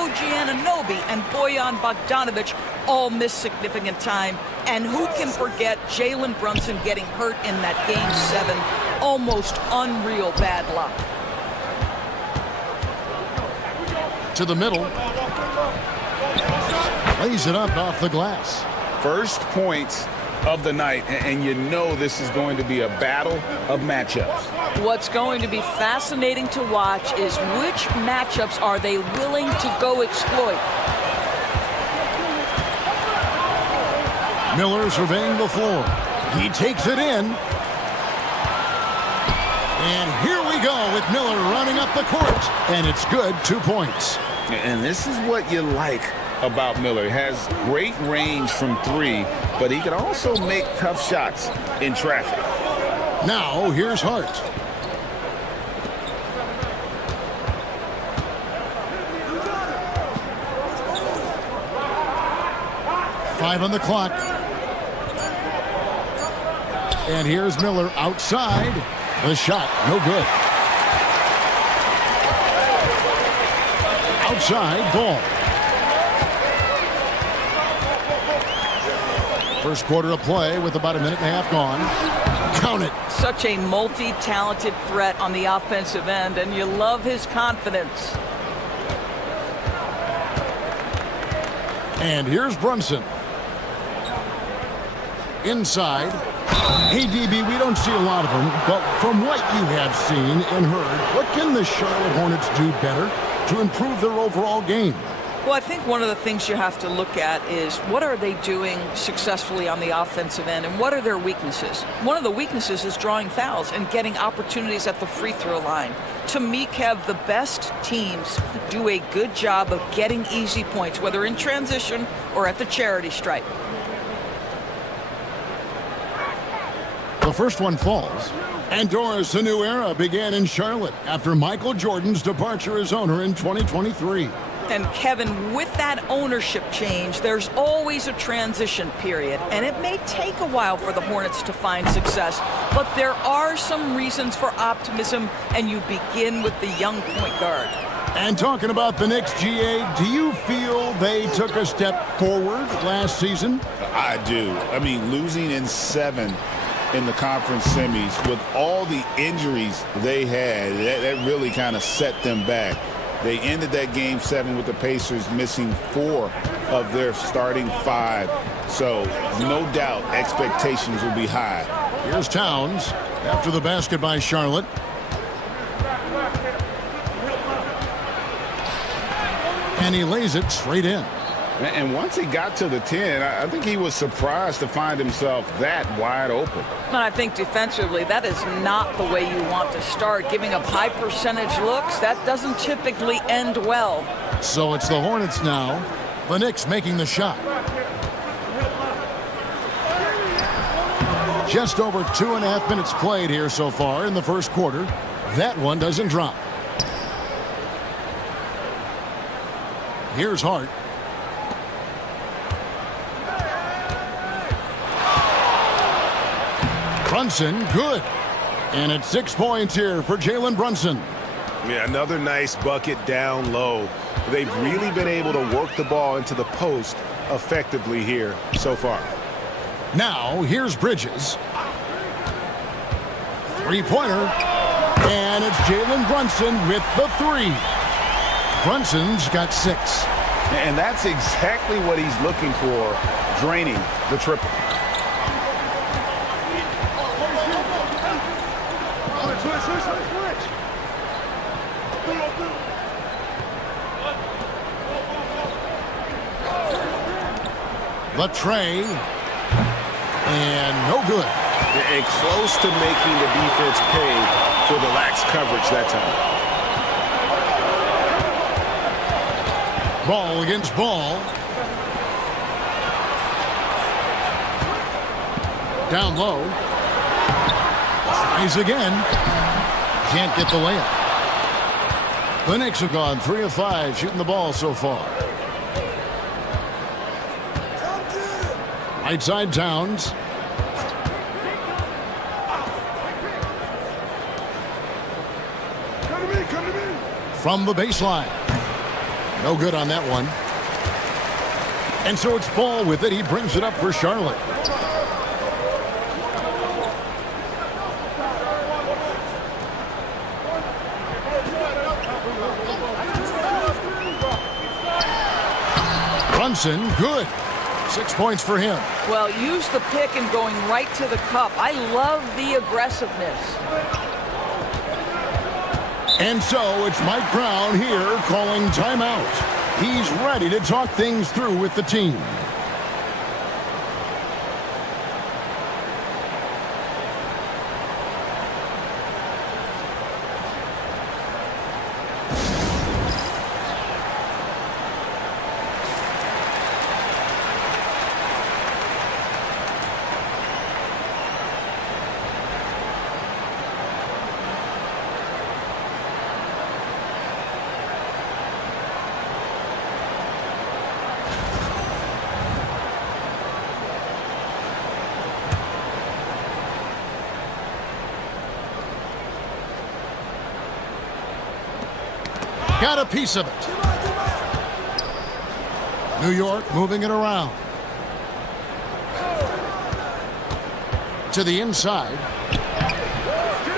OG Anunoby and Bojan Bogdanovic all missed significant time. And who can forget Jalen Brunson getting hurt in that Game 7? Almost unreal bad luck. To the middle. Lays it up off the glass. First points of the night, and you know this is going to be a battle of matchups. What's going to be fascinating to watch is which matchups are they willing to go exploit. Miller surveying the floor. He takes it in. And here we go with Miller running up the court. And it's good, 2 points. And this is what you like about Miller. He has great range from three, but he can also make tough shots in traffic. Now, here's Hart. Five on the clock. And here's Miller outside. The shot, no good. Outside, ball. First quarter of play with about a minute and a half gone. Count it. Such a multi-talented threat on the offensive end, and you love his confidence. And here's Brunson. Inside. Hey, DB, we don't see a lot of them, but from what you have seen and heard, what can the Charlotte Hornets do better to improve their overall game? Well, I think one of the things you have to look at is what are they doing successfully on the offensive end and what are their weaknesses? One of the weaknesses is drawing fouls and getting opportunities at the free throw line. To me, Kev, the best teams do a good job of getting easy points, whether in transition or at the charity stripe. The first one falls. And Doris, a new era began in Charlotte after Michael Jordan's departure as owner in 2023. And Kevin, with that ownership change, there's always a transition period, and it may take a while for the Hornets to find success, but there are some reasons for optimism, and you begin with the young point guard. And talking about the Knicks, GA, do you feel they took a step forward last season? I do. I mean, losing in 7 in the conference semis with all the injuries they had, that really kind of set them back. They ended that Game 7 with the Pacers missing 4 of their starting 5. So, no doubt, expectations will be high. Here's Towns after the basket by Charlotte. And he lays it straight in. And once he got to the 10, I think he was surprised to find himself that wide open. And I think defensively, that is not the way you want to start. Giving up high percentage looks, that doesn't typically end well. So it's the Hornets now. The Knicks making the shot. Just over 2.5 minutes played here so far in the first quarter. That one doesn't drop. Here's Hart. Brunson, good. And it's 6 points here for Jalen Brunson. Yeah, another nice bucket down low. They've really been able to work the ball into the post effectively here so far. Now, here's Bridges. Three-pointer. And it's Jalen Brunson with the 3. Brunson's got 6. And that's exactly what he's looking for, draining the triple. The tray. And no good. And close to making the defense pay for the lax coverage that time. Ball against ball. Down low. Tries again. Can't get the layup. The Knicks have gone 3 of 5 shooting the ball so far. Right side Towns. From the baseline. No good on that one. And so it's Ball with it. He brings it up for Charlotte. Brunson, good. 6 points for him. Well, use the pick and going right to the cup. I love the aggressiveness. And so it's Mike Brown here calling timeout. He's ready to talk things through with the team. Got a piece of it. New York moving it around. To the inside.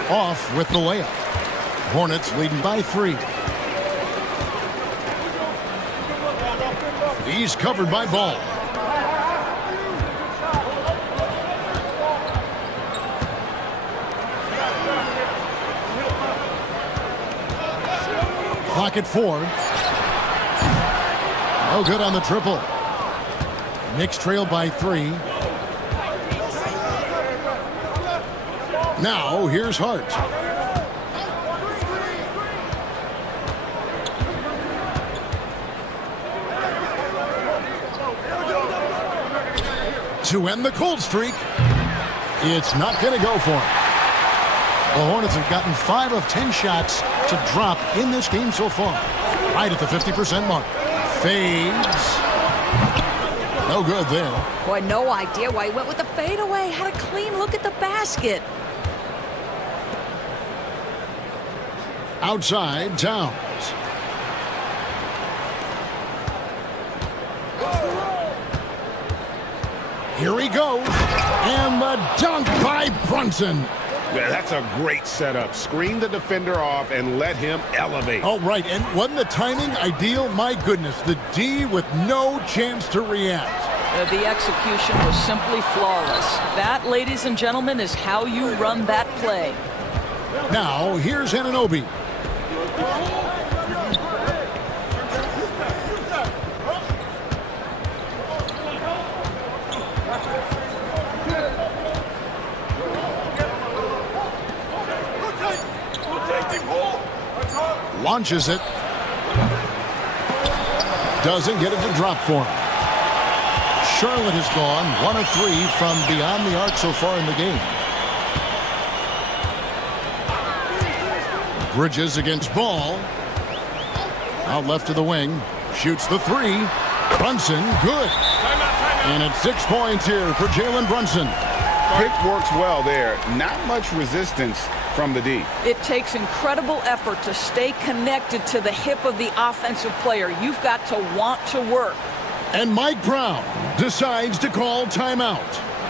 Off with the layup. Hornets leading by 3. He's covered by Ball. Clock at 4. No good on the triple. Knicks trail by 3. Now here's Hart. To end the cold streak. It's not going to go for him. The Hornets have gotten 5 of 10 shots to drop in this game so far. Right at the 50% mark. Fades. No good there. Boy, no idea why he went with the fadeaway. Had a clean look at the basket. Outside, Towns. Here he goes. And the dunk by Brunson. Yeah, that's a great setup. Screen the defender off and let him elevate. Oh, right. And wasn't the timing ideal? My goodness, the D with no chance to react. The execution was simply flawless. That, ladies and gentlemen, is how you run that play. Now, here's Anunoby. Launches it. Doesn't get it to drop for him. Charlotte has gone 1 of 3 from beyond the arc so far in the game. Bridges against Ball. Out left to the wing. Shoots the 3. Brunson, good. And it's 6 points here for Jalen Brunson. Pick works well there. Not much resistance from the D. It takes incredible effort to stay connected to the hip of the offensive player. You've got to want to work. And Mike Brown decides to call timeout.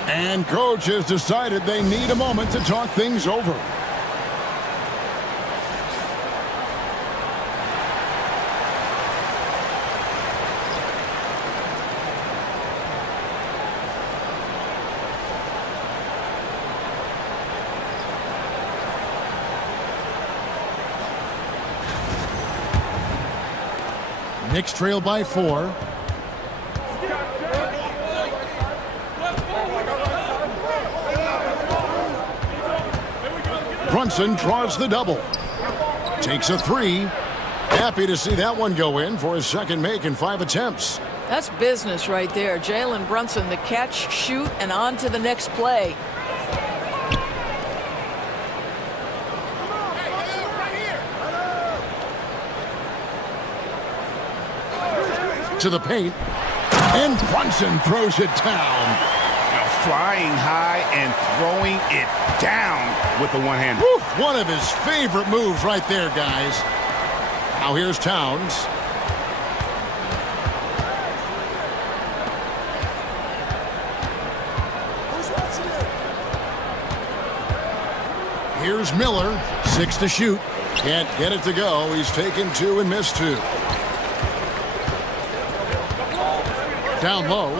And coach has decided they need a moment to talk things over. Knicks trail by 4. Brunson draws the double. Takes a 3. Happy to see that one go in for his second make in 5 attempts. That's business right there. Jalen Brunson, the catch, shoot, and on to the next play. To the paint, and Brunson throws it down. Now flying high and throwing it down with the one-hander. One of his favorite moves right there, guys. Now here's Towns. Here's Miller, 6 to shoot. Can't get it to go. He's taken 2 and missed 2. Down low.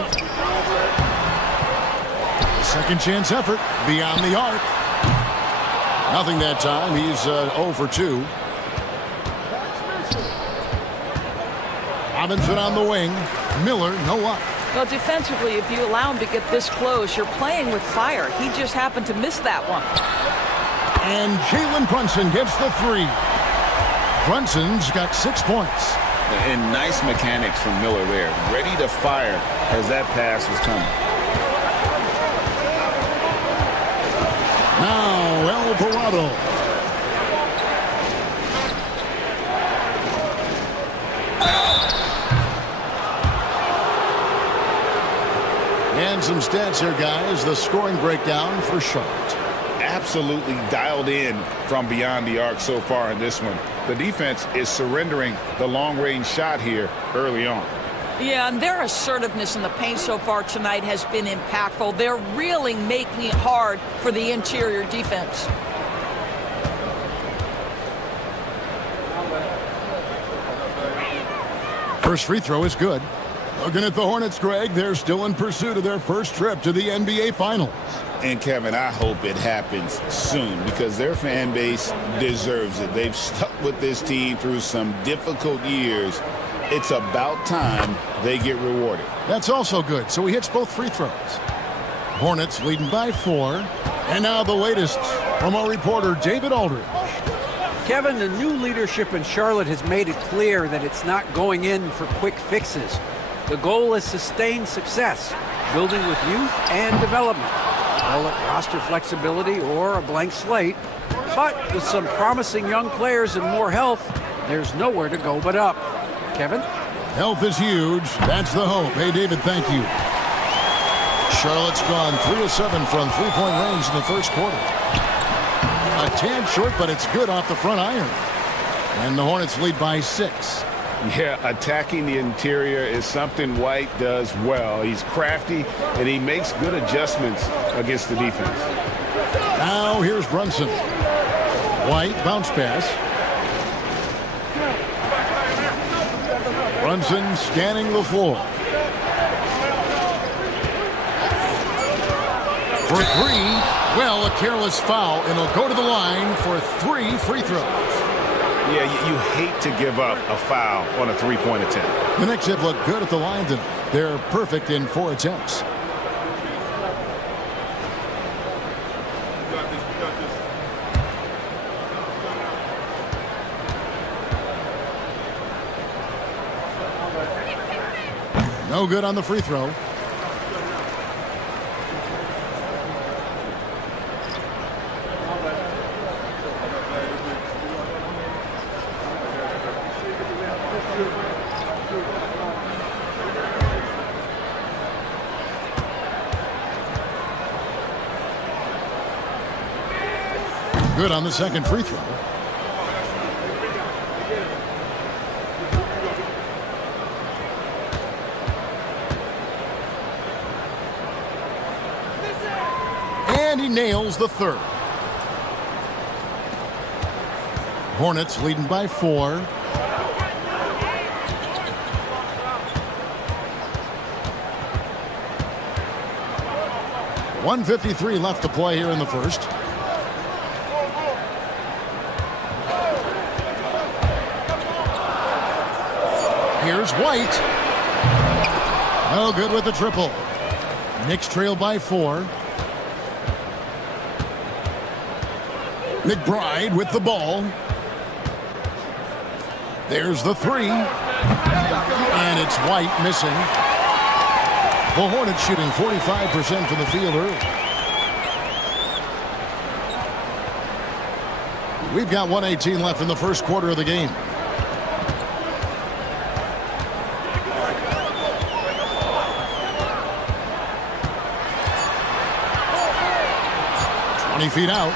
Second chance effort beyond the arc. Nothing that time. He's 0 for 2. Robinson on the wing. Miller, no luck. Well, defensively, if you allow him to get this close, you're playing with fire. He just happened to miss that one. And Jalen Brunson gets the 3. Brunson's got 6 points. And nice mechanics from Miller there. Ready to fire as that pass was coming. Now, Alvarado. And some stats here, guys. The scoring breakdown for Charlotte. Absolutely dialed in from beyond the arc so far in this one. The defense is surrendering the long-range shot here early on. Yeah, and their assertiveness in the paint so far tonight has been impactful. They're really making it hard for the interior defense. First free throw is good. Looking at the Hornets, Greg, they're still in pursuit of their first trip to the NBA Finals. And, Kevin, I hope it happens soon because their fan base deserves it. They've stuck with this team through some difficult years. It's about time they get rewarded. That's also good. So he hits both free throws. Hornets leading by 4. And now the latest from our reporter, David Aldridge. Kevin, the new leadership in Charlotte has made it clear that it's not going in for quick fixes. The goal is sustained success, building with youth and development. Call it roster flexibility or a blank slate. But with some promising young players and more health, there's nowhere to go but up. Kevin? Health is huge. That's the hope. Hey, David, thank you. Charlotte's gone 3 of 7 from three-point range in the first quarter. A tad short, but it's good off the front iron. And the Hornets lead by 6. Yeah, attacking the interior is something White does well. He's crafty, and he makes good adjustments against the defense. Now here's Brunson. White, bounce pass. Brunson scanning the floor. For 3, well, a careless foul, and he'll go to the line for 3 free throws. Yeah, you hate to give up a foul on a three-point attempt. The Knicks have looked good at the line tonight. They're perfect in 4 attempts. No good on the free throw. Good on the second free throw. And he nails the third. Hornets leading by 4. .153 left to play here in the first. Here's White. No good with the triple. Knicks trail by 4. McBride with the ball. There's the 3. And it's White missing. The Hornets shooting 45% from the field early. We've got 1:18 left in the first quarter of the game. Feet out.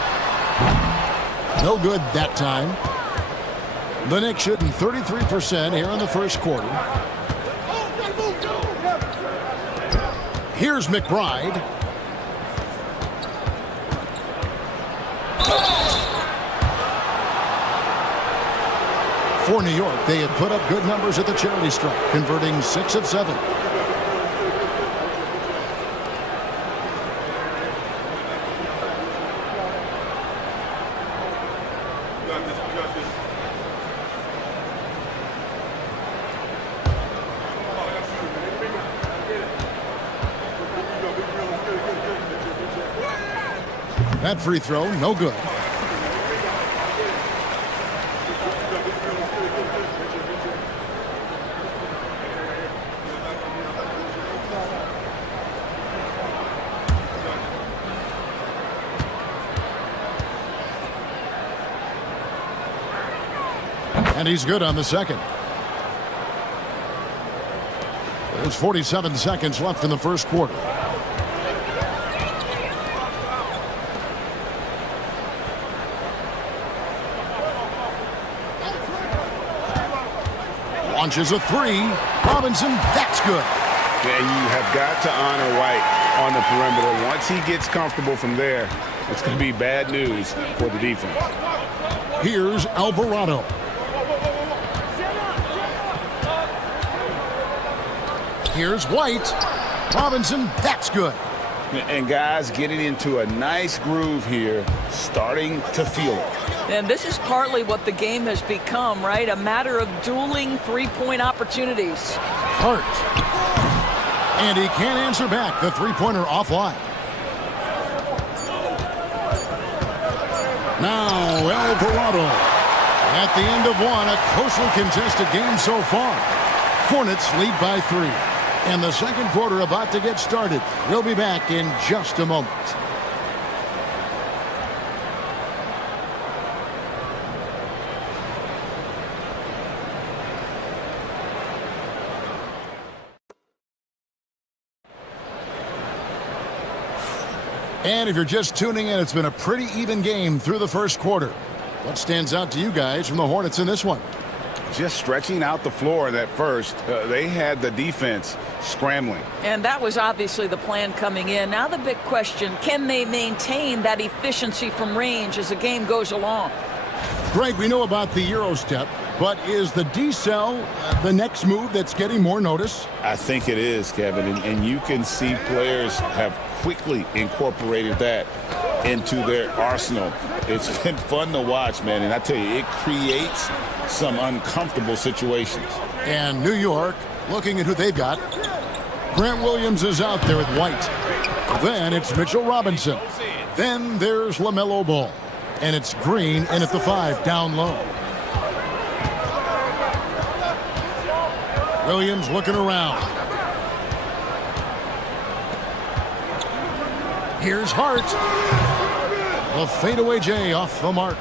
No good that time. The Knicks shooting 33% here in the first quarter. Here's McBride. For New York, they have put up good numbers at the charity stripe, converting 6 of 7. That free throw, no good. And he's good on the second. There's 47 seconds left in the first quarter. Launches a three. Robinson, that's good. And you have got to honor White on the perimeter. Once he gets comfortable from there, it's going to be bad news for the defense. Here's Alvarado. Here's White. Robinson, that's good. And guys getting into a nice groove here, starting to feel it. And this is partly what the game has become, right? A matter of dueling three-point opportunities. Hart. And he can't answer back. The three-pointer offline. Now Alvarado. At the end of one, a closely contested game so far. Hornets lead by 3. And the second quarter about to get started. We'll be back in just a moment. And if you're just tuning in, it's been a pretty even game through the first quarter. What stands out to you guys from the Hornets in this one? Just stretching out the floor that first. They had the defense scrambling. And that was obviously the plan coming in. Now the big question, can they maintain that efficiency from range as the game goes along? Greg, we know about the Euro step, but is the decel the next move that's getting more notice? I think it is, Kevin, and you can see players have quickly incorporated that into their arsenal. It's been fun to watch, man, and I tell you, it creates some uncomfortable situations. And New York, looking at who they've got, Grant Williams is out there with White. Then it's Mitchell Robinson. Then there's LaMelo Ball. And it's Green in at the 5, down low. Williams looking around. Here's Hart. The fadeaway J off the mark.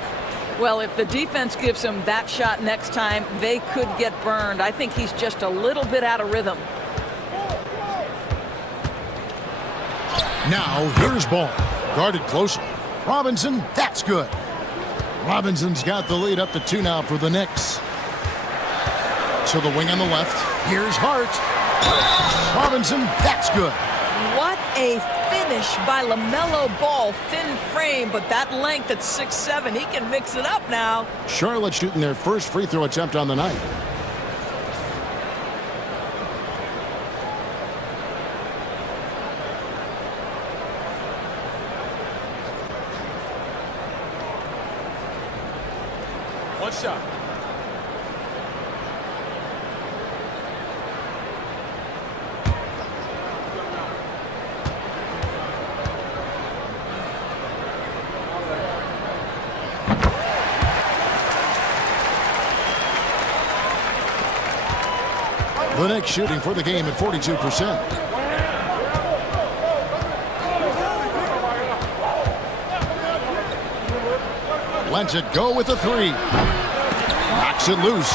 Well, if the defense gives him that shot next time, they could get burned. I think he's just a little bit out of rhythm. Now here's Ball. Guarded closely. Robinson, that's good. Robinson's got the lead up to 2 now for the Knicks. To the wing on the left. Here's Hart. Robinson, that's good. What a finish by LaMelo Ball. Thin frame, but that length at 6'7", he can mix it up now. Charlotte shooting their first free throw attempt on the night. One shot. The Knicks shooting for the game at 42%. Lets it go with a 3. Knocks it loose.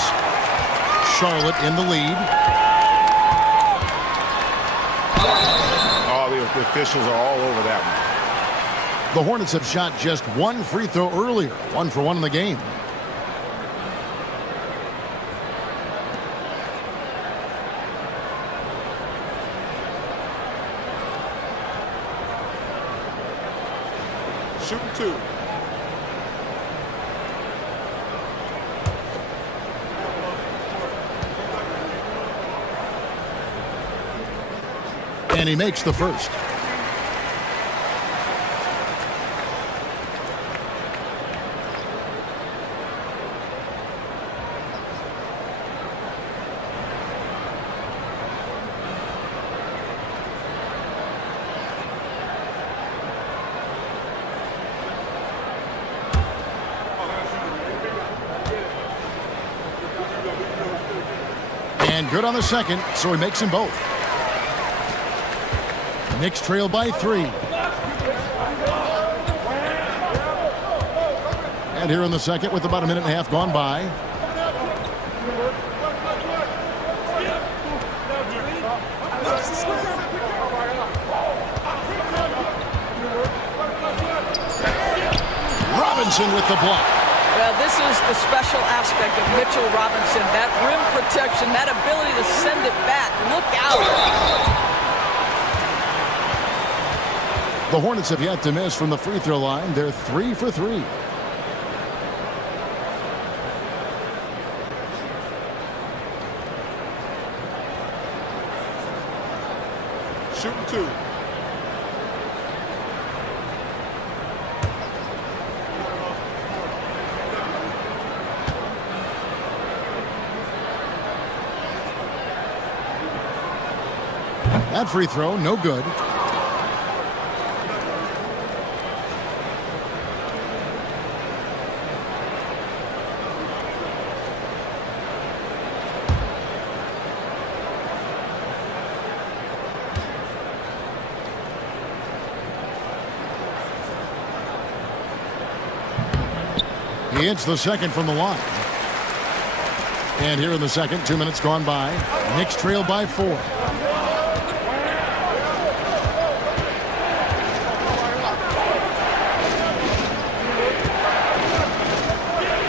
Charlotte in the lead. Oh, the officials are all over that one. The Hornets have shot just 1 free throw earlier. 1 for 1 in the game. Shooting 2. And he makes the first. And good on the second, so he makes them both. Knicks trail by 3. And here in the second with about a minute and a half gone by. Robinson with the block. Well, this is the special aspect of Mitchell Robinson. That rim protection, that ability to send it back. Look out. The Hornets have yet to miss from the free throw line. They're 3 for 3. Shooting 2. That free throw, no good. He hits the second from the line. And here in the second, 2 minutes gone by. Knicks trail by 4.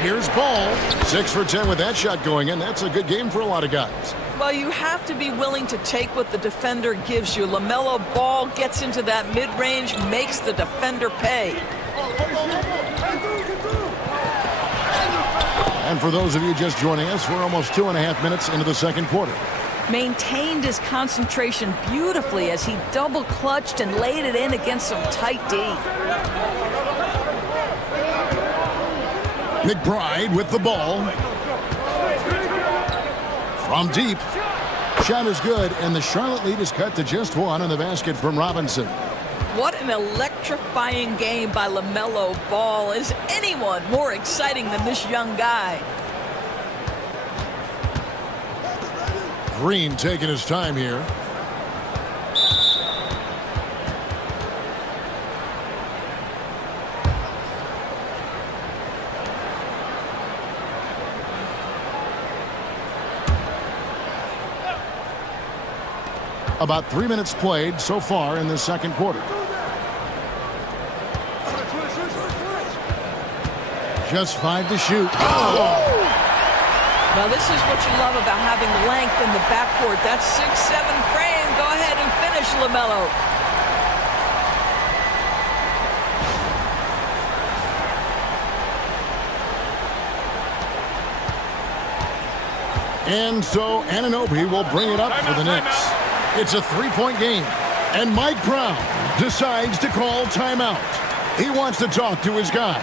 Here's Ball. 6 for 10 with that shot going in. That's a good game for a lot of guys. Well, you have to be willing to take what the defender gives you. LaMelo Ball gets into that mid-range, makes the defender pay. And for those of you just joining us, we're almost 2.5 minutes into the second quarter. Maintained his concentration beautifully as he double clutched and laid it in against some tight D. McBride with the ball. From deep. Shot is good, and the Charlotte lead is cut to just 1 on the basket from Robinson. What an electrifying game by LaMelo Ball. Is anyone more exciting than this young guy? Green taking his time here. About 3 minutes played so far in the second quarter. Just 5 to shoot. Oh! Now, this is what you love about having length in the backcourt. That 6'7" frame. Go ahead and finish, LaMelo. And so Anunoby will bring it up for the Knicks. It's a 3-point game. And Mike Brown decides to call timeout. He wants to talk to his guys.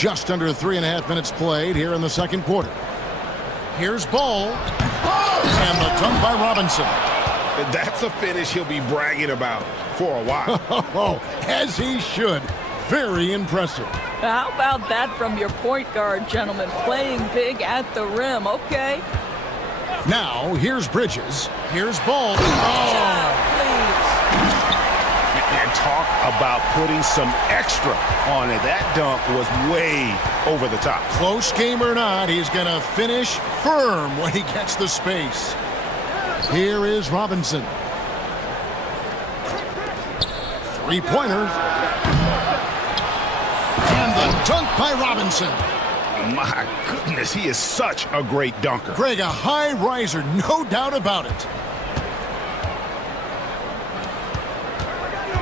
Just under 3.5 minutes played here in the second quarter. Here's Ball. And the dunk by Robinson. That's a finish he'll be bragging about for a while. As he should. Very impressive. How about that from your point guard, gentlemen? Playing big at the rim. Okay. Now, here's Bridges. Here's Ball. And talk about putting some extra on it. That dunk was way over the top. Close game or not, he's going to finish firm when he gets the space. Here is Robinson. Three-pointer. And the dunk by Robinson. My goodness, he is such a great dunker. Greg, a high riser, no doubt about it.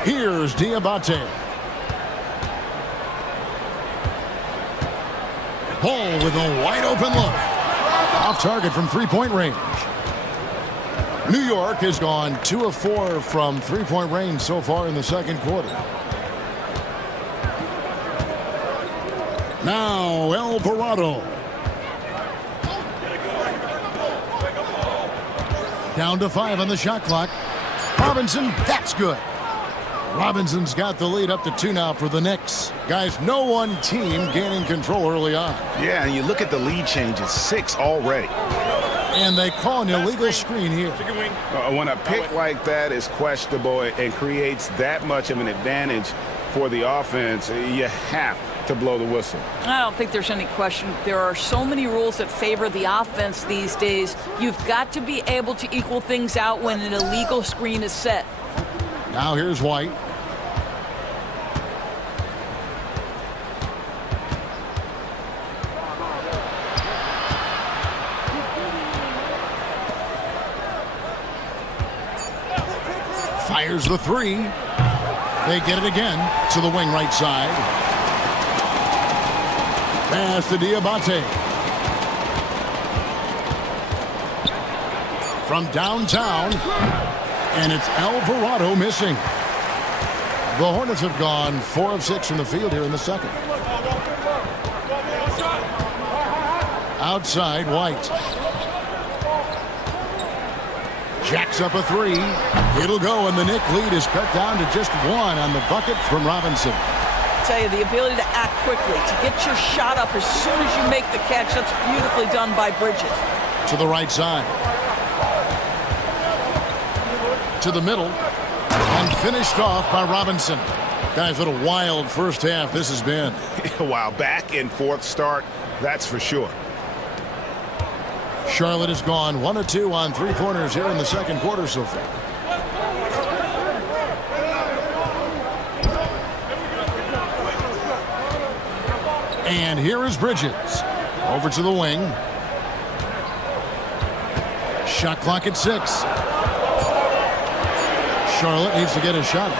Here's Diabate. Ball with a wide open look. Off target from three-point range. New York has gone 2 of 4 from three-point range so far in the second quarter. Now Alvarado. Down to 5 on the shot clock. Robinson, that's good. Robinson's got the lead up to 2 now for the Knicks. Guys, no one team gaining control early on. Yeah, and you look at the lead changes, 6 already. And they call an illegal screen here. When a pick like that is questionable and creates that much of an advantage for the offense, you have to blow the whistle. I don't think there's any question. There are so many rules that favor the offense these days. You've got to be able to equal things out when an illegal screen is set. Now here's White. Fires the 3. They get it again to the wing right side. Pass to Diabate. From downtown. And it's Alvarado missing. The Hornets have gone 4 of 6 from the field here in the second. Outside, White. Jacks up a 3. It'll go, and the Knick lead is cut down to just 1 on the bucket from Robinson. I tell you, the ability to act quickly, to get your shot up as soon as you make the catch, that's beautifully done by Bridges. To the right side. To the middle. And finished off by Robinson. Guys, what a wild first half this has been. Wow, back and forth start, that's for sure. Charlotte has gone 1 of 2 on three-pointers here in the second quarter so far. And here is Bridges. Over to the wing. Shot clock at 6. Charlotte needs to get a shot.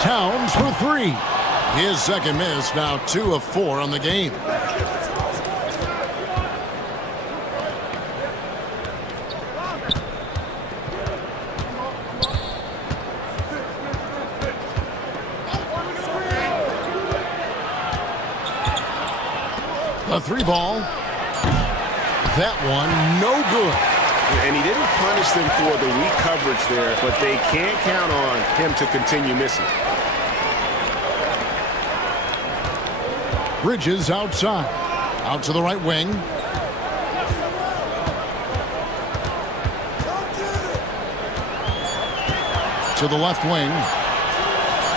Towns for 3. His second miss, now 2 of 4 on the game. A 3-ball. That one, no good. And he didn't punish them for the weak coverage there, but they can't count on him to continue missing. Bridges outside. Out to the right wing. To the left wing.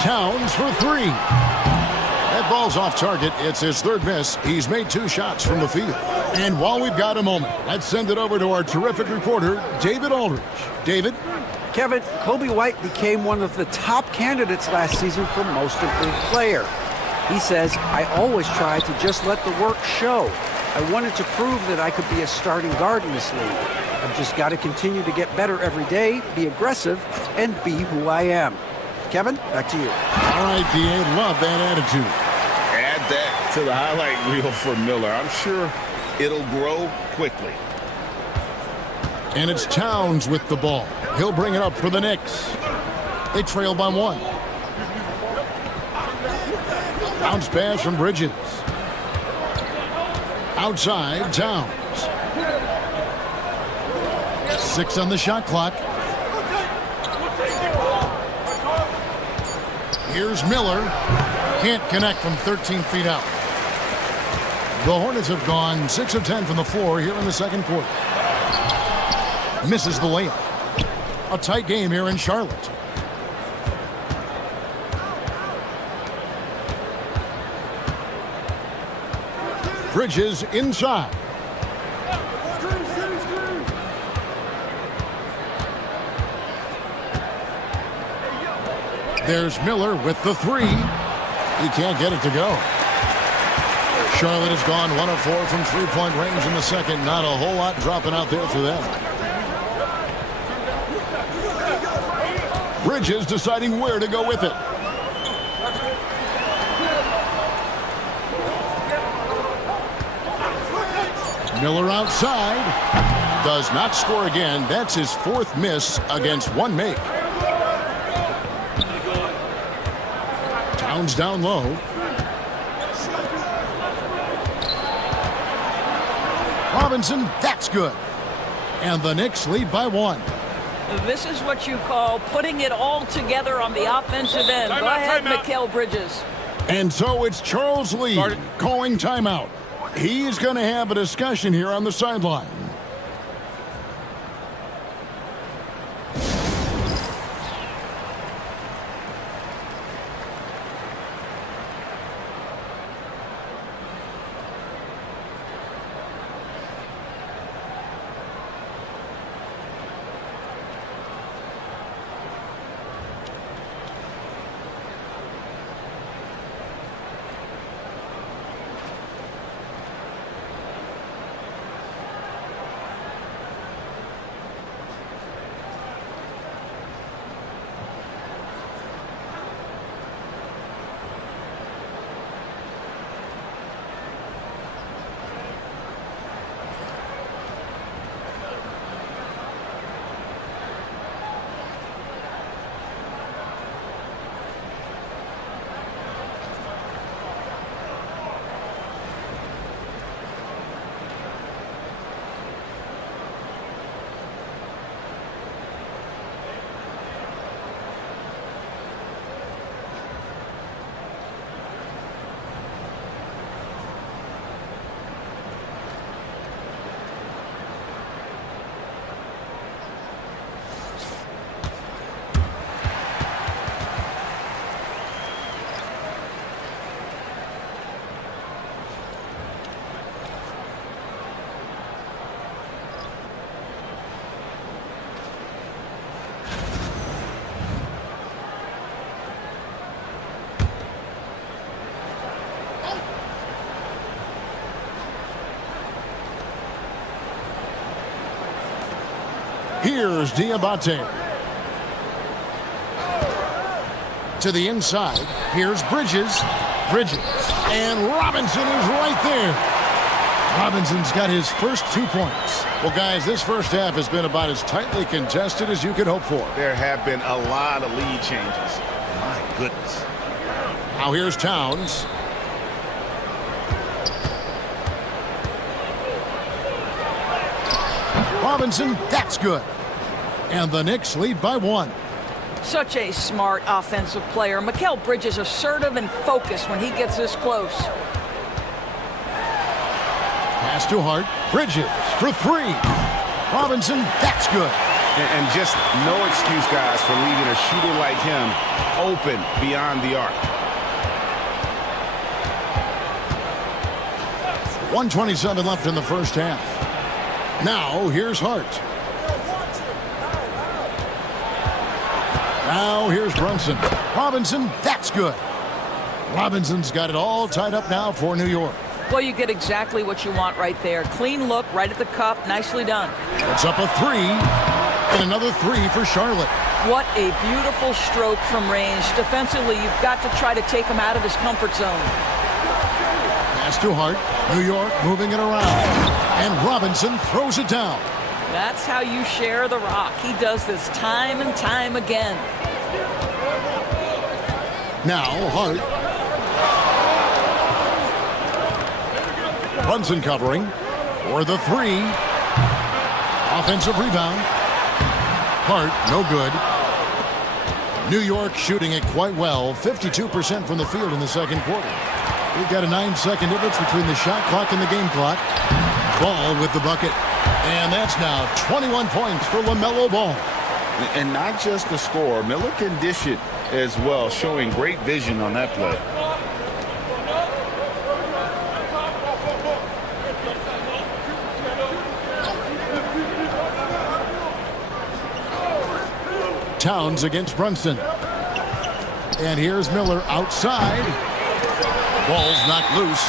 Towns for 3. That ball's off target. It's his 3rd miss. He's made 2 shots from the field. And while we've got a moment, let's send it over to our terrific reporter, David Aldridge. David? Kevin, Kobe White became one of the top candidates last season for Most Improved Player. He says, I always try to just let the work show. I wanted to prove that I could be a starting guard in this league. I've just got to continue to get better every day, be aggressive, and be who I am. Kevin, back to you. All right, D.A., love that attitude. Add that to the highlight reel for Miller. I'm sure it'll grow quickly. And it's Towns with the ball. He'll bring it up for the Knicks. They trail by 1. Bounce pass from Bridges. Outside, Towns. 6 on the shot clock. Here's Miller. Can't connect from 13 feet out. The Hornets have gone 6 of 10 from the floor here in the second quarter. Misses the layup. A tight game here in Charlotte. Bridges inside. There's Miller with the 3. He can't get it to go. Charlotte has gone 1 of 4 from three-point range in the second. Not a whole lot dropping out there for them. Bridges deciding where to go with it. Miller outside. Does not score again. That's his 4th miss against 1 make. Towns down low. Robinson, that's good. And the Knicks lead by 1. This is what you call putting it all together on the offensive end. Go ahead, Mikal Bridges. And so it's Charles Lee calling timeout. He's going to have a discussion here on the sideline. Here's Diabate. To the inside. Here's Bridges. And Robinson is right there. Robinson's got his first 2 points. Well, guys, this first half has been about as tightly contested as you could hope for. There have been a lot of lead changes. My goodness. Now here's Towns. Robinson, that's good. And the Knicks lead by 1. Such a smart offensive player. Mikal Bridges assertive and focused when he gets this close. Pass to Hart. Bridges for 3. Robinson, that's good. And just no excuse, guys, for leaving a shooter like him open beyond the arc. 1:27 left in the first half. Now here's Hart. Now here's Brunson. Robinson, that's good. Robinson's got it all tied up now for New York. Well, you get exactly what you want right there. Clean look, right at the cup. Nicely done. It's up a 3. And another 3 for Charlotte. What a beautiful stroke from range. Defensively, you've got to try to take him out of his comfort zone. Pass to Hart. New York moving it around. And Robinson throws it down. That's how you share the rock. He does this time and time again. Now Hart. Brunson covering for the three. Offensive rebound. Hart, no good. New York shooting it quite well. 52% from the field in the second quarter. We've got a 9-second difference between the shot clock and the game clock. Ball with the bucket. And that's now 21 points for LaMelo Ball. And not just the score. Miller can dish it as well, showing great vision on that play. Towns against Brunson. And here's Miller outside. Ball's knocked loose.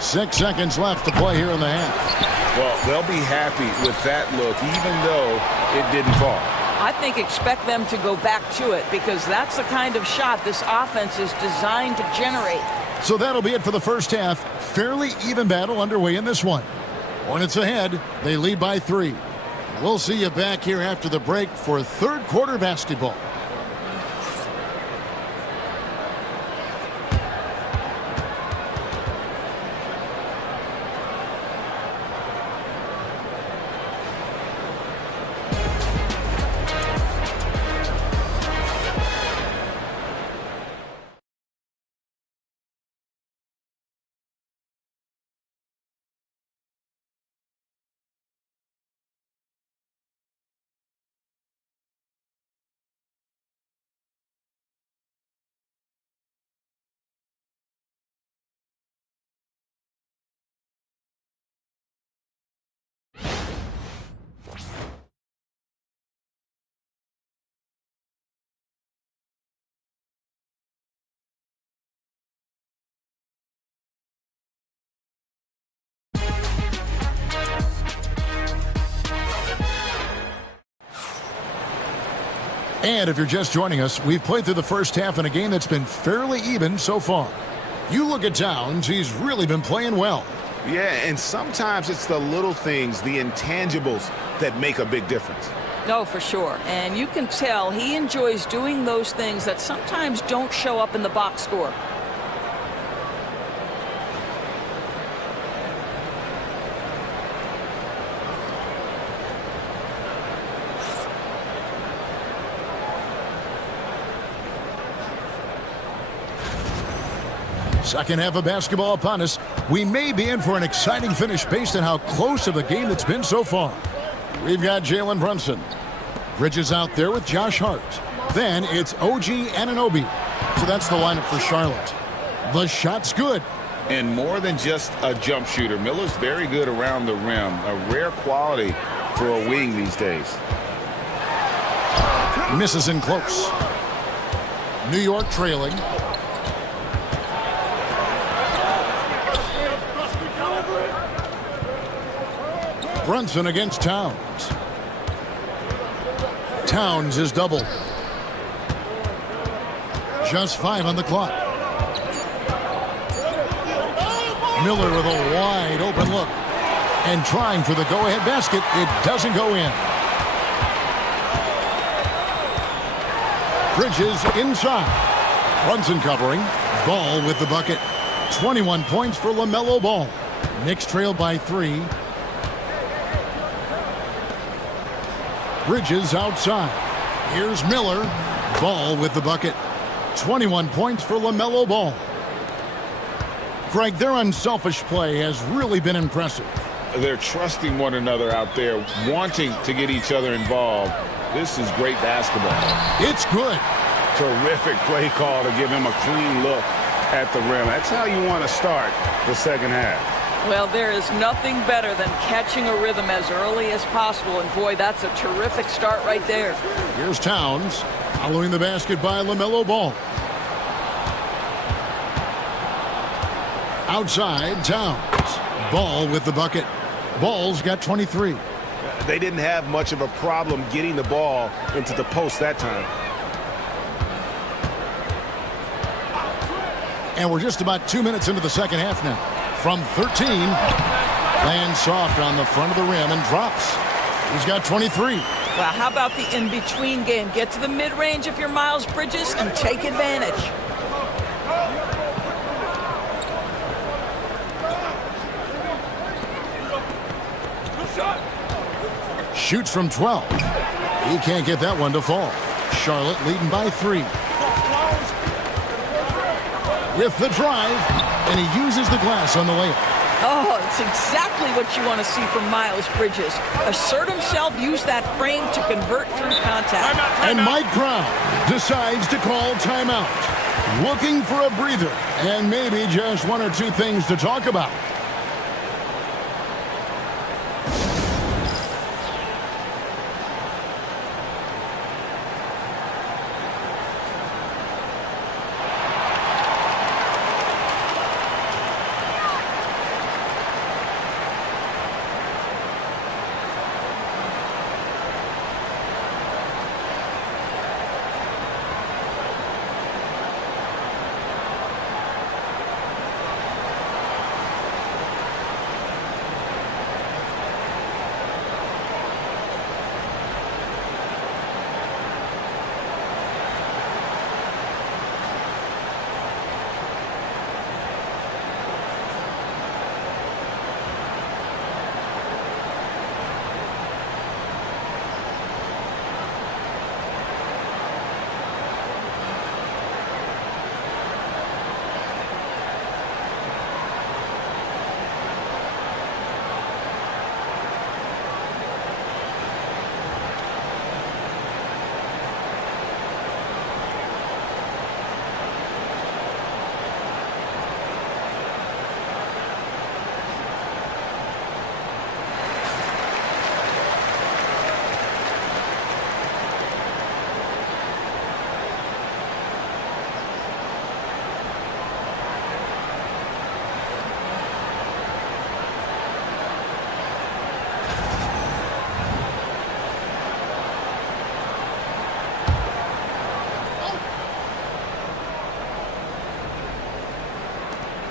Six seconds left to play here in the half. Well, they'll be happy with that look, even though it didn't fall. I think expect them to go back to it because that's the kind of shot this offense is designed to generate. So that'll be it for the first half. Fairly even battle underway in this one. Hornets ahead. They lead by 3. We'll see you back here after the break for third quarter basketball. And if you're just joining us, we've played through the first half in a game that's been fairly even so far. You look at Towns, he's really been playing well. Yeah, and sometimes it's the little things, the intangibles, that make a big difference. No, for sure. And you can tell he enjoys doing those things that sometimes don't show up in the box score. Second half of basketball upon us. We may be in for an exciting finish based on how close of a game it's been so far. We've got Jalen Brunson. Bridges out there with Josh Hart. Then it's OG Anunoby. So that's the lineup for Charlotte. The shot's good. And more than just a jump shooter, Miller's very good around the rim. A rare quality for a wing these days. Misses in close. New York trailing. Brunson against Towns. Towns is doubled. Just 5 on the clock. Miller with a wide open look. And trying for the go-ahead basket. It doesn't go in. Bridges inside. Brunson covering. Ball with the bucket. 21 points for LaMelo Ball. Knicks trail by 3. Bridges outside. Here's Miller. Ball with the bucket. 21 points for LaMelo Ball. Greg, their unselfish play has really been impressive. They're trusting one another out there, wanting to get each other involved. This is great basketball. It's good. Terrific play call to give him a clean look at the rim. That's how you want to start the second half. Well, there is nothing better than catching a rhythm as early as possible. And boy, that's a terrific start right there. Here's Towns. Following the basket by LaMelo Ball. Outside, Towns. Ball with the bucket. Ball's got 23. They didn't have much of a problem getting the ball into the post that time. And we're just about 2 minutes into the second half now. from 13. Lands soft on the front of the rim and drops. He's got 23. Well, how about the in-between game? Get to the mid-range if you're Miles Bridges and take advantage. Shoots from 12. He can't get that one to fall. Charlotte leading by 3. With the drive, and he uses the glass on the layup. Oh, it's exactly what you want to see from Miles Bridges. Assert himself, use that frame to convert through contact. And Mike Brown decides to call timeout. Looking for a breather and maybe just one or two things to talk about.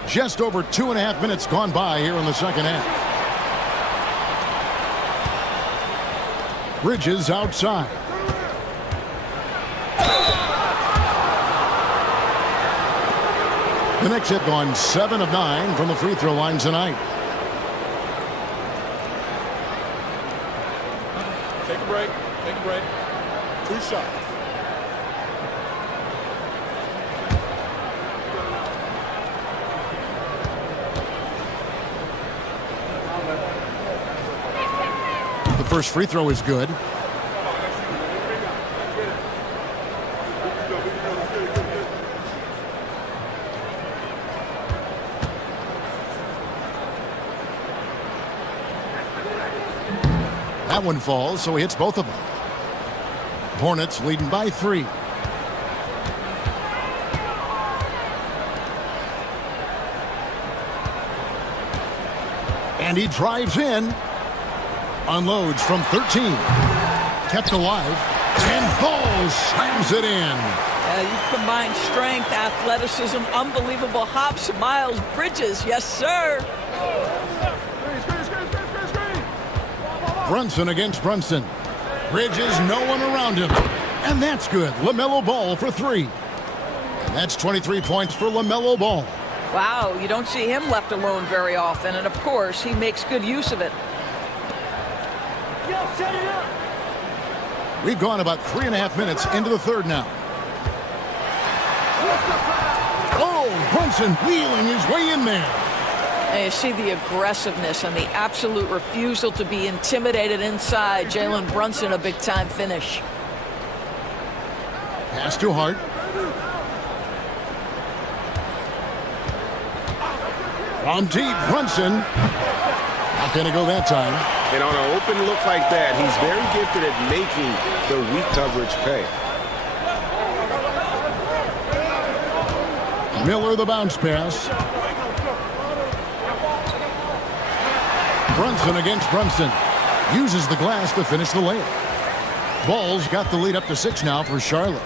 Just over 2.5 minutes gone by here in the second half. Bridges outside. The Knicks have gone 7 of 9 from the free throw line tonight. Take a break. Take a break. 2 shots. The first free throw is good. That one falls, so he hits both of them. Hornets leading by 3. And he drives in. Unloads from 13. Kept alive. And Ball slams it in. You combine strength, athleticism, unbelievable hops. Miles Bridges, yes, sir. Brunson against Brunson. Bridges, no one around him. And that's good. LaMelo Ball for 3. And that's 23 points for LaMelo Ball. Wow, you don't see him left alone very often. And, of course, he makes good use of it. We've gone about 3.5 minutes into the third now. Oh, Brunson wheeling his way in there. And you see the aggressiveness and the absolute refusal to be intimidated inside. Jalen Brunson, a big-time finish. Pass to Hart. From deep, Brunson. Not going to go that time. And on an open look like that, he's very gifted at making the weak coverage pay. Miller the bounce pass. Brunson against Brunson. Uses the glass to finish the layup. Ball's got the lead up to 6 now for Charlotte.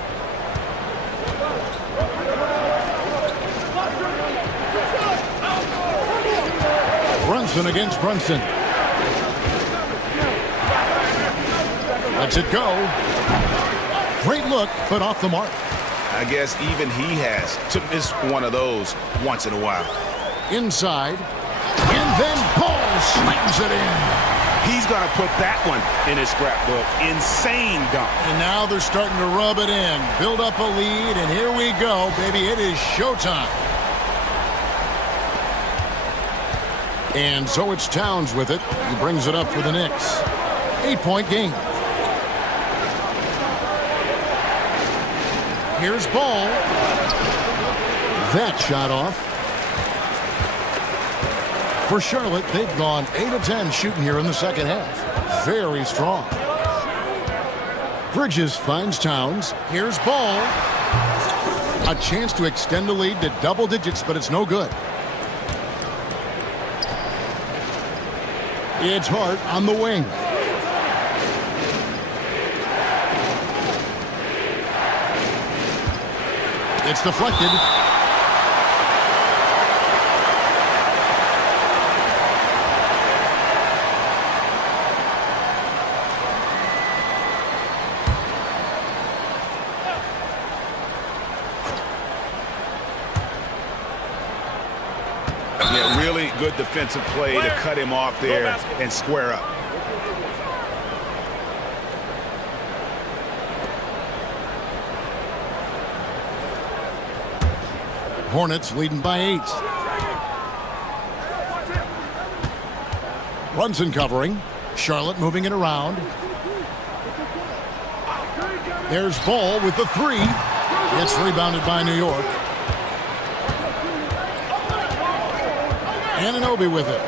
Brunson against Brunson. Lets it go. Great look, but off the mark. I guess even he has to miss one of those once in a while. Inside. And then Ball slams it in. He's going to put that one in his scrapbook. Insane dunk. And now they're starting to rub it in. Build up a lead, and here we go, baby. It is showtime. And so it's Towns with it. He brings it up for the Knicks. 8-point game. Here's Ball. That shot off. For Charlotte, they've gone 8 of 10 shooting here in the second half. Very strong. Bridges finds Towns. Here's Ball. A chance to extend the lead to double digits, but it's no good. It's Hart on the wing. It's deflected. Yeah, really good defensive play to cut him off there and square up. Hornets leading by 8. Brunson covering. Charlotte moving it around. There's Ball with the 3. It's rebounded by New York. Anunoby with it.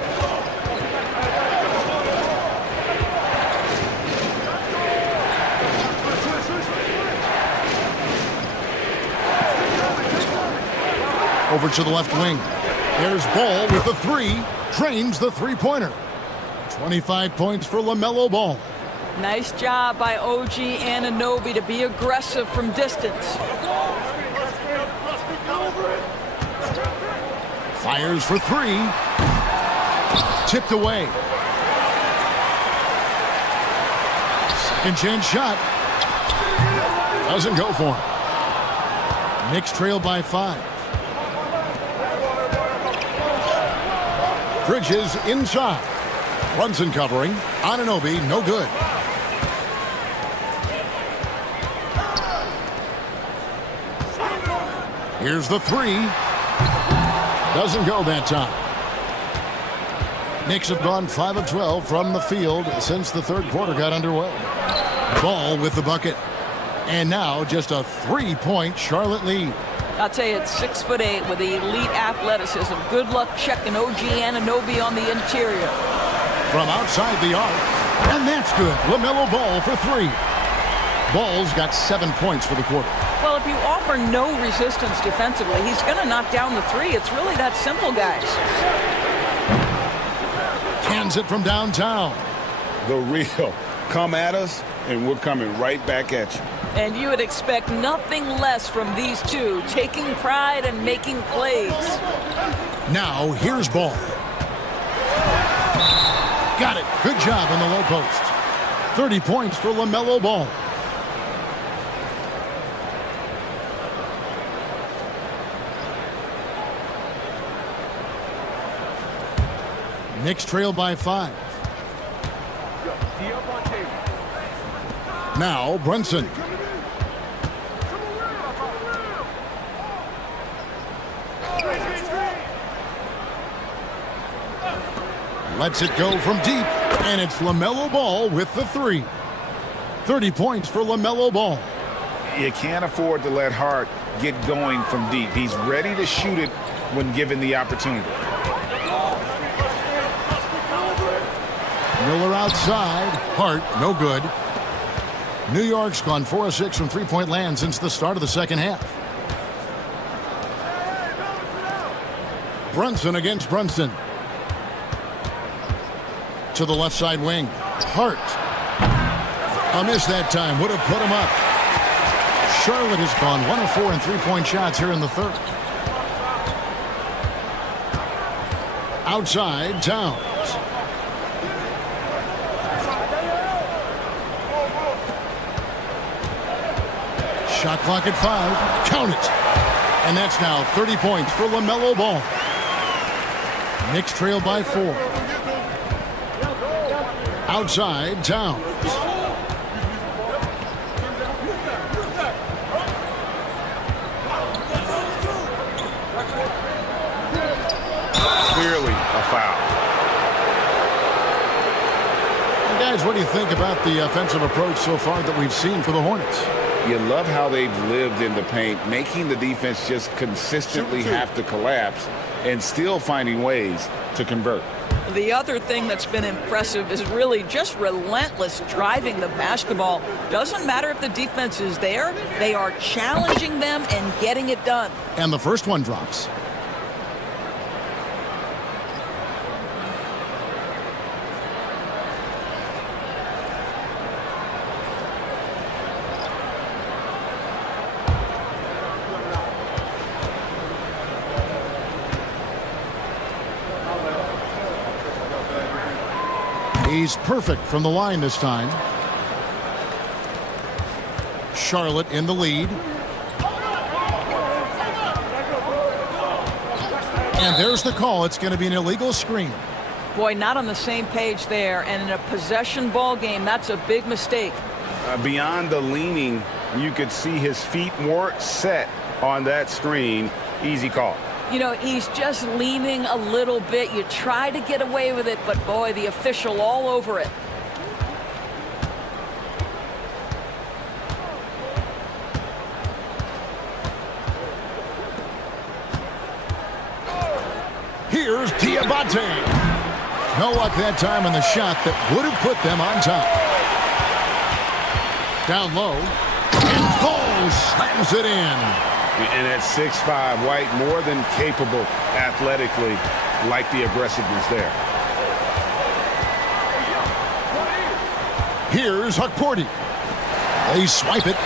Over to the left wing. There's Ball with the 3. Drains the three-pointer. 25 points for LaMelo Ball. Nice job by OG Anunoby to be aggressive from distance. Fires for 3. Tipped away. Second chance shot. Doesn't go for him. Knicks trail by 5. Bridges inside. Brunson covering. Anunoby, no good. Here's the 3. Doesn't go that time. Knicks have gone 5 of 12 from the field since the third quarter got underway. Ball with the bucket. And now just a 3-point Charlotte lead. I'll tell you, it's 6'8" with elite athleticism. Good luck checking OG Anunoby on the interior. From outside the arc. And that's good. LaMelo Ball for 3. Ball's got 7 points for the quarter. Well, if you offer no resistance defensively, he's going to knock down the 3. It's really that simple, guys. Cans it from downtown. The real. Come at us, and we're coming right back at you. And you would expect nothing less from these two, taking pride and making plays. Now, here's Ball. Got it. Good job in the low post. 30 points for LaMelo Ball. Knicks trail by 5. Now, Brunson. Lets it go from deep, and it's LaMelo Ball with the 3. 30 points for LaMelo Ball. You can't afford to let Hart get going from deep. He's ready to shoot it when given the opportunity. Miller outside. Hart, no good. New York's gone 4 of 6 from three-point land since the start of the second half. Brunson against Brunson. To the left side wing. Hart. A miss that time. Would have put him up. Charlotte has gone 1 of 4 in three-point shots here in the third. Outside, Towns. Shot clock at 5. Count it. And that's now 30 points for LaMelo Ball. Knicks trail by 4. Outside, Towns. Clearly a foul. And guys, what do you think about the offensive approach so far that we've seen for the Hornets? You love how they've lived in the paint, making the defense just consistently have to collapse and still finding ways to convert. The other thing that's been impressive is really just relentless driving the basketball. Doesn't matter if the defense is there, they are challenging them and getting it done. And the first one drops. He's perfect from the line this time. Charlotte in the lead. And there's the call. It's going to be an illegal screen. Boy, not on the same page there. And in a possession ball game, that's a big mistake. Beyond the leaning, you could see his feet weren't set on that screen. Easy call. You know, he's just leaning a little bit. You try to get away with it, but boy, the official all over it. Here's Diabate. No luck that time on the shot that would have put them on top. Down low. And Ball slams it in. And at 6'5", White more than capable athletically, like the aggressiveness there. Here's Hukporti. They swipe it.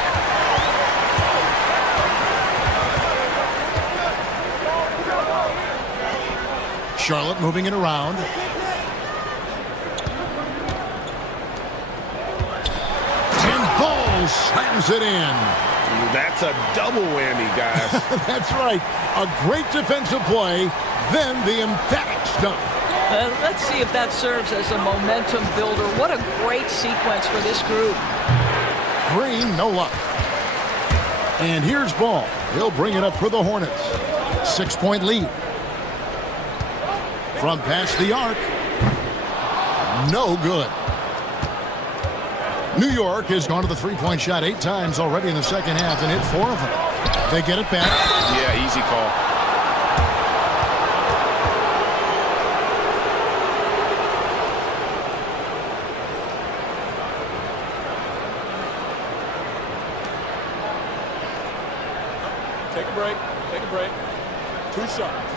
Charlotte moving it around. And Ball slams it in. That's a double whammy, guys. That's right. A great defensive play, then the emphatic stuff. Let's see if that serves as a momentum builder. What a great sequence for this group. Green, no luck. And here's Ball. He'll bring it up for the Hornets. 6-point lead. From past the arc. No good. New York has gone to the three-point shot 8 times already in the second half and hit 4 of them. They get it back. Yeah, easy call. Take a break. Take a break. 2 shots.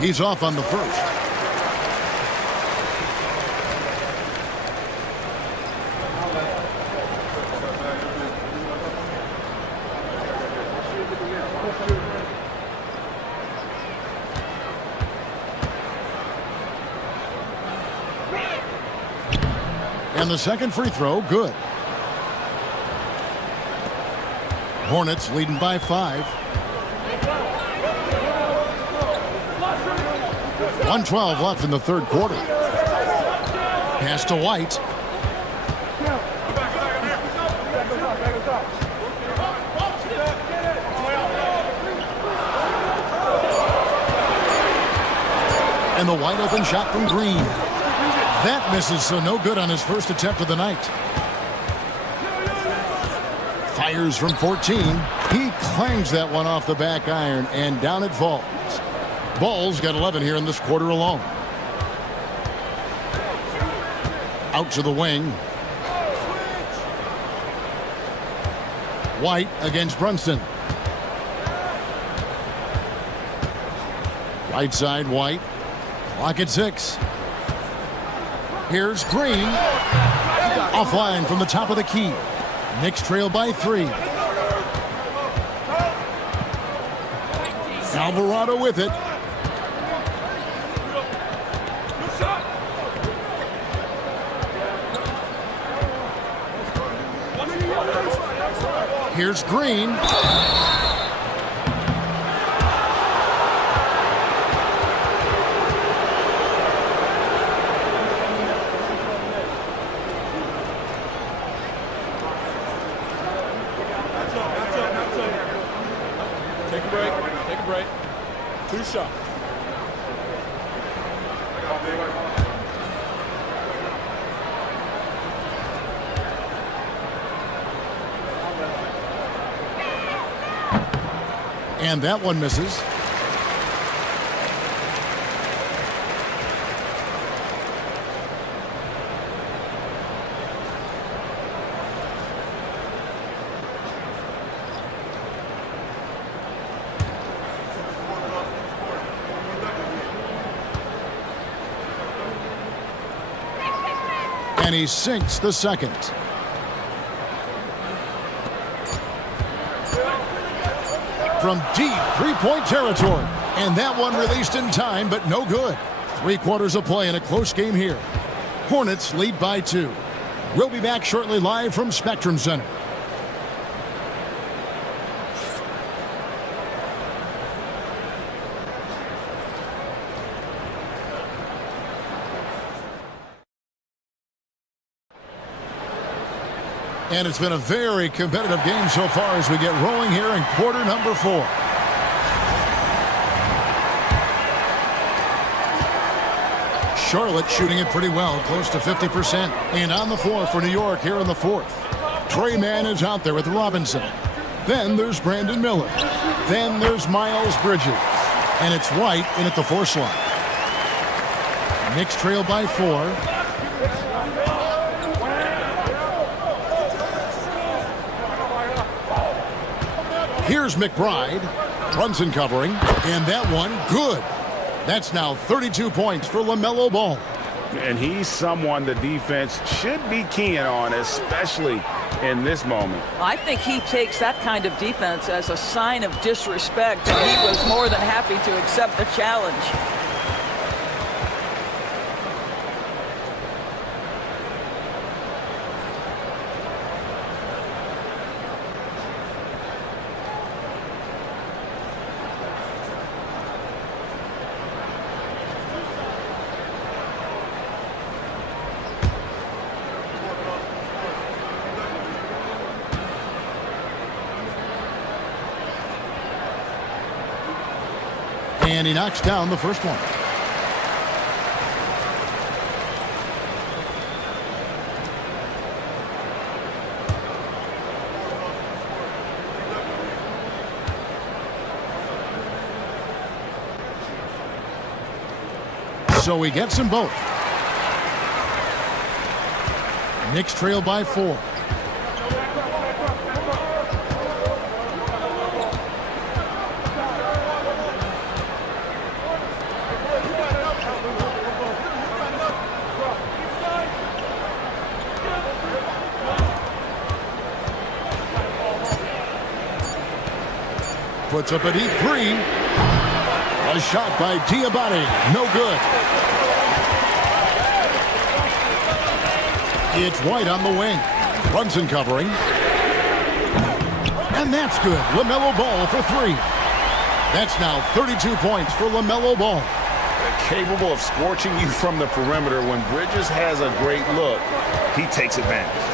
He's off on the first. And the second free throw, good. Hornets leading by 5. 1:12 left in the third quarter. Pass to White. And the wide open shot from Green. That misses, so no good on his first attempt of the night. Fires from 14. He clangs that one off the back iron, and down it falls. Ball's got 11 here in this quarter alone. Out to the wing. White against Brunson. Right side, White. Clock at 6. Here's Green. Offline from the top of the key. Knicks trail by 3. Alvarado with it. Here's Green. Take a break. Take a break. 2 shots. And that one misses. And he sinks the second. From deep three-point territory. And that one released in time, but no good. 3 quarters of play in a close game here. Hornets lead by 2. We'll be back shortly live from Spectrum Center. And it's been a very competitive game so far as we get rolling here in quarter number 4. Charlotte shooting it pretty well, close to 50%. And on the floor for New York here in the 4th. Trey Mann is out there with Robinson. Then there's Brandon Miller. Then there's Miles Bridges. And it's White in at the 4 slot. Knicks trail by 4. Here's McBride. Brunson covering. And that one, good. That's now 32 points for LaMelo Ball. And he's someone the defense should be keying on, especially in this moment. I think he takes that kind of defense as a sign of disrespect, and he was more than happy to accept the challenge. And he knocks down the first one. So he gets them both. Knicks trail by 4. Puts up a deep 3. A shot by Diabate. No good. It's White on the wing. Brunson covering. And that's good. LaMelo Ball for 3. That's now 32 points for LaMelo Ball. Capable of scorching you from the perimeter. When Bridges has a great look, he takes advantage.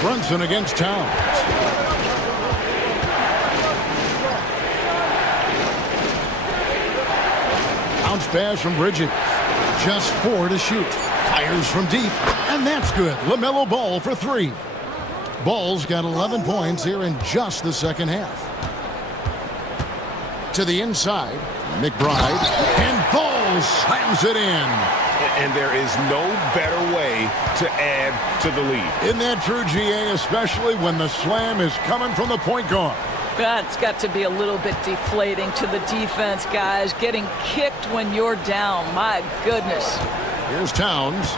Brunson against Towns. Bounce pass from Bridges. Just 4 to shoot. Fires from deep. And that's good. LaMelo Ball for 3. Ball's got 11 points here in just the second half. To the inside. McBride. And Ball slams it in. And there is no better way to add to the lead. Isn't that true, GA, especially when the slam is coming from the point guard? That's got to be a little bit deflating to the defense, guys. Getting kicked when you're down. My goodness. Here's Towns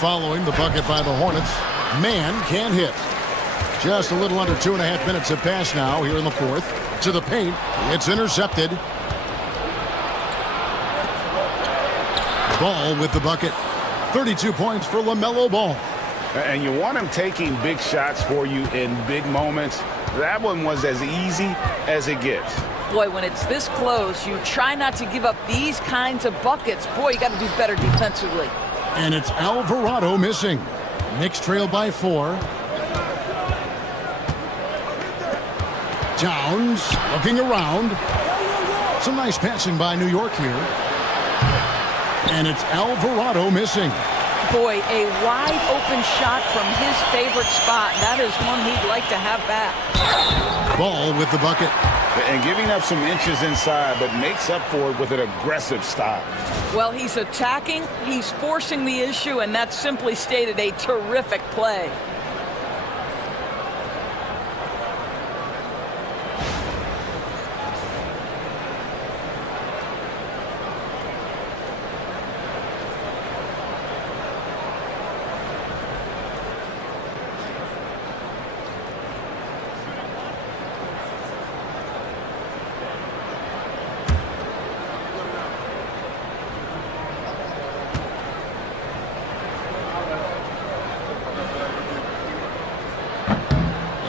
following the bucket by the Hornets. Man can't hit. Just a little under 2.5 minutes have passed now here in the 4th. To the paint. It's intercepted. Ball with the bucket. 32 points for LaMelo Ball. And you want him taking big shots for you in big moments. That one was as easy as it gets. Boy, when it's this close, you try not to give up these kinds of buckets. Boy, you got to do better defensively. And it's Alvarado missing. Knicks trail by 4. Downs looking around. Some nice passing by New York here. And it's Alvarado missing. Boy, a wide open shot from his favorite spot. That is one he'd like to have back. Ball with the bucket. And giving up some inches inside, but makes up for it with an aggressive stop. Well, he's attacking, he's forcing the issue, and that simply stated a terrific play.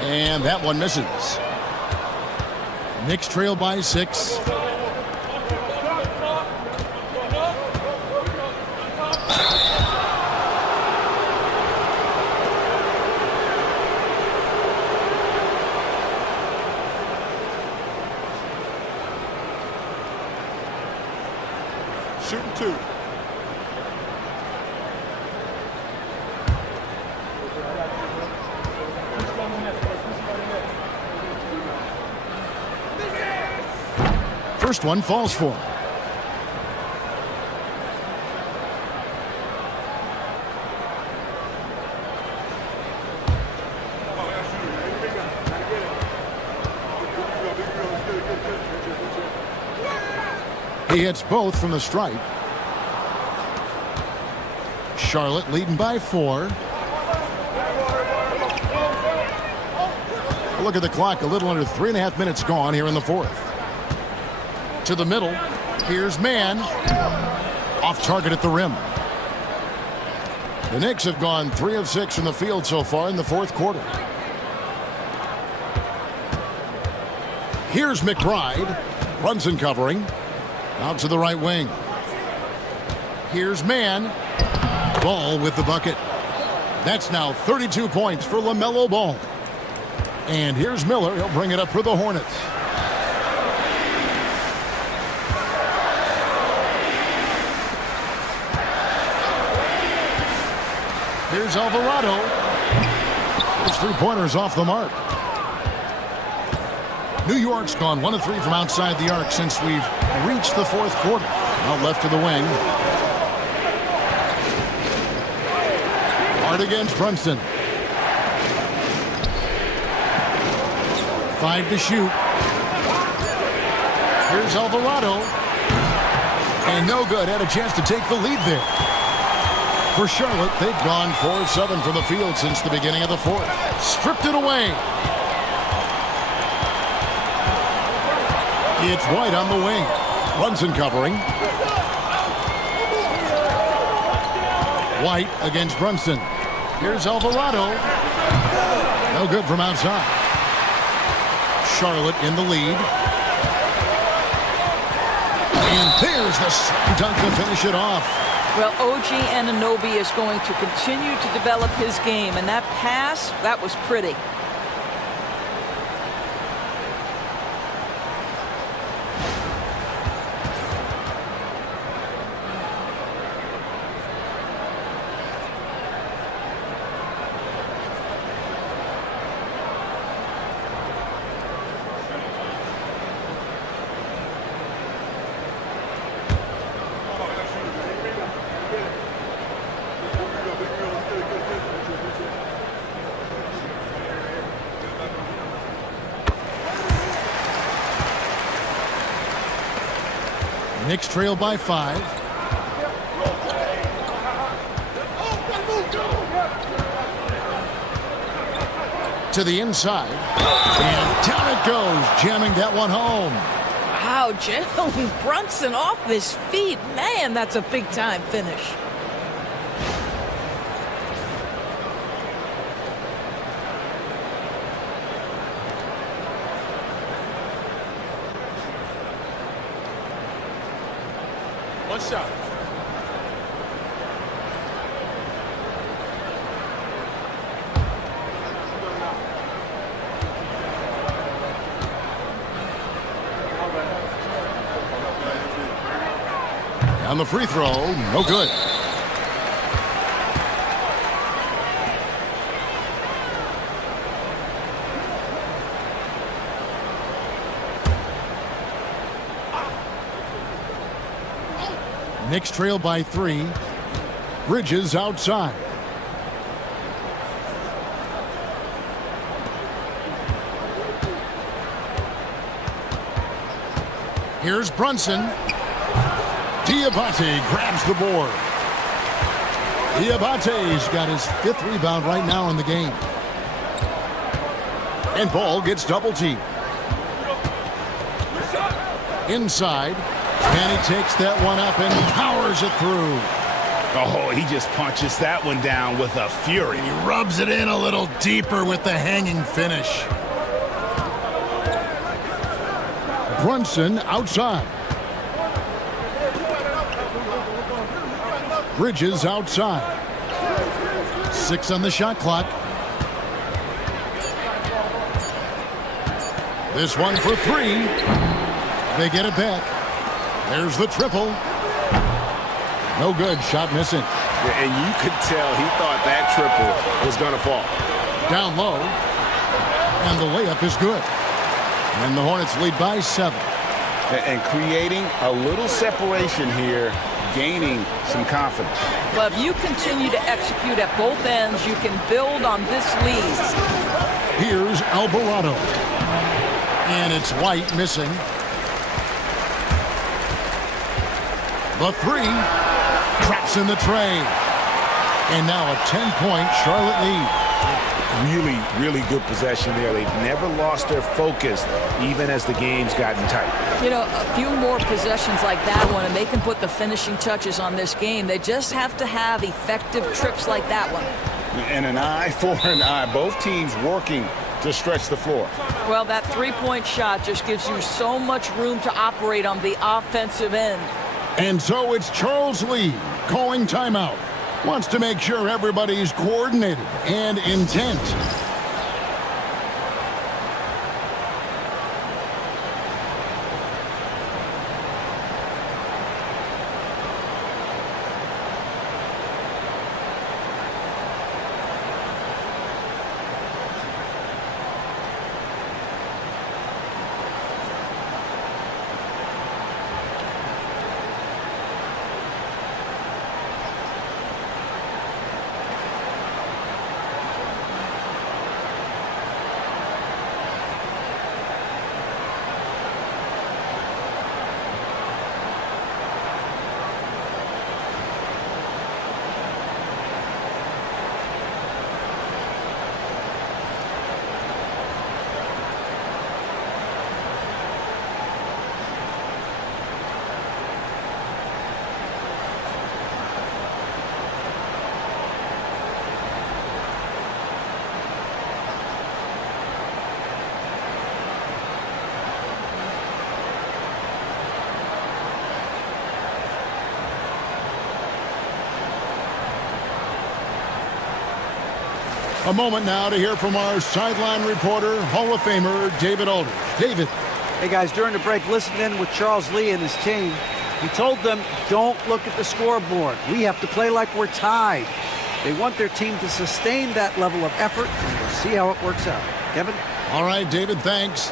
And that one misses. Knicks trail by 6. Shooting 2. First one falls for him. He hits both from the stripe. Charlotte leading by 4. Look at the clock, a little under 3.5 minutes gone here in the 4th. To the middle. Here's Mann. Off target at the rim. The Knicks have gone 3 of 6 from the field so far in the 4th quarter. Here's McBride. Brunson covering. Out to the right wing. Here's Mann. Ball with the bucket. That's now 32 points for LaMelo Ball. And here's Miller. He'll bring it up for the Hornets. Here's Alvarado. His 3-pointers off the mark. New York's gone 1 of 3 from outside the arc since we've reached the 4th quarter. Out left to the wing. Hard against Brunson. 5 to shoot. Here's Alvarado. And no good. Had a chance to take the lead there. For Charlotte, they've gone 4 of 7 from the field since the beginning of the 4th. Stripped it away. It's White on the wing. Brunson covering. White against Brunson. Here's Alvarado. No good from outside. Charlotte in the lead. And there's the slam dunk to finish it off. Well, OG Anunoby is going to continue to develop his game, and that pass, that was pretty. Knicks trail by 5. To the inside. And down it goes, jamming that one home. Wow, Jalen Brunson off his feet. Man, that's a big-time finish. On the free throw, no good. Knicks trail by 3. Bridges outside. Here's Brunson. Diabate grabs the board. Diabate's got his 5th rebound right now in the game. And Ball gets double teamed. Inside. And he takes that one up and powers it through. Oh, he just punches that one down with a fury. He rubs it in a little deeper with the hanging finish. Brunson outside. Bridges outside. 6 on the shot clock. This one for 3. They get it back. There's the triple. No good. Shot missing. Yeah, and you could tell he thought that triple was going to fall. Down low. And the layup is good. And the Hornets lead by 7. And creating a little separation here, gaining some confidence. Well, if you continue to execute at both ends, you can build on this lead. Here's Alvarado. And it's White missing. The 3 traps in the tray. And now a 10-point Charlotte lead. Really good possession there. They've never lost their focus, even as the game's gotten tight. You know, a few more possessions like that one, and they can put the finishing touches on this game. They just have to have effective trips like that one. And an eye for an eye. Both teams working to stretch the floor. Well, that 3-point shot just gives you so much room to operate on the offensive end. And so it's Charles Lee calling timeout. Wants to make sure everybody's coordinated and intent. A moment now to hear from our sideline reporter, Hall of Famer David Aldridge. David. Hey, guys, during the break, listen in with Charles Lee and his team. He told them, don't look at the scoreboard. We have to play like we're tied. They want their team to sustain that level of effort, and we'll see how it works out. Kevin? All right, David, thanks.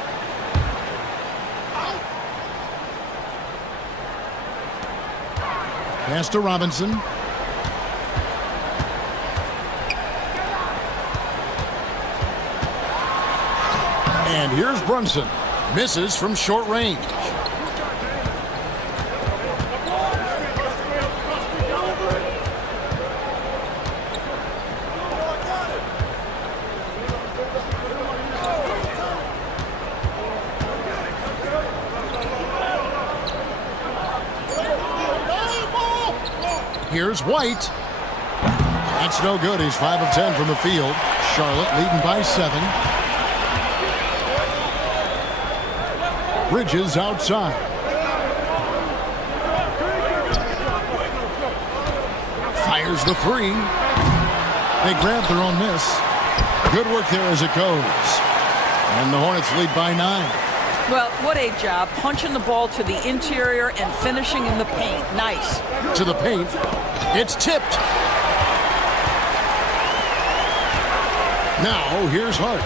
Pass to Robinson. And here's Brunson. Misses from short range. Here's White. That's no good. He's 5 of 10 from the field. Charlotte leading by 7. Bridges outside. Fires the 3. They grab their own miss. Good work there as it goes. And the Hornets lead by 9. Well, what a job. Punching the ball to the interior and finishing in the paint. Nice. To the paint. It's tipped. Now, here's Hart.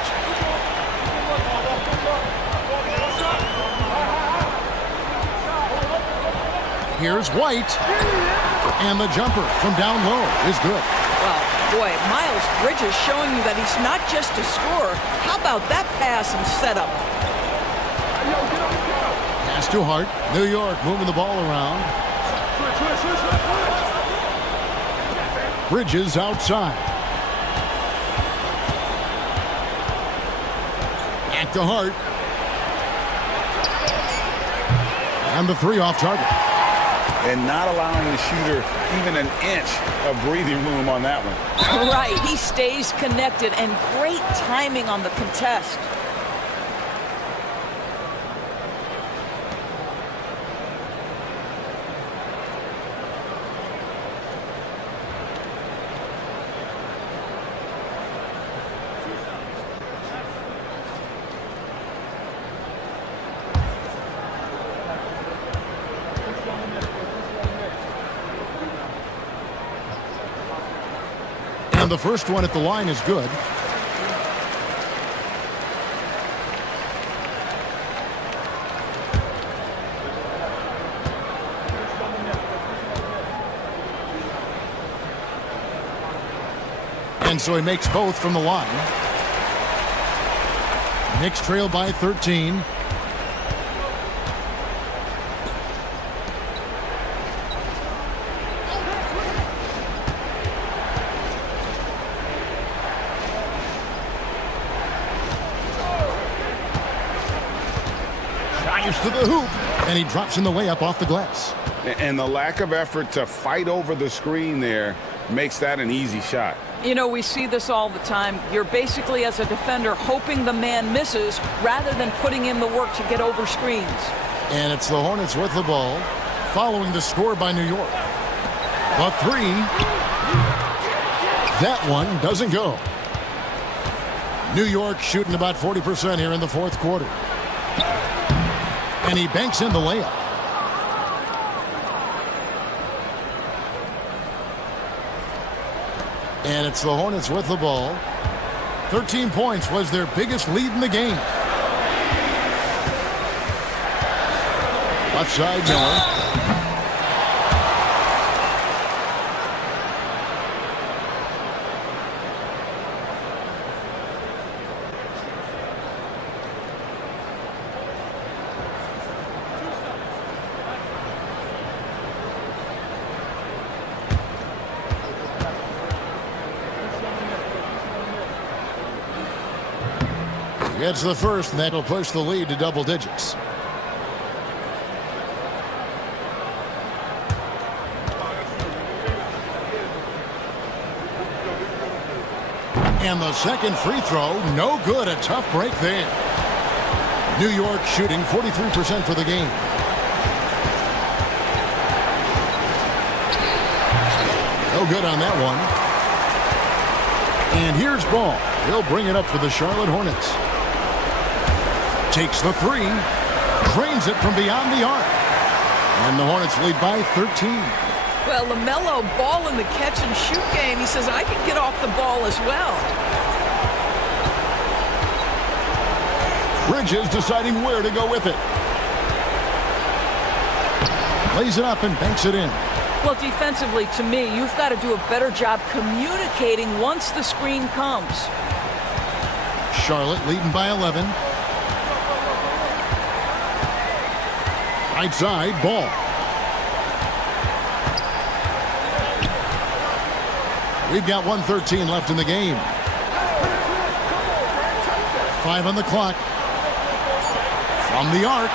Here's White. And the jumper from down low is good. Well, boy, Miles Bridges showing you that he's not just a scorer. How about that pass and setup? Pass to Hart. New York moving the ball around. Bridges outside. Back to Hart. And the three off target. And not allowing the shooter even an inch of breathing room on that one. Right, he stays connected, and great timing on the contest. And the first one at the line is good. And so he makes both from the line. Knicks trail by 13. To the hoop, and he drops in the way up off the glass. And the lack of effort to fight over the screen there makes that an easy shot. You know, we see this all the time. You're basically, as a defender, hoping the man misses rather than putting in the work to get over screens. And it's the Hornets with the ball, following the score by New York. The three. That one doesn't go. New York shooting about 40% here in the fourth quarter. And he banks in the layup. And it's the Hornets with the ball. 13 points was their biggest lead in the game. Left side, Miller. Gets the first, and that'll push the lead to double digits. And the second free throw, no good. A tough break there. New York shooting 43% for the game. No good on that one. And here's Ball. He'll bring it up for the Charlotte Hornets. Takes the three, drains it from beyond the arc. And the Hornets lead by 13. Well, LaMelo Ball in the catch and shoot game. He says, I can get off the ball as well. Bridges deciding where to go with it. Lays it up and banks it in. Well, defensively, to me, you've got to do a better job communicating once the screen comes. Charlotte leading by 11. Right side, Ball. We've got 1:13 left in the game. 5 on the clock. From the arc.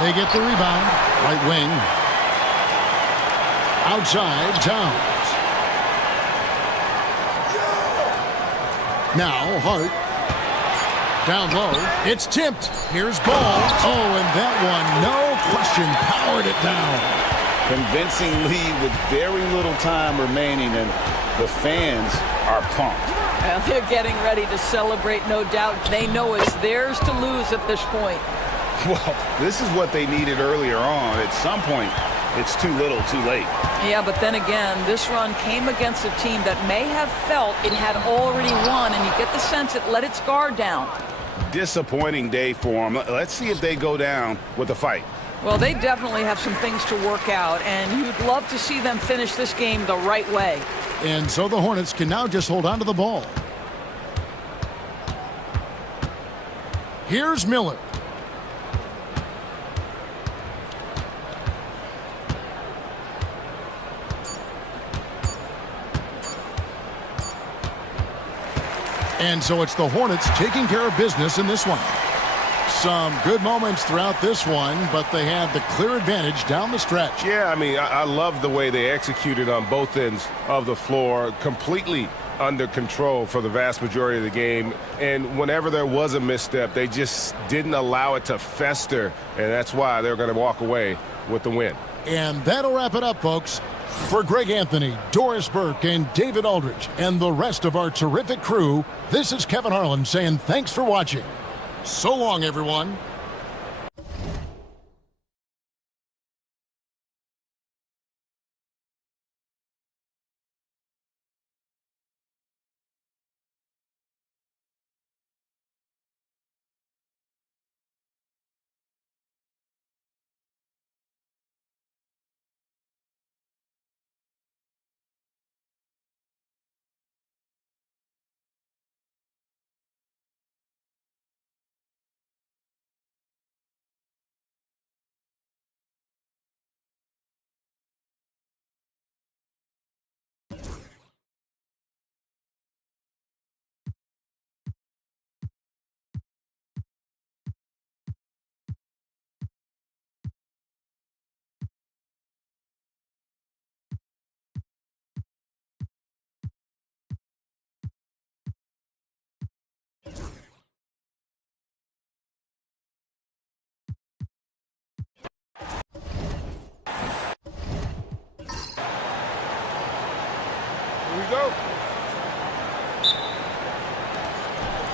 They get the rebound. Right wing. Outside, Towns. Now, Hart. Down low. It's tipped. Here's Ball. Oh, and that one, no question, powered it down. Convincing lead with very little time remaining, and the fans are pumped. Well, they're getting ready to celebrate, no doubt. They know it's theirs to lose at this point. Well, this is what they needed earlier on. At some point, it's too little, too late. Yeah, but then again, this run came against a team that may have felt it had already won, and you get the sense it let its guard down. Disappointing day for them. Let's see if they go down with a fight. Well, they definitely have some things to work out, and you'd love to see them finish this game the right way. And so the Hornets can now just hold on to the ball. Here's Miller. And so it's the Hornets taking care of business in this one. Some good moments throughout this one, but they had the clear advantage down the stretch. Yeah, I mean, I love the way they executed on both ends of the floor, completely under control for the vast majority of the game. And whenever there was a misstep, they just didn't allow it to fester, and that's why they're going to walk away with the win. And that'll wrap it up, folks. For Greg Anthony, Doris Burke, and David Aldridge, and the rest of our terrific crew, this is Kevin Harlan saying thanks for watching. So long, everyone. Go.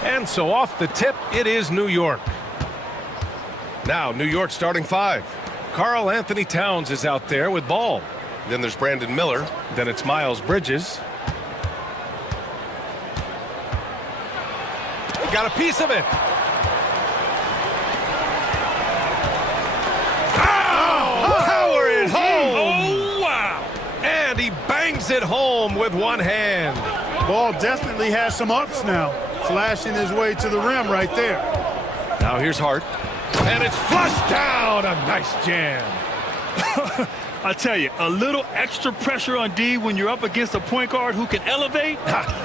And so off the tip, it is New York. Now, New York starting five. Karl Anthony Towns is out there with ball. Then there's Brandon Miller. Then it's Miles Bridges. Got a piece of it. Oh, power it home. Oh, wow. And he bangs it home with one hand. Ball definitely has some ups now. Flashing his way to the rim right there. Now here's Hart. And it's flushed down. A nice jam. I tell you, a little extra pressure on D when you're up against a point guard who can elevate.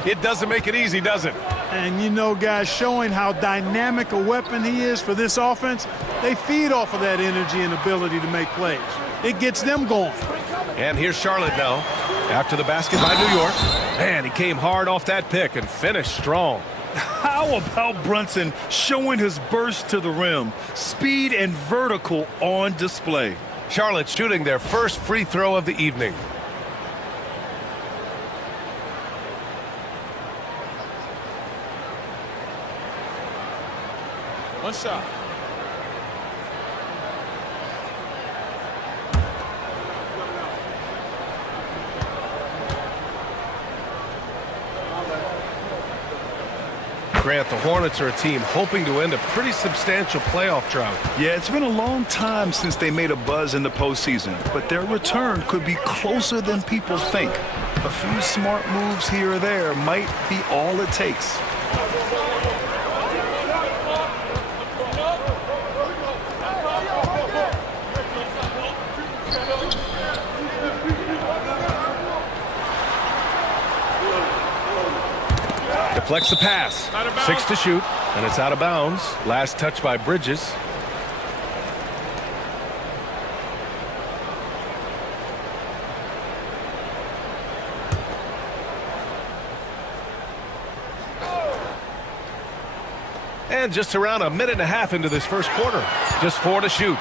It doesn't make it easy, does it? And you know, guys, showing how dynamic a weapon he is for this offense, they feed off of that energy and ability to make plays. It gets them going. And here's Charlotte now. After the basket by New York. Man, he came hard off that pick and finished strong. How about Brunson showing his burst to the rim? Speed and vertical on display. Charlotte shooting their first free throw of the evening. One shot. Grant, the Hornets are a team hoping to end a pretty substantial playoff drought. Yeah, it's been a long time since they made a buzz in the postseason, but their return could be closer than people think. A few smart moves here or there might be all it takes. Deflects the pass. 6 to shoot, and it's out of bounds. Last touch by Bridges. And just around a minute and a half into this first quarter. Just 4 to shoot.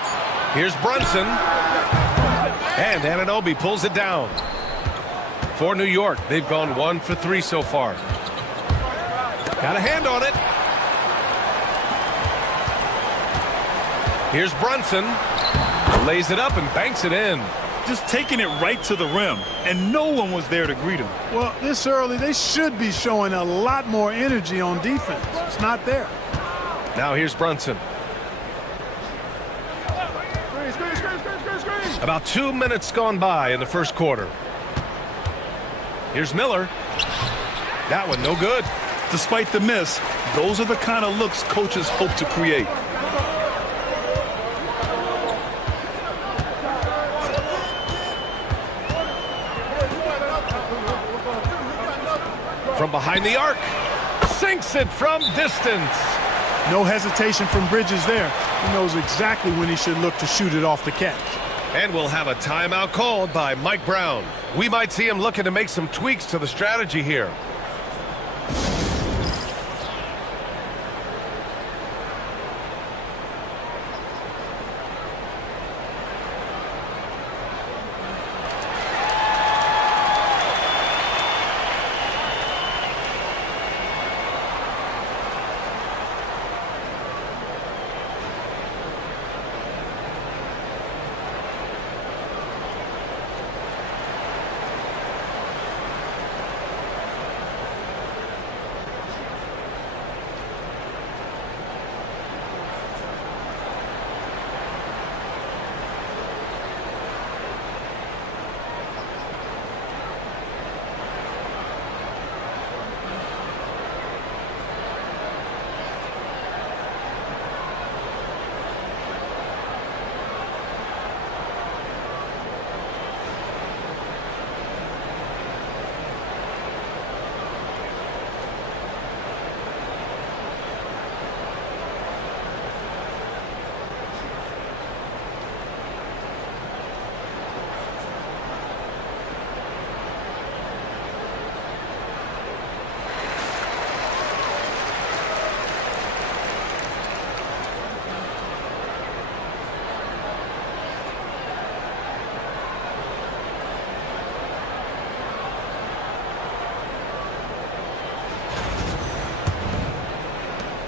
Here's Brunson. And Anunoby pulls it down. For New York, they've gone 1 for 3 so far. Got a hand on it. Here's Brunson. Lays it up and banks it in. Just taking it right to the rim, and no one was there to greet him. Well, this early, they should be showing a lot more energy on defense. It's not there. Now here's Brunson. About 2 minutes gone by in the first quarter. Here's Miller. That one no good. Despite the miss, those are the kind of looks coaches hope to create. From behind the arc. Sinks it from distance. No hesitation from Bridges there. He knows exactly when he should look to shoot it off the catch. And we'll have a timeout called by Mike Brown. We might see him looking to make some tweaks to the strategy here.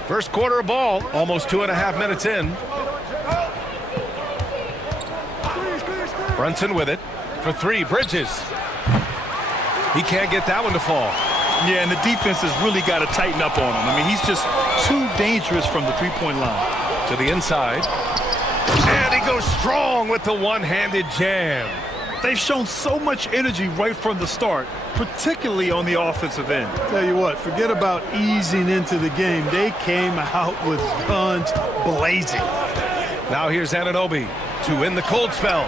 First quarter of ball, almost 2.5 minutes in. Brunson with it for 3, Bridges. He can't get that one to fall. Yeah, and the defense has really got to tighten up on him. I mean, he's just too dangerous from the three-point line. To the inside. And he goes strong with the one-handed jam. They've shown so much energy right from the start, particularly on the offensive end. Tell you what, forget about easing into the game. They came out with guns blazing. Now here's Anunoby to win the cold spell.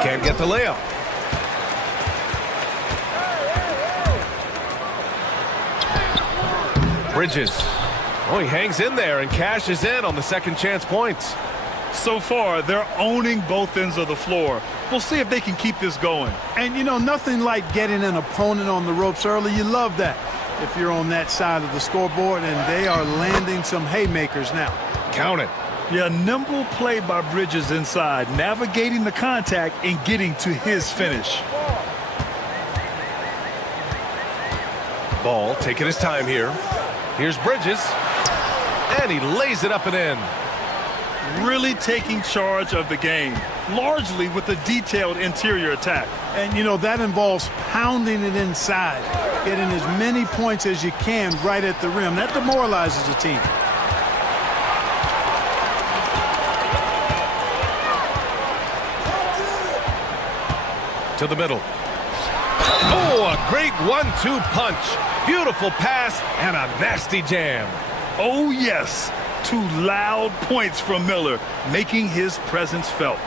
Can't get the layup. Bridges. Oh, he hangs in there and cashes in on the second chance points. So far, they're owning both ends of the floor. We'll see if they can keep this going. And, you know, nothing like getting an opponent on the ropes early. You love that if you're on that side of the scoreboard, and they are landing some haymakers now. Count it. Yeah, nimble play by Bridges inside, navigating the contact and getting to his finish. Ball taking his time here. Here's Bridges. And he lays it up and in. Really taking charge of the game, largely with a detailed interior attack. And, you know, that involves pounding it inside, getting as many points as you can right at the rim. That demoralizes a team. To the middle. Oh, a great 1-2 punch. Beautiful pass and a nasty jam. Oh, yes. 2 loud points from Miller, making his presence felt.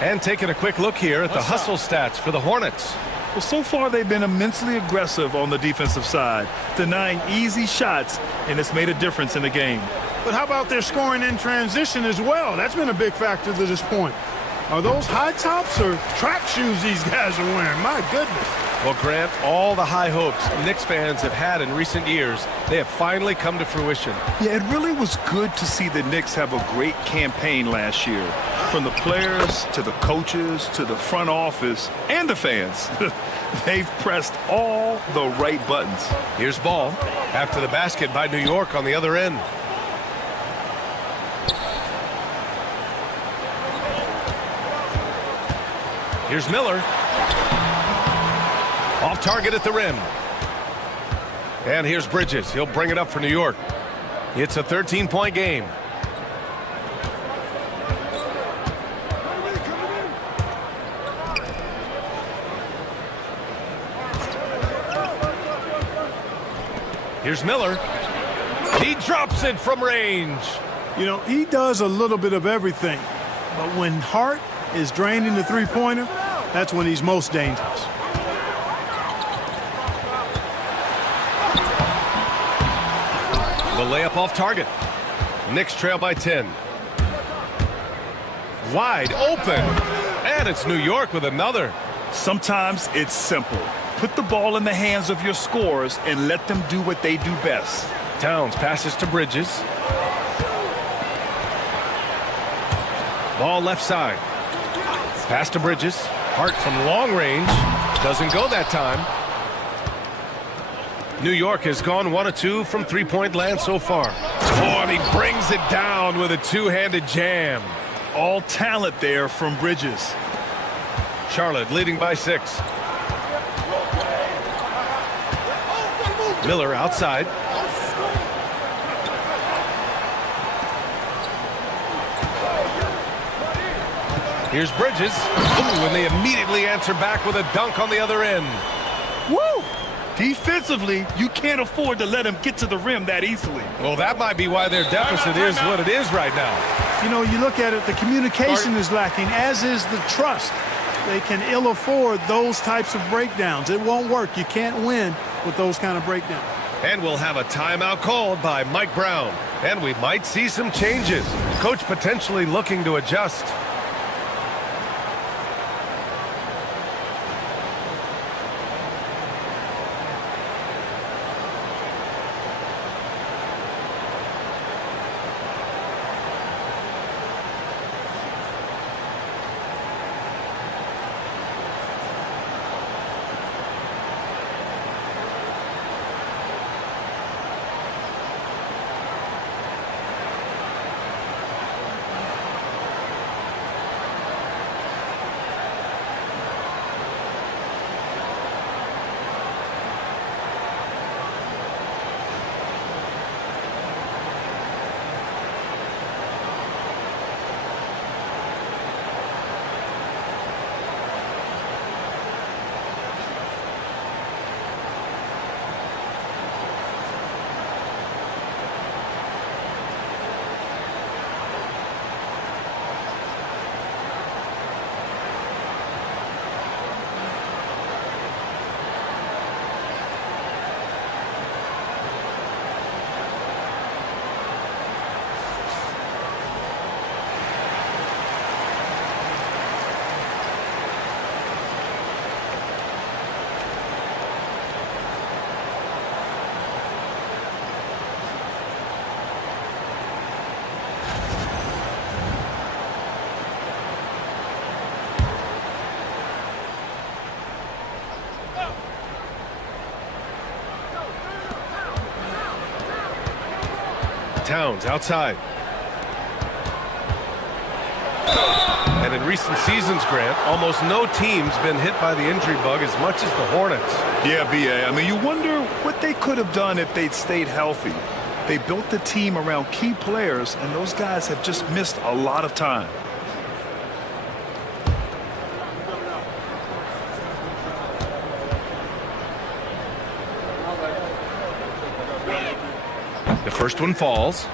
And taking a quick look here at the hustle stats for the Hornets. Well, so far they've been immensely aggressive on the defensive side, denying easy shots, and it's made a difference in the game. But how about their scoring in transition as well? That's been a big factor to this point. Are those high tops or track shoes these guys are wearing? My goodness. Well, Grant, all the high hopes Knicks fans have had in recent years, they have finally come to fruition. Yeah, it really was good to see the Knicks have a great campaign last year. From the players to the coaches to the front office and the fans, they've pressed all the right buttons. Here's ball. After the basket by New York on the other end. Here's Miller. Off target at the rim. And here's Bridges. He'll bring it up for New York. It's a 13-point game. Here's Miller. He drops it from range. You know, he does a little bit of everything. But when Hart is draining the three-pointer, that's when he's most dangerous. The layup off target. Knicks trail by 10. Wide open. And it's New York with another. Sometimes it's simple. Put the ball in the hands of your scorers and let them do what they do best. Towns passes to Bridges. Ball left side. Pass to Bridges. Hart from long range. Doesn't go that time. New York has gone 1 of 2 from three-point land so far. Oh, and he brings it down with a two-handed jam. All talent there from Bridges. Charlotte leading by 6. Miller outside. Here's Bridges. Ooh, and they immediately answer back with a dunk on the other end. Woo! Defensively, you can't afford to let him get to the rim that easily. Well, that might be why their deficit is what it is right now. You know, you look at it, the communication is lacking, as is the trust. They can ill afford those types of breakdowns. It won't work. You can't win with those kind of breakdowns. And we'll have a timeout called by Mike Brown. And we might see some changes. Coach potentially looking to adjust. Towns outside. And in recent seasons, Grant, almost no team's been hit by the injury bug as much as the Hornets. Yeah, B.A. I mean, you wonder what they could have done if they'd stayed healthy. They built the team around key players, and those guys have just missed a lot of time. The first one falls.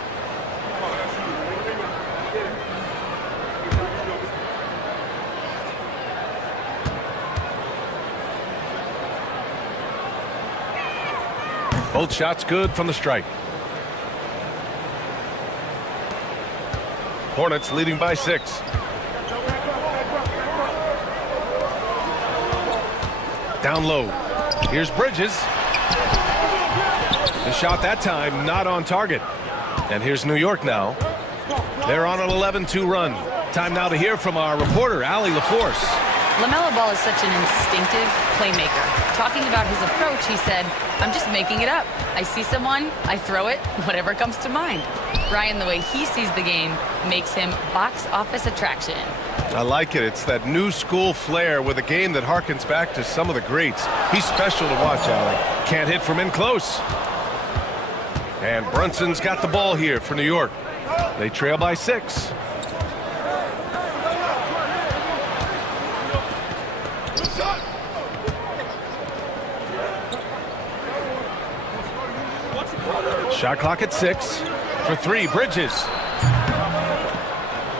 Both shots good from the stripe. Hornets leading by 6. Down low. Here's Bridges. The shot that time not on target. And here's New York now. They're on an 11-2 run. Time now to hear from our reporter, Allie LaForce. LaMelo Ball is such an instinctive playmaker. Talking about his approach, he said, "I'm just making it up. I see someone, I throw it, whatever comes to mind." Ryan, the way he sees the game makes him box office attraction. I like it. It's that new school flair with a game that harkens back to some of the greats. He's special to watch, Allie. Can't hit from in close. And Brunson's got the ball here for New York. They trail by 6. Shot clock at 6. For 3, Bridges.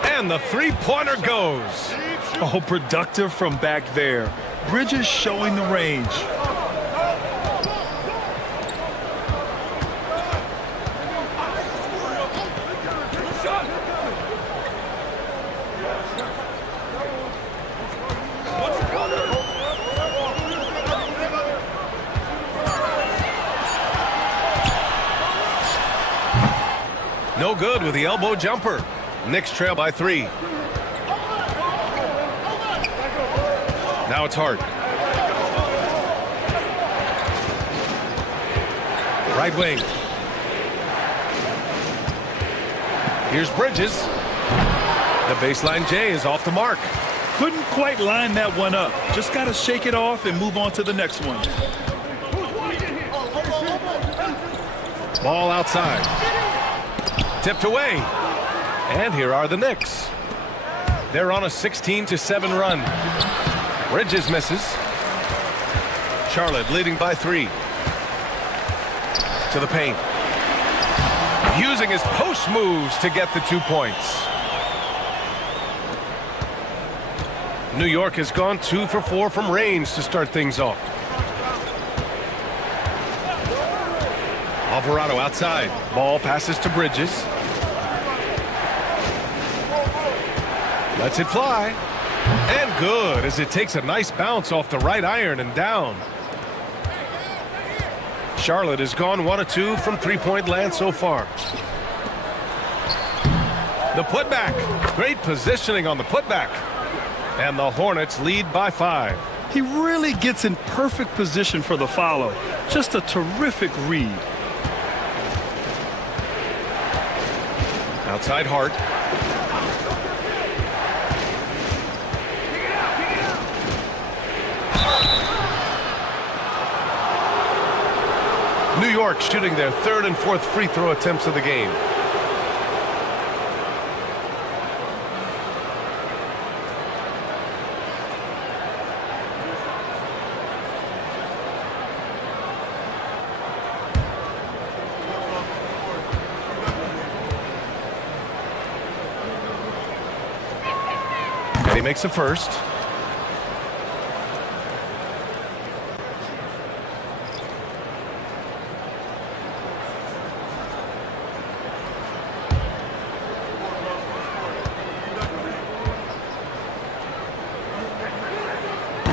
And the three-pointer goes. Oh, productive from back there. Bridges showing the range. No good with the elbow jumper. Knicks trail by 3. Now it's Hart. Right wing. Here's Bridges. The baseline J is off the mark. Couldn't quite line that one up. Just got to shake it off and move on to the next one. Ball outside. Tipped away. And here are the Knicks. They're on a 16-7 run. Bridges misses. Charlotte leading by 3. To the paint. Using his post moves to get the 2 points. New York has gone 2 for 4 from range to start things off. Alvarado outside. Ball passes to Bridges. Lets it fly. And good as it takes a nice bounce off the right iron and down. Charlotte has gone 1 of 2 from three-point land so far. The putback. Great positioning on the putback. And the Hornets lead by 5. He really gets in perfect position for the follow. Just a terrific read. Outside Hart. New York shooting their 3rd and 4th free throw attempts of the game. And he makes the first.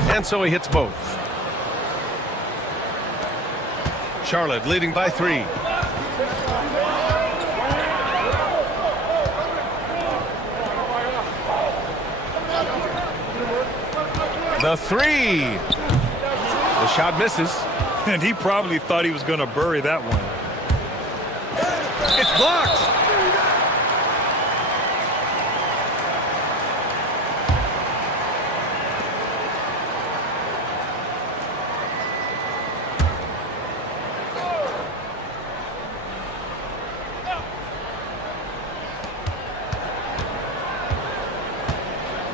And so he hits both. Charlotte leading by 3. The 3. The shot misses. And he probably thought he was going to bury that one. It's blocked.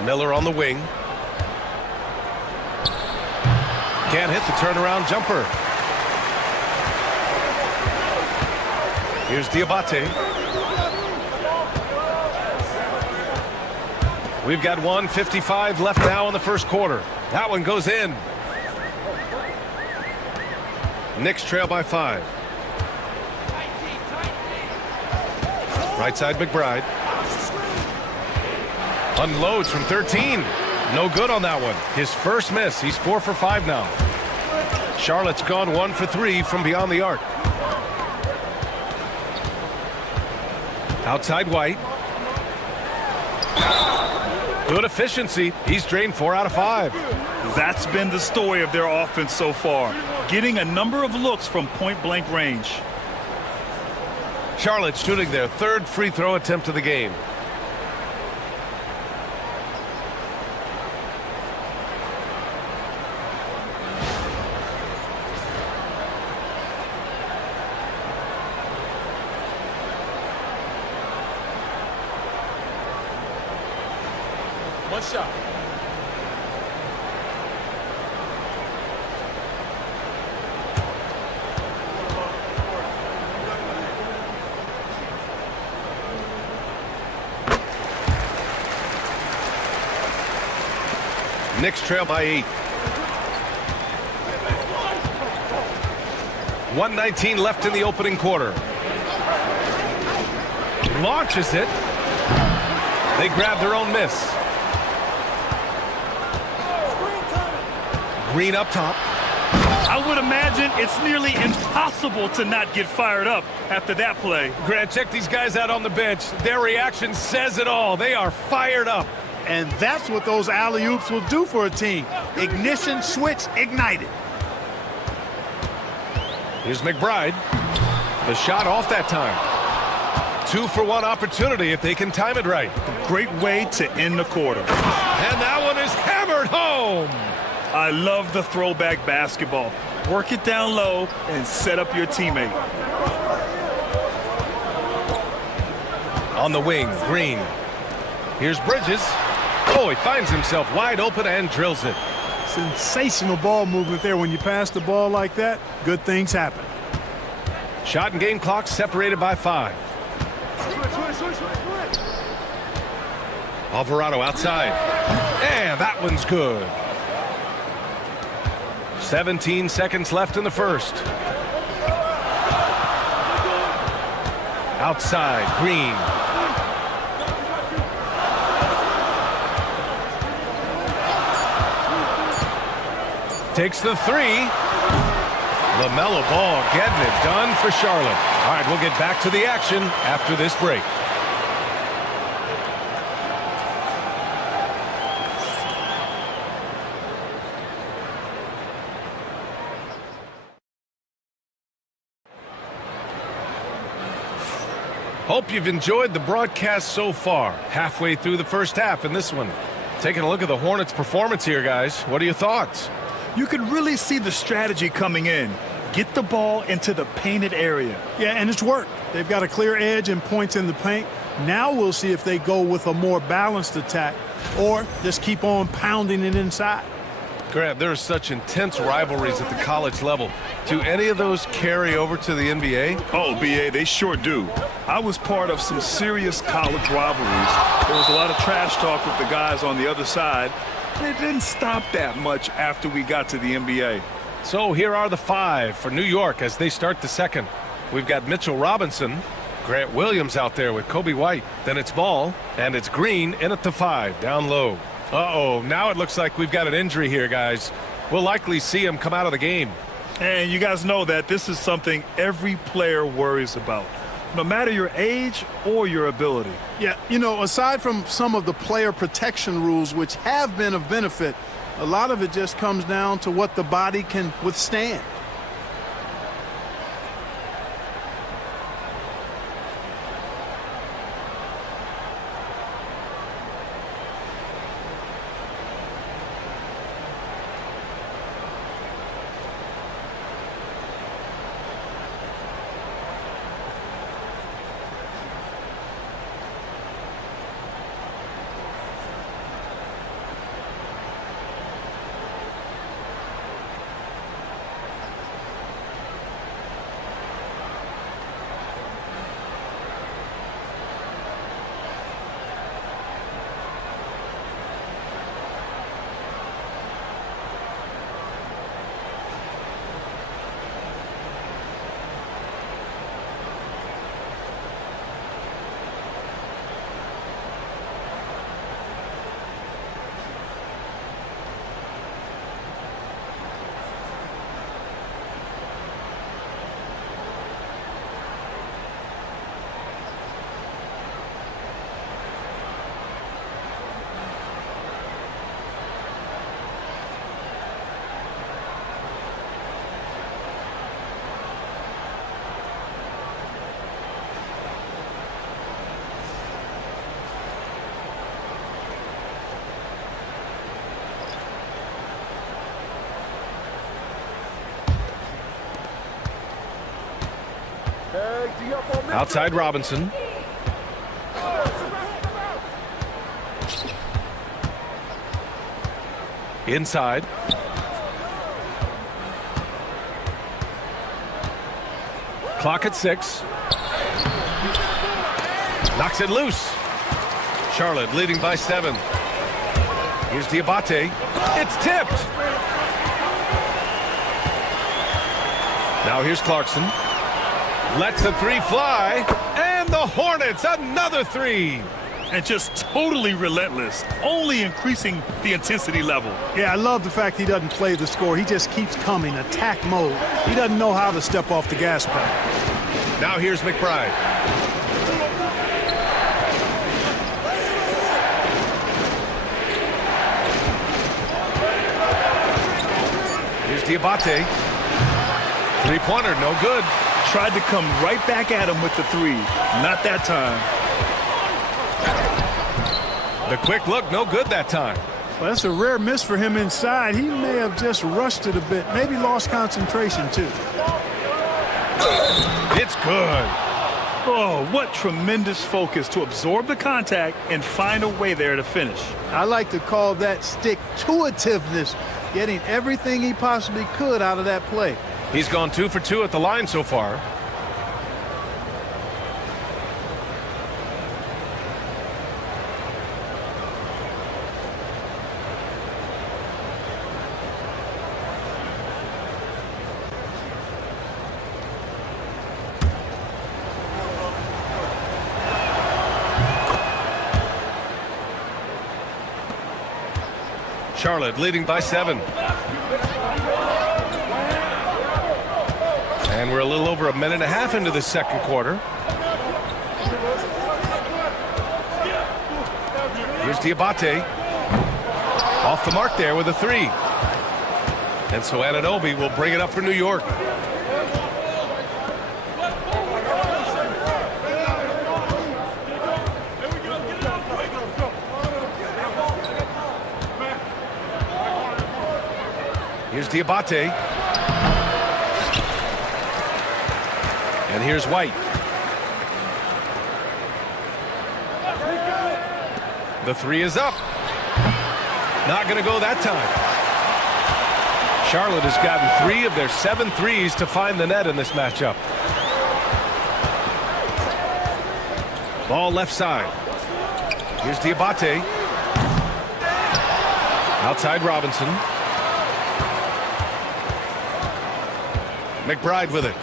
Miller on the wing. Can't hit the turnaround jumper. Here's Diabate. We've got 1:55 left now in the first quarter. That one goes in. Knicks trail by 5. Right side McBride. Unloads from 13. No good on that one. His first miss. He's 4 for 5 now. Charlotte's gone 1 for 3 from beyond the arc. Outside White. Good efficiency. He's drained 4 out of 5. That's been the story of their offense so far, getting a number of looks from point-blank range. Charlotte shooting their 3rd free throw attempt of the game. One shot. Knicks trail by 8. 1:19 left in the opening quarter. Launches it. They grab their own miss. Green up top. I would imagine it's nearly impossible to not get fired up after that play. Grant, check these guys out on the bench. Their reaction says it all. They are fired up. And that's what those alley-oops will do for a team. Ignition switch ignited. Here's McBride. The shot off that time. 2-for-1 opportunity if they can time it right. Great way to end the quarter. And that one is hammered home. I love the throwback basketball. Work it down low and set up your teammate. On the wing, Green. Here's Bridges. Oh, he finds himself wide open and drills it. Sensational ball movement there. When you pass the ball like that, good things happen. Shot and game clock separated by 5. Alvarado outside. And that one's good. 17 seconds left in the first. Outside, Green. Takes the 3. LaMelo Ball getting it done for Charlotte. All right, we'll get back to the action after this break. Hope you've enjoyed the broadcast so far. Halfway through the first half in this one. Taking a look at the Hornets' performance here, guys. What are your thoughts? You could really see the strategy coming in. Get the ball into the painted area. Yeah, and it's worked. They've got a clear edge and points in the paint. Now we'll see if they go with a more balanced attack or just keep on pounding it inside. Grant, there are such intense rivalries at the college level. Do any of those carry over to the NBA? Oh, BA, they sure do. I was part of some serious college rivalries. There was a lot of trash talk with the guys on the other side. And it didn't stop that much after we got to the NBA. So here are the 5 for New York as they start the second. We've got Mitchell Robinson, Grant Williams out there with Kobe White. Then it's Ball, and it's Green in at the 5, down low. Uh-oh, now it looks like we've got an injury here, guys. We'll likely see him come out of the game. And you guys know that this is something every player worries about, no matter your age or your ability. Yeah, you know, aside from some of the player protection rules, which have been of benefit, a lot of it just comes down to what the body can withstand. Outside Robinson. Inside. Clock at 6. Knocks it loose. Charlotte leading by 7. Here's Diabate. It's tipped. Now here's Clarkson. Lets the 3 fly. And the Hornets, another 3. And just totally relentless, only increasing the intensity level. Yeah, I love the fact he doesn't play the score. He just keeps coming, attack mode. He doesn't know how to step off the gas pedal. Now here's McBride. Here's Diabate. 3-pointer, no good. Tried to come right back at him with the 3. Not that time. The quick look, no good that time. Well, that's a rare miss for him inside. He may have just rushed it a bit, maybe lost concentration too. It's good. Oh, what tremendous focus to absorb the contact and find a way there to finish. I like to call that stick-to-itiveness, getting everything he possibly could out of that play. He's gone 2 for 2 at the line so far. Charlotte leading by 7. And we're a little over a minute and a half into the second quarter. Here's Diabate. Off the mark there with a 3. And so Anunoby will bring it up for New York. Here's Diabate. And here's White. The 3 is up. Not going to go that time. Charlotte has gotten 3 of their 7 threes to find the net in this matchup. Ball left side. Here's Diabate. Outside Robinson. McBride with it.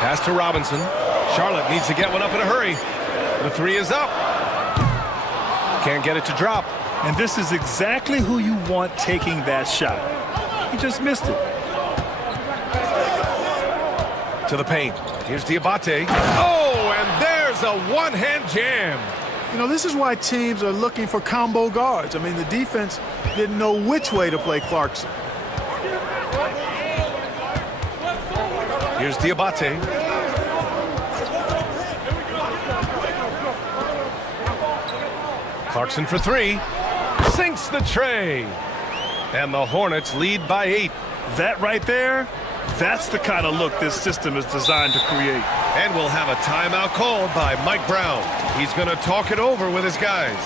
Pass to Robinson. Charlotte needs to get one up in a hurry. The 3 is up. Can't get it to drop. And this is exactly who you want taking that shot. He just missed it. To the paint. Here's Diabate. Oh, and there's a one-hand jam. You know, this is why teams are looking for combo guards. I mean, the defense didn't know which way to play Clarkson. Here's Diabate. Clarkson for 3. Sinks the tray. And the Hornets lead by 8. That right there, that's the kind of look this system is designed to create. And we'll have a timeout called by Mike Brown. He's going to talk it over with his guys.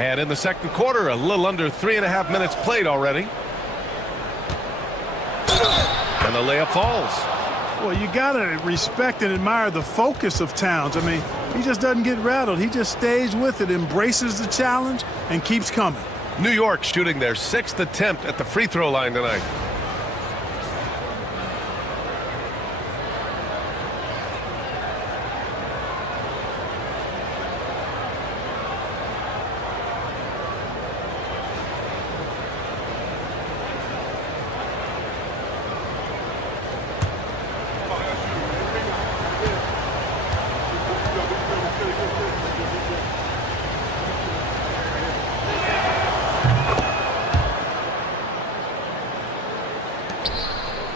And in the second quarter, a little under 3.5 minutes played already. And the layup falls. Well, you got to respect and admire the focus of Towns. I mean, he just doesn't get rattled. He just stays with it, embraces the challenge, and keeps coming. New York shooting their 6th attempt at the free throw line tonight.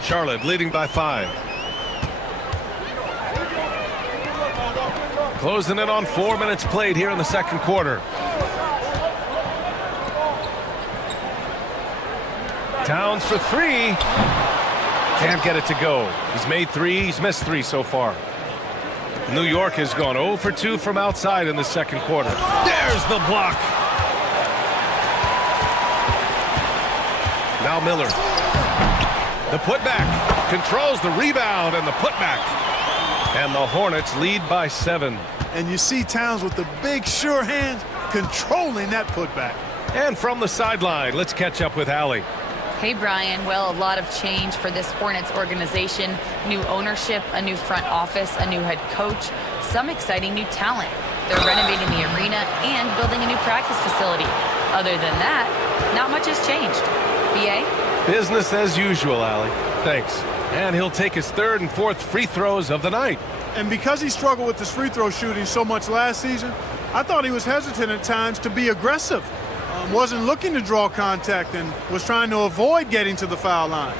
Charlotte leading by 5. Closing in on 4 minutes played here in the second quarter. Towns for 3. Can't get it to go. He's made 3. He's missed 3 so far. New York has gone 0 for 2 from outside in the second quarter. There's the block. Now Miller. The putback, controls the rebound and the putback. And the Hornets lead by 7. And you see Towns with the big, sure hands controlling that putback. And from the sideline, let's catch up with Allie. Hey, Brian. Well, a lot of change for this Hornets organization. New ownership, a new front office, a new head coach, some exciting new talent. They're renovating the arena and building a new practice facility. Other than that, not much has changed. BA? Business as usual, Allie. Thanks. And he'll take his 3rd and 4th free throws of the night. And because he struggled with his free throw shooting so much last season, I thought he was hesitant at times to be aggressive. Wasn't looking to draw contact and was trying to avoid getting to the foul line.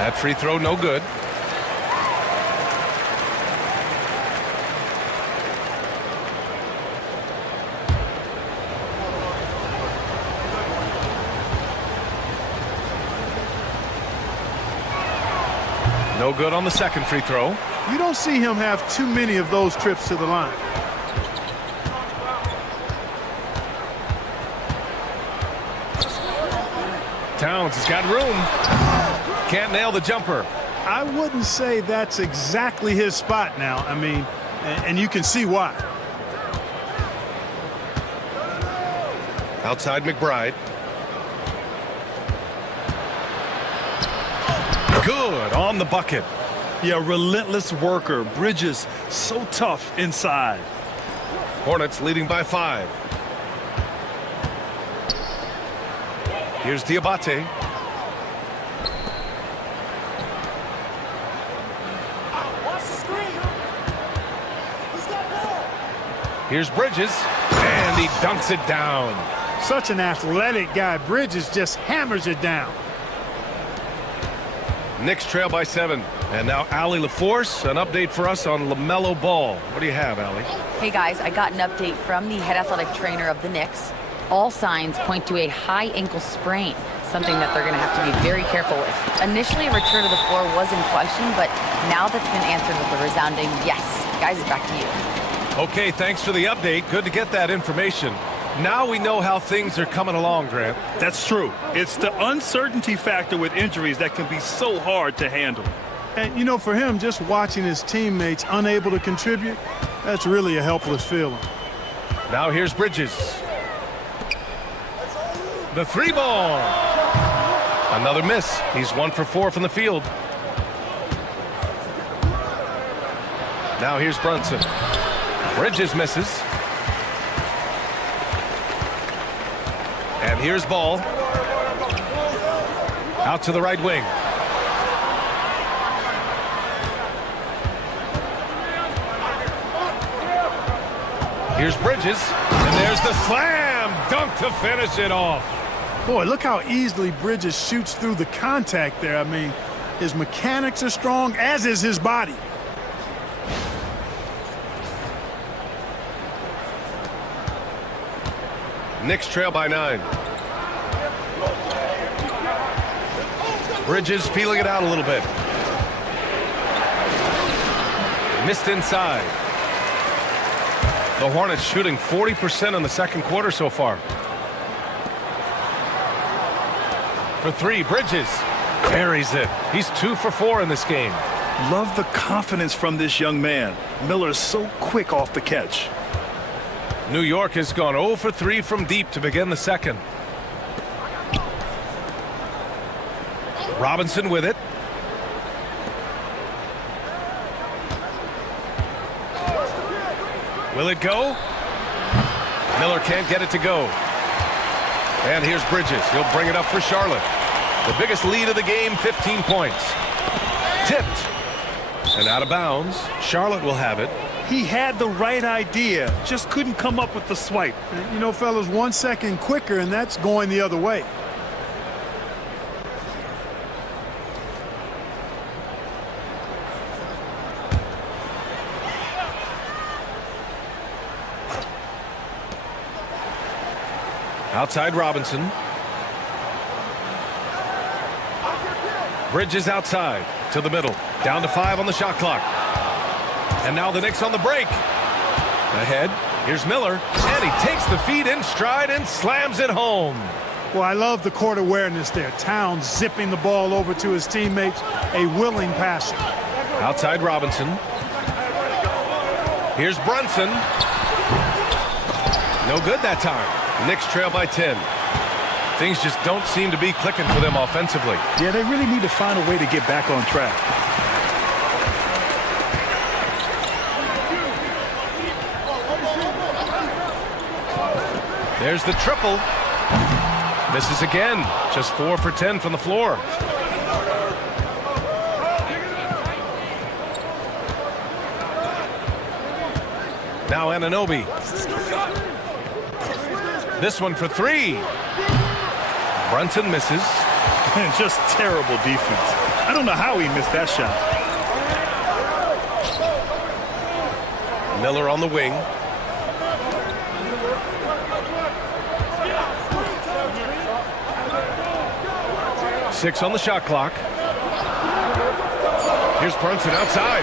That free throw no good. No good on the second free throw. You don't see him have too many of those trips to the line. Towns has got room. Can't nail the jumper. I wouldn't say that's exactly his spot now. I mean, and you can see why. Outside McBride. Good on the bucket. Yeah, relentless worker. Bridges so tough inside. Hornets leading by 5. Here's Diabate. Here's Bridges, and he dunks it down. Such an athletic guy. Bridges just hammers it down. Knicks trail by 7. And now Allie LaForce, an update for us on LaMelo Ball. What do you have, Allie? Hey, guys, I got an update from the head athletic trainer of the Knicks. All signs point to a high ankle sprain, something that they're going to have to be very careful with. Initially, a return to the floor was in question, but now that's been answered with a resounding yes. Guys, back to you. Okay, thanks for the update. Good to get that information. Now we know how things are coming along, Grant. That's true. It's the uncertainty factor with injuries that can be so hard to handle. And, you know, for him, just watching his teammates unable to contribute, that's really a helpless feeling. Now here's Bridges. The 3 ball. Another miss. He's 1 for 4 from the field. Now here's Brunson. Bridges misses. And here's Ball. Out to the right wing. Here's Bridges. And there's the slam dunk to finish it off. Boy, look how easily Bridges shoots through the contact there. I mean, his mechanics are strong, as is his body. Knicks trail by 9. Bridges feeling it out a little bit. Missed inside. The Hornets shooting 40% in the second quarter so far. For three, Bridges carries it. He's 2 for 4 in this game. Love the confidence from this young man. Miller is so quick off the catch. New York has gone 0 for 3 from deep to begin the second. Robinson with it. Will it go? Miller can't get it to go. And here's Bridges. He'll bring it up for Charlotte. The biggest lead of the game, 15 points. Tipped. And out of bounds. Charlotte will have it. He had the right idea, just couldn't come up with the swipe. You know, fellas, 1 second quicker, and that's going the other way. Outside Robinson. Bridges outside to the middle. Down to 5 on the shot clock. And now the Knicks on the break. Ahead. Here's Miller. And he takes the feed in stride and slams it home. Well, I love the court awareness there. Towns zipping the ball over to his teammates. A willing passer. Outside Robinson. Here's Brunson. No good that time. Knicks trail by 10. Things just don't seem to be clicking for them offensively. Yeah, they really need to find a way to get back on track. There's the triple. Misses again. Just 4 for 10 from the floor. Now Anunoby. This one for 3. Brunson misses. And just terrible defense. I don't know how he missed that shot. Miller on the wing. Six on the shot clock. Here's Brunson outside.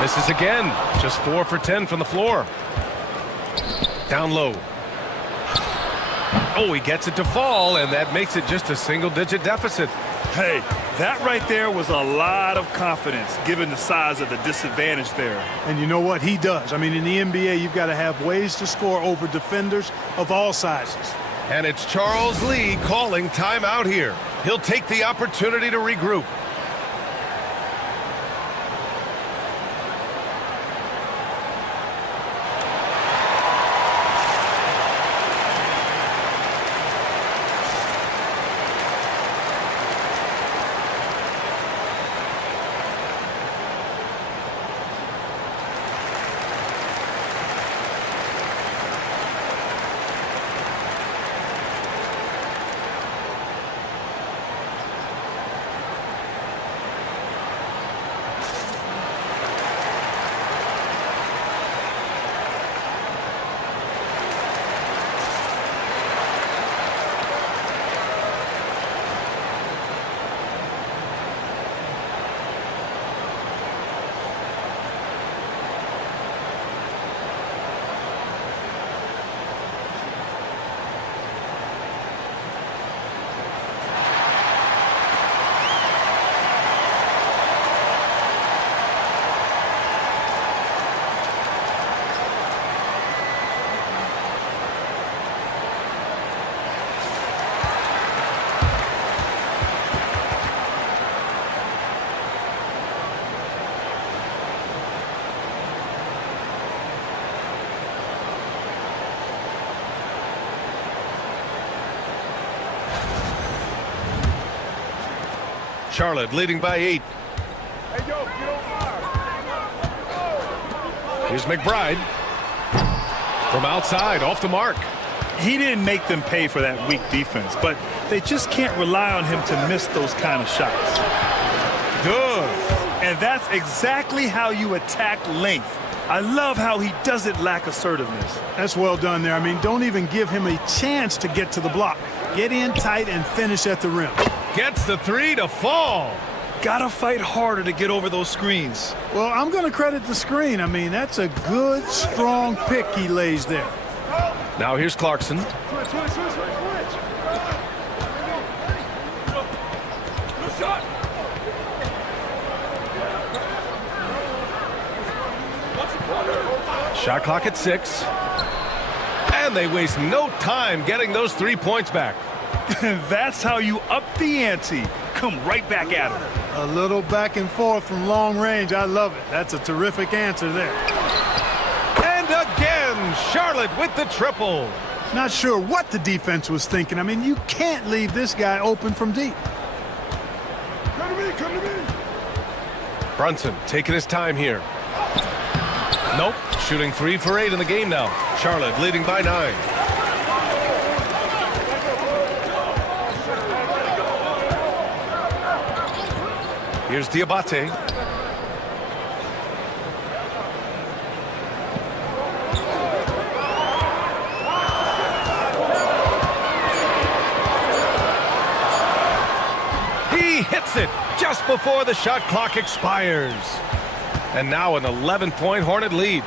Misses again. Just 4 for 10 from the floor. Down low. Oh, he gets it to fall, and that makes it just a single-digit deficit. Hey, that right there was a lot of confidence, given the size of the disadvantage there. And you know what? He does. I mean, in the NBA, you've got to have ways to score over defenders of all sizes. And it's Charles Lee calling timeout here. He'll take the opportunity to regroup. Charlotte leading by 8. Here's McBride. From outside, off the mark. He didn't make them pay for that weak defense, but they just can't rely on him to miss those kind of shots. Good. And that's exactly how you attack length. I love how he doesn't lack assertiveness. That's well done there. I mean, don't even give him a chance to get to the block. Get in tight and finish at the rim. gets the three to fall. Gotta fight harder to get over those screens. Well, I'm going to credit the screen. I mean, that's a good, strong pick he lays there. Now here's Clarkson. Shot clock at 6. And they waste no time getting those 3 points back. That's how you up the ante. Come right back at him. A little back and forth from long range. I love it. That's a terrific answer there. And again, Charlotte with the triple. Not sure what the defense was thinking. I mean, you can't leave this guy open from deep. Come to me, come to me. Brunson taking his time here. Nope. Shooting 3 for 8 in the game now. Charlotte leading by 9. Here's Diabate. He hits it just before the shot clock expires. And now an 11-point Hornet lead.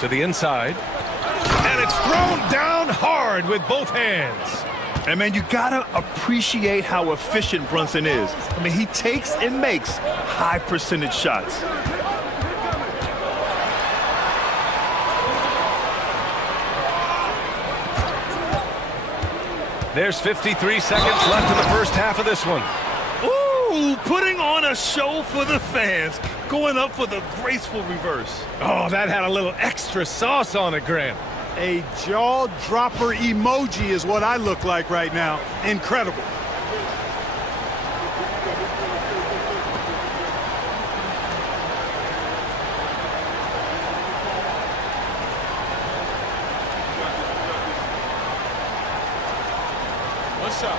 To the inside. And it's thrown down hard with both hands. And, man, you got to appreciate how efficient Brunson is. I mean, he takes and makes high-percentage shots. There's 53 seconds left in the first half of this one. Ooh, putting on a show for the fans. Going up for the graceful reverse. Oh, that had a little extra sauce on it, Grant. A jaw-dropper emoji is what I look like right now. Incredible. One shot.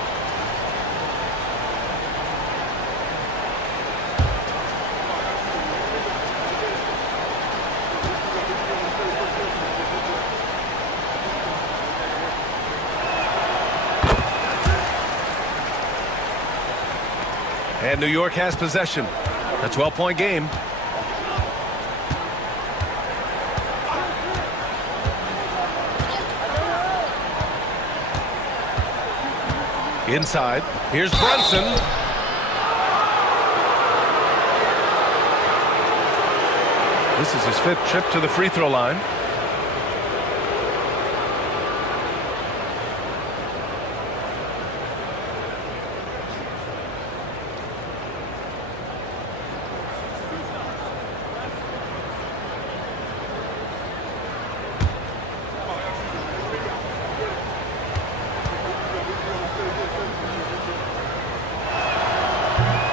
And New York has possession. A 12-point game. Inside. Here's Brunson. This is his 5th trip to the free throw line.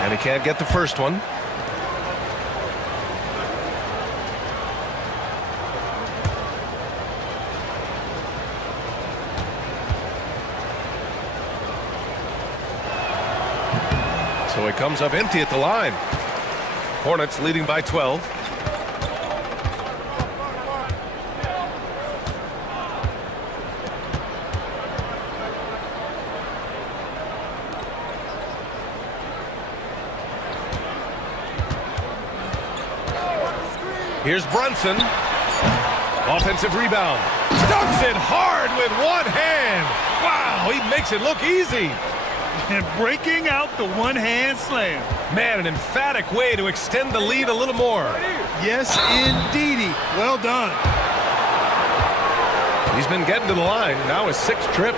And he can't get the first one. So he comes up empty at the line. Hornets leading by 12. Here's Brunson. Offensive rebound. Dunks it hard with one hand. Wow, he makes it look easy. And breaking out the one-hand slam. Man, an emphatic way to extend the lead a little more. Yes, indeedy. Well done. He's been getting to the line. Now his 6th trip.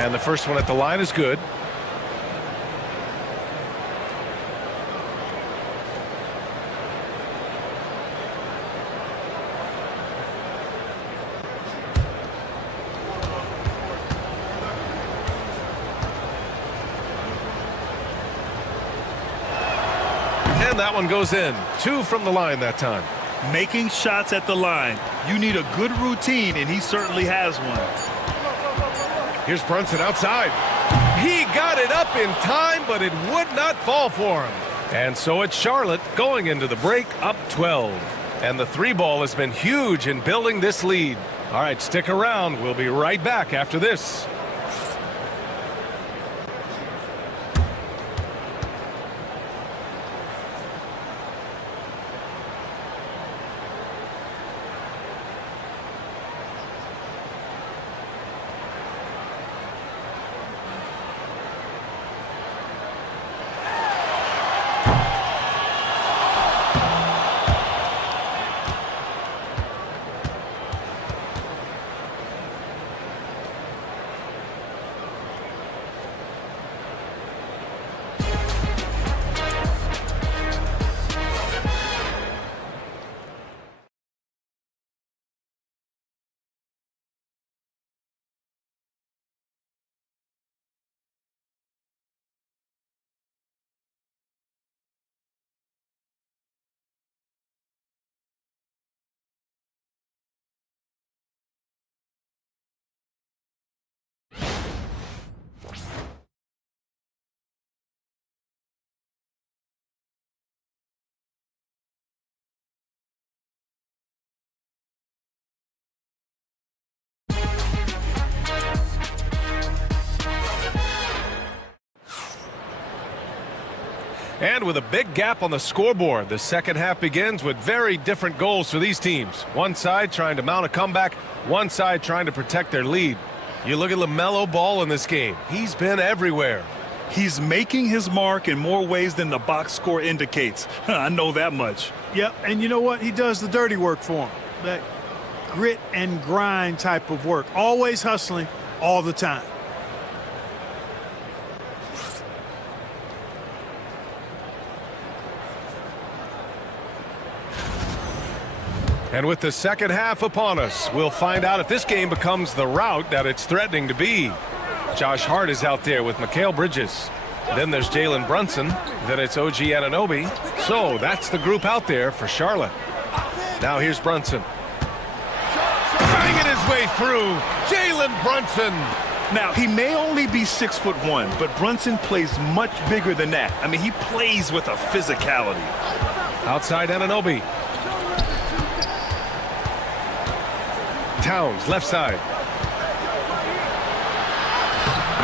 And the first one at the line is good. And that one goes in. 2 from the line that time. making shots at the line. You need a good routine, and he certainly has one. Here's Brunson outside. He got it up in time, but it would not fall for him. And so it's Charlotte going into the break up 12. And the three ball has been huge in building this lead. All right, stick around. We'll be right back after this. And with a big gap on the scoreboard, the second half begins with very different goals for these teams. One side trying to mount a comeback, one side trying to protect their lead. You look at LaMelo Ball in this game. He's been everywhere. He's making his mark in more ways than the box score indicates. I know that much. Yep, and you know what? He does the dirty work for him. That grit and grind type of work. Always hustling all the time. And with the second half upon us, we'll find out if this game becomes the rout that it's threatening to be. Josh Hart is out there with Mikal Bridges. Then there's Jalen Brunson. Then it's OG Anunoby. So that's the group out there for Charlotte. Now here's Brunson. Banging his way through. Jalen Brunson. Now, he may only be 6'1", but Brunson plays much bigger than that. I mean, he plays with a physicality. Outside Anunoby. Towns, left side.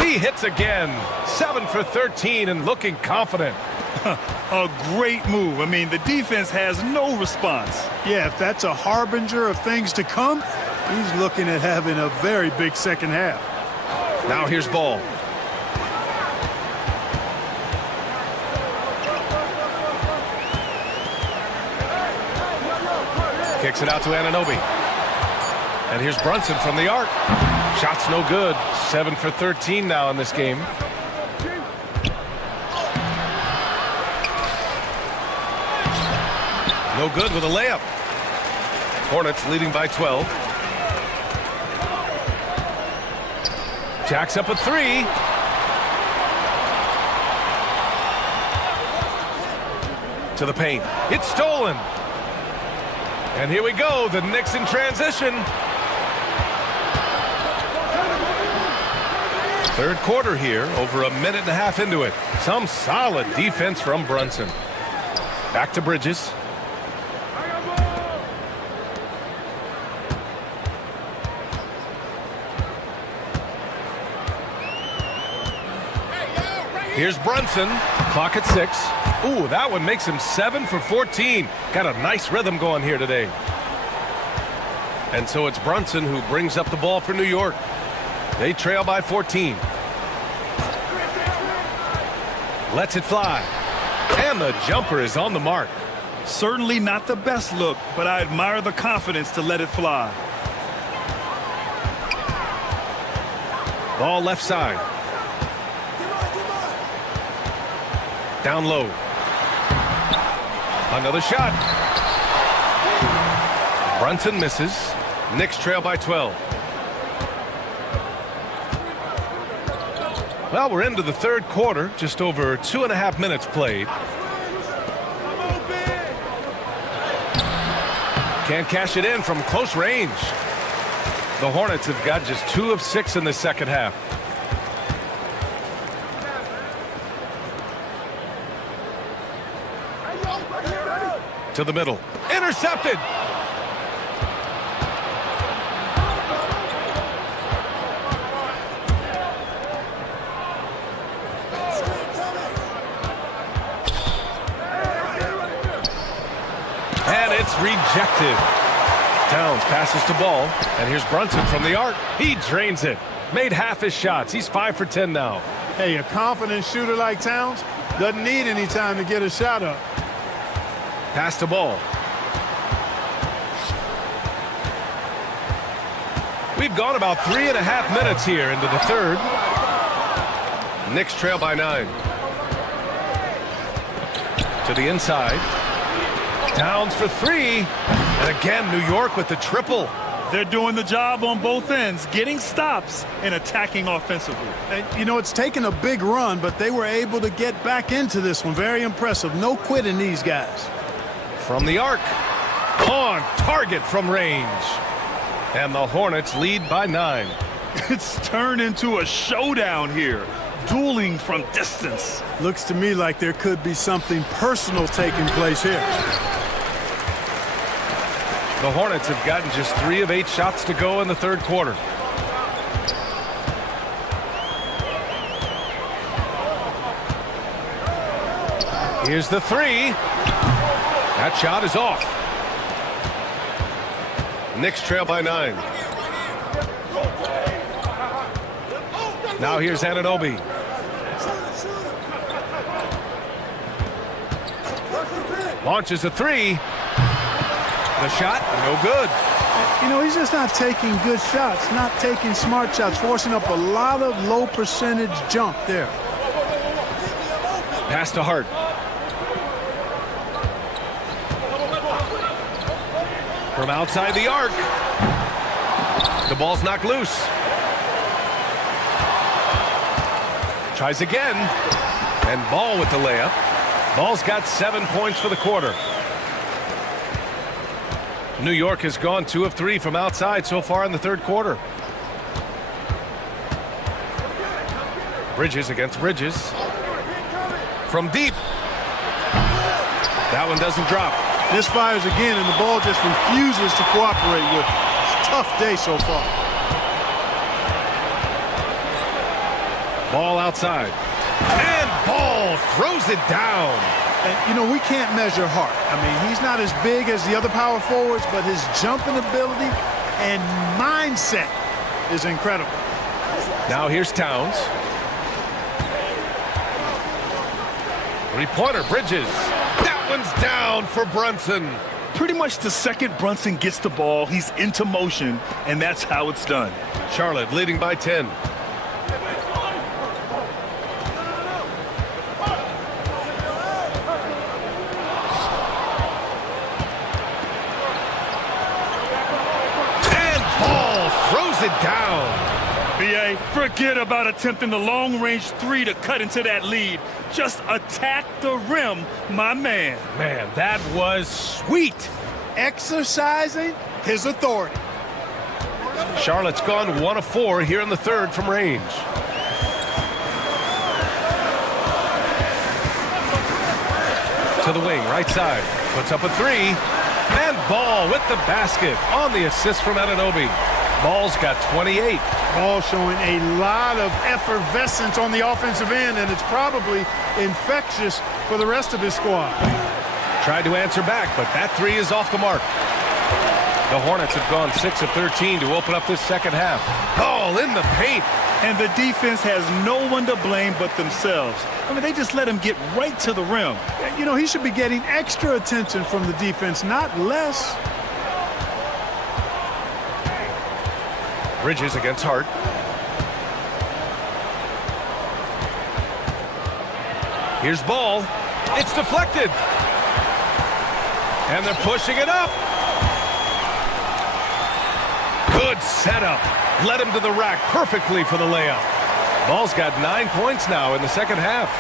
He hits again. 7 for 13 and looking confident. A great move. I mean, the defense has no response. Yeah, if that's a harbinger of things to come, he's looking at having a very big second half. Now here's Ball. Kicks it out to Anunoby. And here's Brunson from the arc. Shot's no good. 7 for 13 now in this game. No good with a layup. Hornets leading by 12. Jacks up a three. To the paint. It's stolen. And here we go. The Knicks in transition. Third quarter here, over a minute and a half into it. Some solid defense from Brunson. Back to Bridges. Here's Brunson. Clock at 6. Ooh, that one makes him 7 for 14. Got a nice rhythm going here today. And so it's Brunson who brings up the ball for New York. They trail by 14. Lets it fly. And the jumper is on the mark. Certainly not the best look, but I admire the confidence to let it fly. Ball left side. Down low. Another shot. Brunson misses. Knicks trail by 12. Well, we're into the third quarter, just over 2.5 minutes played. Can't cash it in from close range. The Hornets have got just 2 of 6 in the second half. To the middle. Intercepted. And it's rejected. Towns passes to Ball, and here's Brunson from the arc. He drains it. Made half his shots. He's 5 for 10 now. Hey, a confident shooter like Towns doesn't need any time to get a shot up. Pass to Ball. We've gone about 3.5 minutes here into the third. Knicks trail by 9. To the inside. Towns for 3. And again, New York with the triple. They're doing the job on both ends, getting stops and attacking offensively. And, you know, it's taken a big run, but they were able to get back into this one. Very impressive. No quitting these guys. From the arc. On target from range. And the Hornets lead by 9. It's turned into a showdown here. Dueling from distance. Looks to me like there could be something personal taking place here. The Hornets have gotten just 3 of 8 shots to go in the third quarter. Here's the 3. That shot is off. Knicks trail by 9. Now here's Anunoby. Launches a 3. The shot, no good. You know, he's just not taking good shots, not taking smart shots, forcing up a lot of low percentage jump there. Pass to Hart. From outside the arc. The ball's knocked loose. Tries again. And Ball with the layup. Ball's got 7 points for the quarter. New York has gone 2 of 3 from outside so far in the third quarter. Bridges against Bridges. From deep. That one doesn't drop. This fires again, and the ball just refuses to cooperate with it. It's a tough day so far. Ball outside. And Ball throws it down. And, you know, we can't measure Hart. I mean, he's not as big as the other power forwards, but his jumping ability and mindset is incredible. Now here's Towns. 3-pointer, Bridges. That one's down for Brunson. Pretty much the second Brunson gets the ball, he's into motion, and that's how it's done. Charlotte leading by 10. It down. BA, forget about attempting the long-range 3 to cut into that lead. Just attack the rim, my man. Man, that was sweet. Exercising his authority. Charlotte's gone 1 of 4 here in the third from range. To the wing, right side. Puts up a 3. And Ball with the basket on the assist from Anunoby. Ball's got 28. Ball showing a lot of effervescence on the offensive end, and it's probably infectious for the rest of his squad. Tried to answer back, but that 3 is off the mark. The Hornets have gone 6 of 13 to open up this second half. Ball in the paint. And the defense has no one to blame but themselves. I mean, they just let him get right to the rim. You know, he should be getting extra attention from the defense, not less. Bridges against Hart. Here's Ball. It's deflected. And they're pushing it up. Good setup. Led him to the rack perfectly for the layup. Ball's got 9 points now in the second half.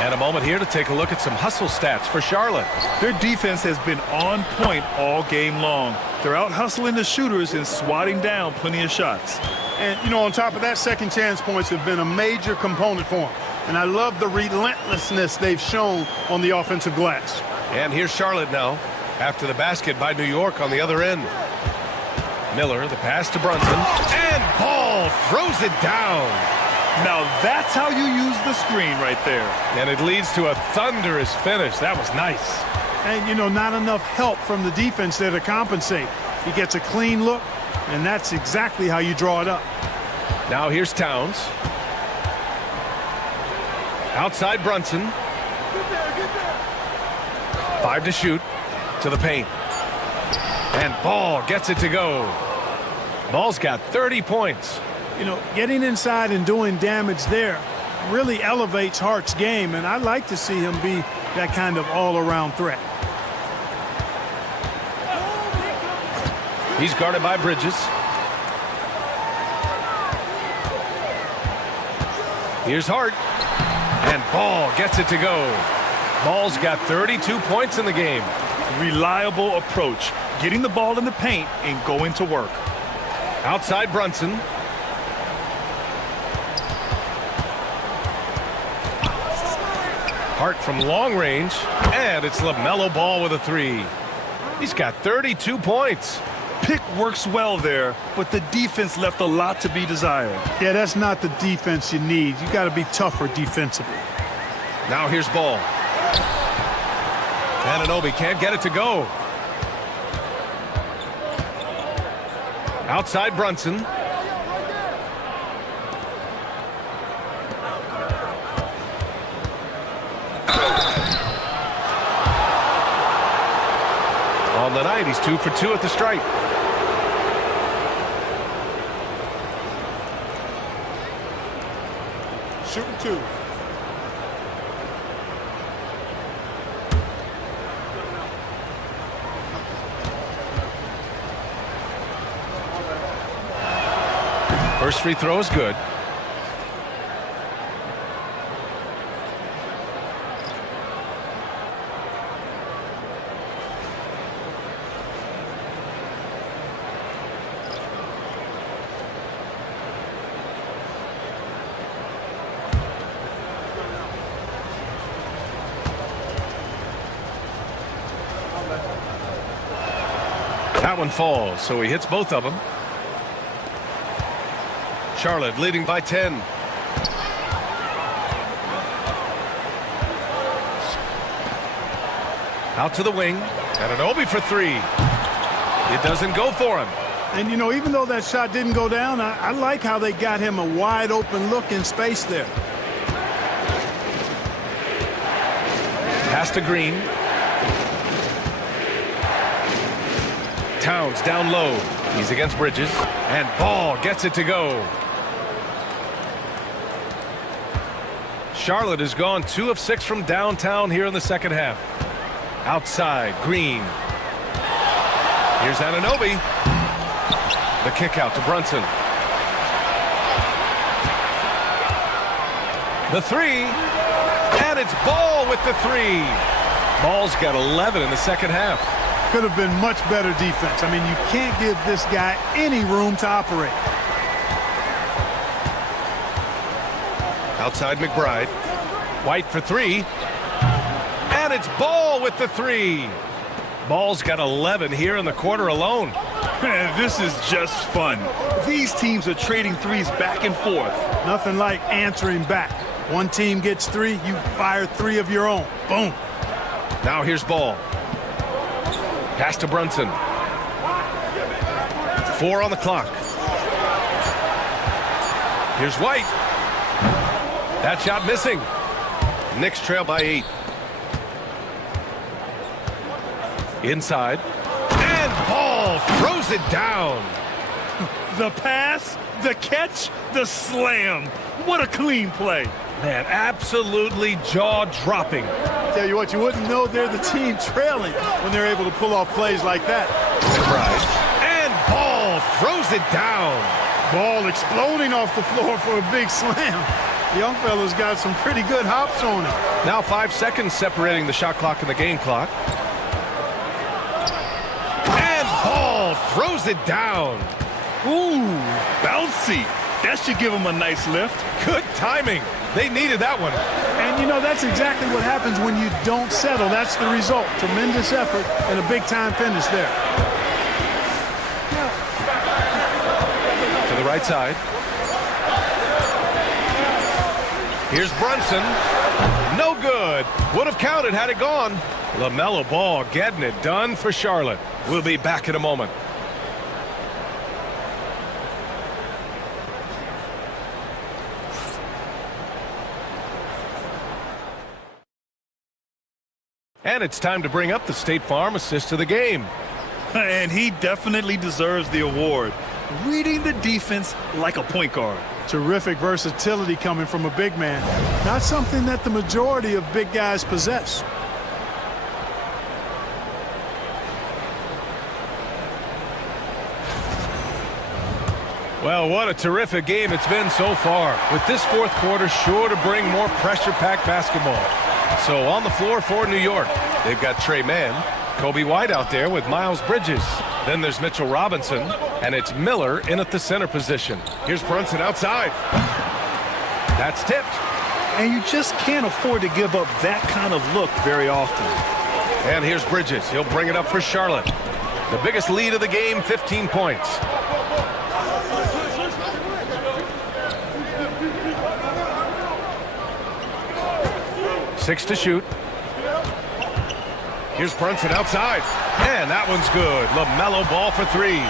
And a moment here to take a look at some hustle stats for Charlotte. Their defense has been on point all game long. They're out hustling the shooters and swatting down plenty of shots. And, you know, on top of that, second chance points have been a major component for them. And I love the relentlessness they've shown on the offensive glass. And here's Charlotte now, after the basket by New York on the other end. Miller, the pass to Brunson, and Ball throws it down. Now that's how you use the screen right there. And it leads to a thunderous finish. That was nice. And, you know, not enough help from the defense there to compensate. He gets a clean look, and that's exactly how you draw it up. Now here's Towns. Outside Brunson. 5 to shoot. To the paint. And Ball gets it to go. Ball's got 30 points. You know, getting inside and doing damage there really elevates Hart's game, and I'd like to see him be that kind of all-around threat. He's guarded by Bridges. Here's Hart. And Ball gets it to go. Ball's got 32 points in the game. Reliable approach. Getting the ball in the paint and going to work. Outside Brunson. Hart from long range. And it's LaMelo Ball with a 3. He's got 32 points. Pick works well there, but the defense left a lot to be desired. Yeah, that's not the defense you need. You got to be tougher defensively. Now here's Ball. Anunoby can't get it to go. Outside Brunson. On the night, he's 2 for 2 at the stripe. Shooting 2. First free throw is good. That one falls, so he hits both of them. Charlotte leading by 10. Out to the wing. Anunoby for 3. It doesn't go for him. And, you know, even though that shot didn't go down, I like how they got him a wide open look in space there. Pass to Green. Towns down low. He's against Bridges. And Ball gets it to go. Charlotte has gone 2 of 6 from downtown here in the second half. Outside, Green. Here's Anunoby. The kick out to Brunson. The 3. And it's Ball with the 3. Ball's got 11 in the second half. Could have been much better defense. I mean, you can't give this guy any room to operate. Outside McBride. White for 3. And it's Ball with the 3. Ball's got 11 here in the quarter alone. Man, this is just fun. These teams are trading threes back and forth. Nothing like answering back. One team gets 3, you fire 3 of your own. Boom. Now here's Ball. Pass to Brunson. 4 on the clock. Here's White. That shot missing. Knicks trail by 8. Inside. And Ball throws it down. The pass, the catch, the slam. What a clean play. Man, absolutely jaw-dropping. Tell you what, you wouldn't know they're the team trailing when they're able to pull off plays like that. McBride. And Ball throws it down. Ball exploding off the floor for a big slam. Young fella's got some pretty good hops on him. Now 5 seconds separating the shot clock and the game clock. And Ball throws it down. Ooh, bouncy. That should give him a nice lift. Good timing. They needed that one. And, you know, that's exactly what happens when you don't settle. That's the result. Tremendous effort and a big-time finish there. To the right side. Here's Brunson. No good. Would have counted had it gone. LaMelo Ball getting it done for Charlotte. We'll be back in a moment. And it's time to bring up the State Farm assist of the game. And he definitely deserves the award. Reading the defense like a point guard. Terrific versatility coming from a big man. Not something that the majority of big guys possess. Well, what a terrific game it's been so far. With this fourth quarter sure to bring more pressure-packed basketball. So on the floor for New York, they've got Trey Mann, Kobe White out there with Miles Bridges. Then there's Mitchell Robinson, and it's Miller in at the center position. Here's Brunson outside. That's tipped. And you just can't afford to give up that kind of look very often. And here's Bridges. He'll bring it up for Charlotte. The biggest lead of the game, 15 points. Six to shoot. Here's Brunson outside. And that one's good. LaMelo Ball for three.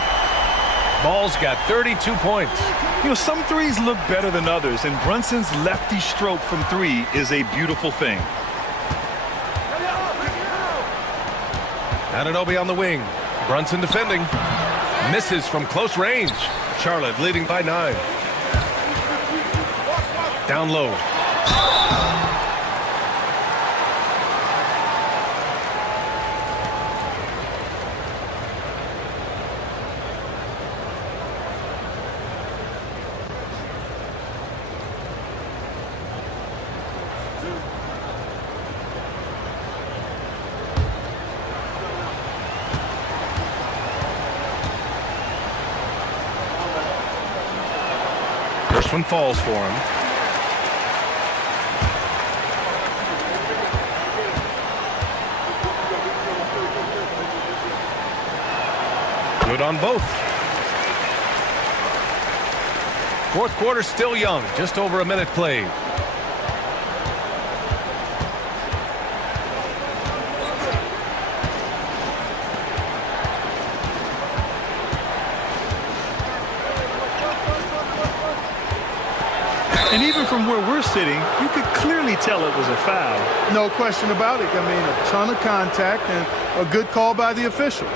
Ball's got 32 points. You know, some threes look better than others, and Brunson's lefty stroke from three is a beautiful thing. Anunoby on the wing. Brunson defending. Misses from close range. Charlotte leading by 9. Down low. First one falls for him. Good on both. Fourth quarter still young, just over a minute played. And even from where we're sitting, you could clearly tell it was a foul. No question about it. I mean, a ton of contact and a good call by the officials.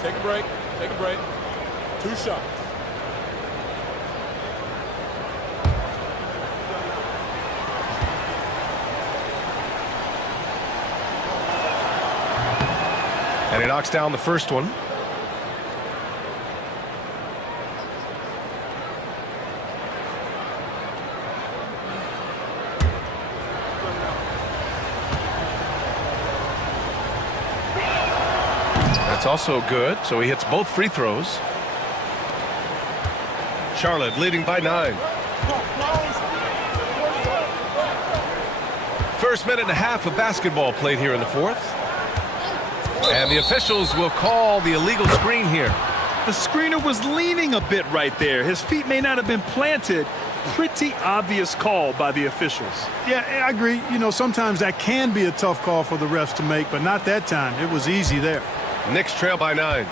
Take a break. Take a break. 2 shots. And he knocks down the first one. That's also good, so he hits both free throws. Charlotte leading by 9. First minute and a half of basketball played here in the fourth. And the officials will call the illegal screen here. The screener was leaning a bit right there. His feet may not have been planted. Pretty obvious call by the officials. Yeah, I agree. You know, sometimes that can be a tough call for the refs to make, but not that time. It was easy there. Knicks trail by 9.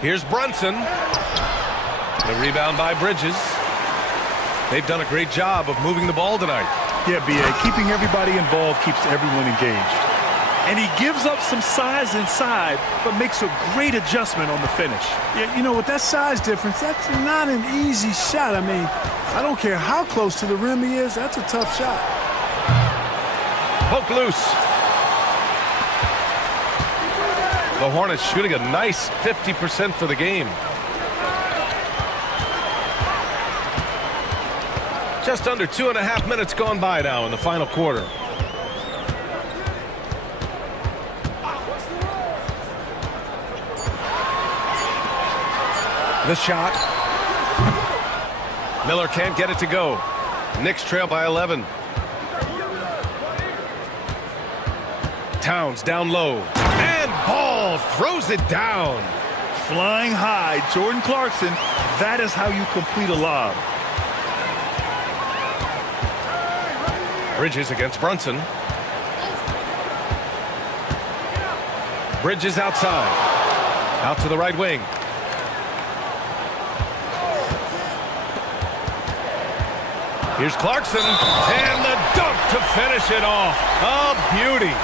Here's Brunson. The rebound by Bridges. They've done a great job of moving the ball tonight. Yeah, B.A., keeping everybody involved keeps everyone engaged. And he gives up some size inside, but makes a great adjustment on the finish. Yeah, you know, with that size difference, that's not an easy shot. I mean, I don't care how close to the rim he is, that's a tough shot. Poke loose. The Hornets shooting a nice 50% for the game. Just under 2.5 minutes gone by now in the final quarter. The shot. Miller can't get it to go. Knicks trail by 11. Towns down low. And Ball throws it down. Flying high, Jordan Clarkson, that is how you complete a lob. Bridges against Brunson. Bridges outside. Out to the right wing. Here's Clarkson. And the dunk to finish it off. A beauty.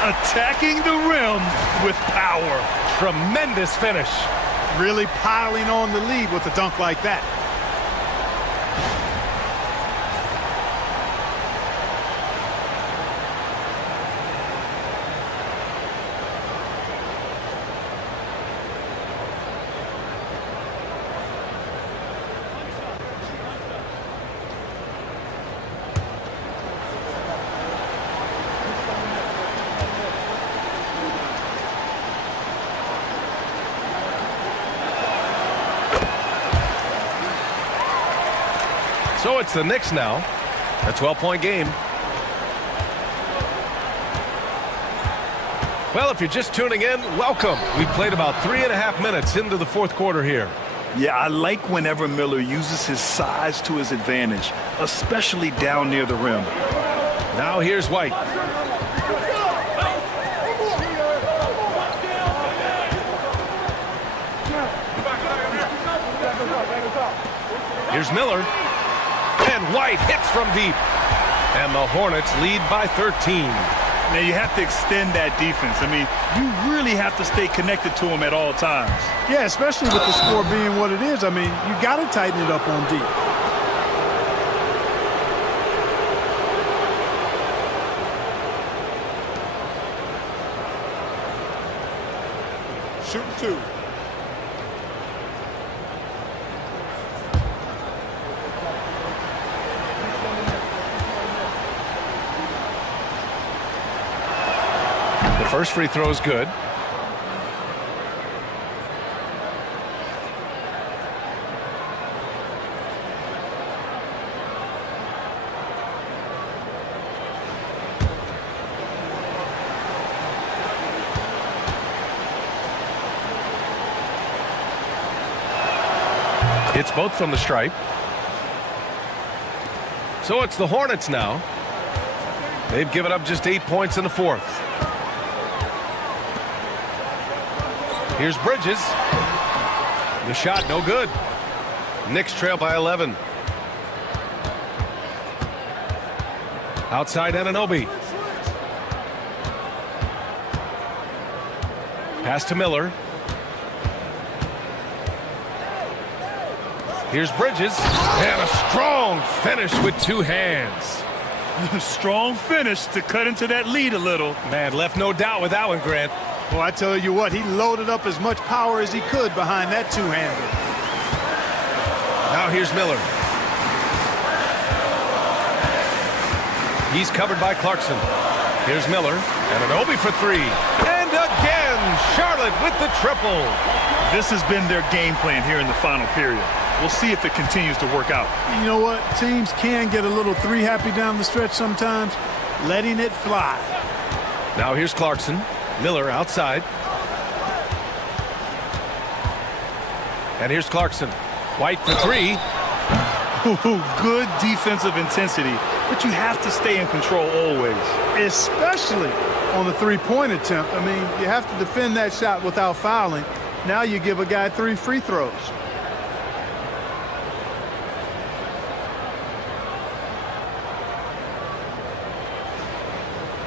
Attacking the rim with power. Tremendous finish. Really piling on the lead with a dunk like that. So it's the Knicks now. A 12-point game. Well, if you're just tuning in, welcome. We've played about 3.5 minutes into the fourth quarter here. Yeah, I like whenever Miller uses his size to his advantage, especially down near the rim. Now here's White. Here's Miller. And White hits from deep. And the Hornets lead by 13. Now you have to extend that defense. I mean, you really have to stay connected to him at all times. Yeah, especially with the score being what it is. I mean, you got to tighten it up on deep. Shooting two. First free throw is good. It's both from the stripe. So it's the Hornets now. They've given up just 8 points in the fourth. Here's Bridges. The shot, no good. Knicks trail by 11. Outside Anunoby. Pass to Miller. Here's Bridges. And a strong finish with two hands. Strong finish to cut into that lead a little. Man, left no doubt with that one, Grant. Well, I tell you what, he loaded up as much power as he could behind that two-hander. Now here's Miller. He's covered by Clarkson. Here's Miller. And Anunoby for three. And again, Charlotte with the triple. This has been their game plan here in the final period. We'll see if it continues to work out. You know what? Teams can get a little three-happy down the stretch sometimes, letting it fly. Now here's Clarkson. Miller outside. And here's Clarkson. White for three. Ooh, good defensive intensity, but you have to stay in control always. Especially on the three-point attempt. I mean, you have to defend that shot without fouling. Now you give a guy 3 free throws.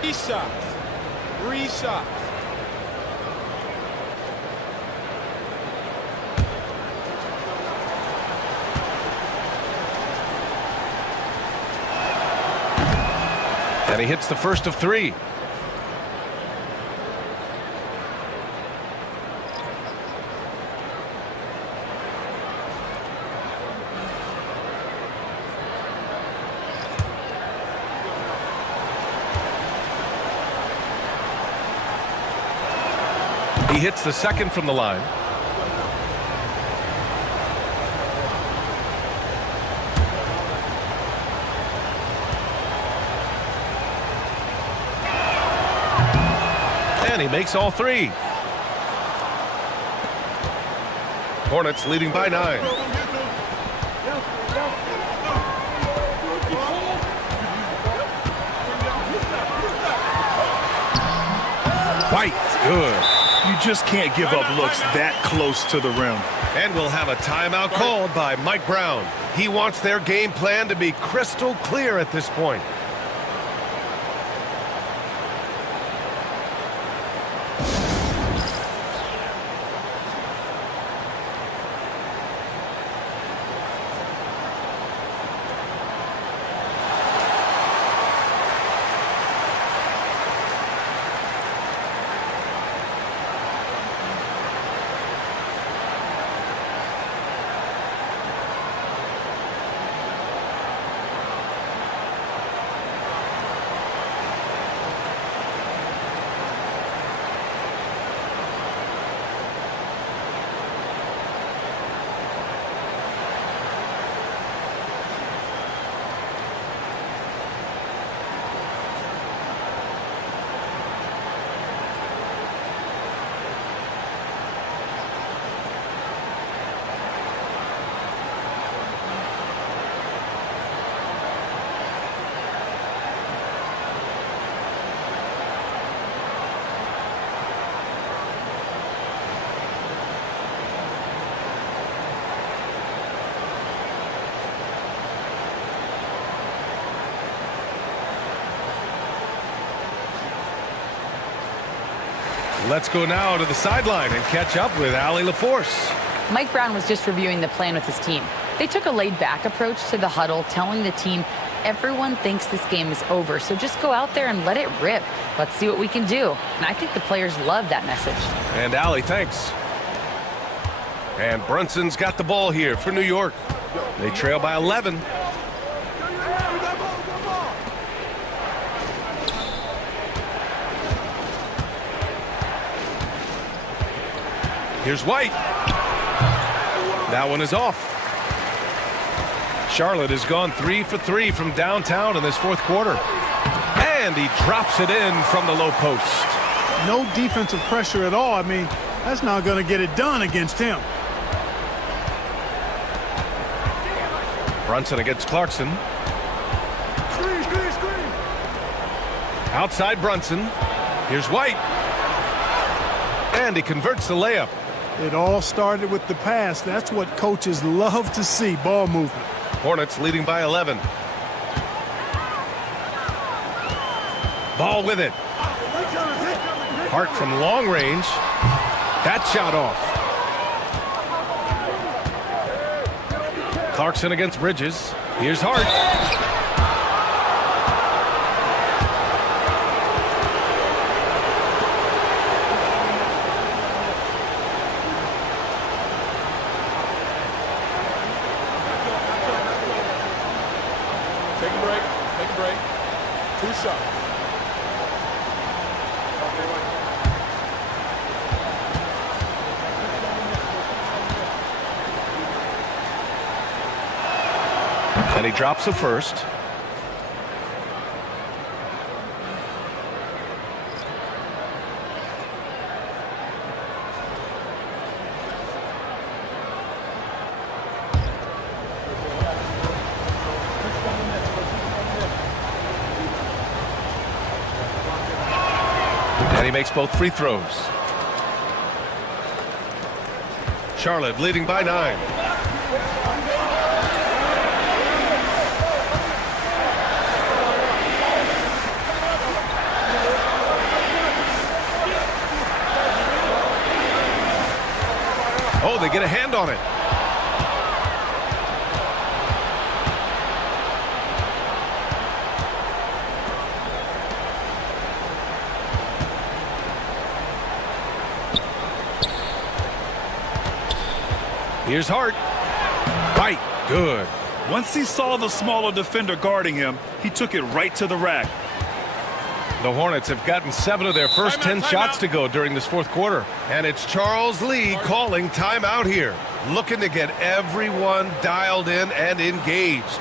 East side. 3 shots. And he hits the first of 3. He hits the second from the line. And he makes all 3. Hornets leading by 9. White, good. You just can't give up looks that close to the rim. And we'll have a timeout called by Mike Brown. He wants their game plan to be crystal clear at this point. Let's go now to the sideline and catch up with Allie LaForce. Mike Brown was just reviewing the plan with his team. They took a laid-back approach to the huddle, telling the team, everyone thinks this game is over, so just go out there and let it rip. Let's see what we can do. And I think the players love that message. And Allie, thanks. And Brunson's got the ball here for New York. They trail by 11. Here's White. That one is off. Charlotte has gone 3 for 3 from downtown in this fourth quarter. And he drops it in from the low post. No defensive pressure at all. I mean, that's not going to get it done against him. Brunson against Clarkson. Outside Brunson. Here's White. And he converts the layup. It all started with the pass. That's what coaches love to see, ball movement. Hornets leading by 11. Ball with it. Hart from long range. That shot off. Clarkson against Bridges. Here's Hart. Take a break. Take a break. 2 shots. And he drops the first. And he makes both free throws. Charlotte leading by 9. Oh, they get a hand on it. Here's Hart. Right. Good. Once he saw the smaller defender guarding him, he took it right to the rack. The Hornets have gotten 7 of their first 10 shots to go during this fourth quarter. And it's Charles Lee calling timeout here. Looking to get everyone dialed in and engaged.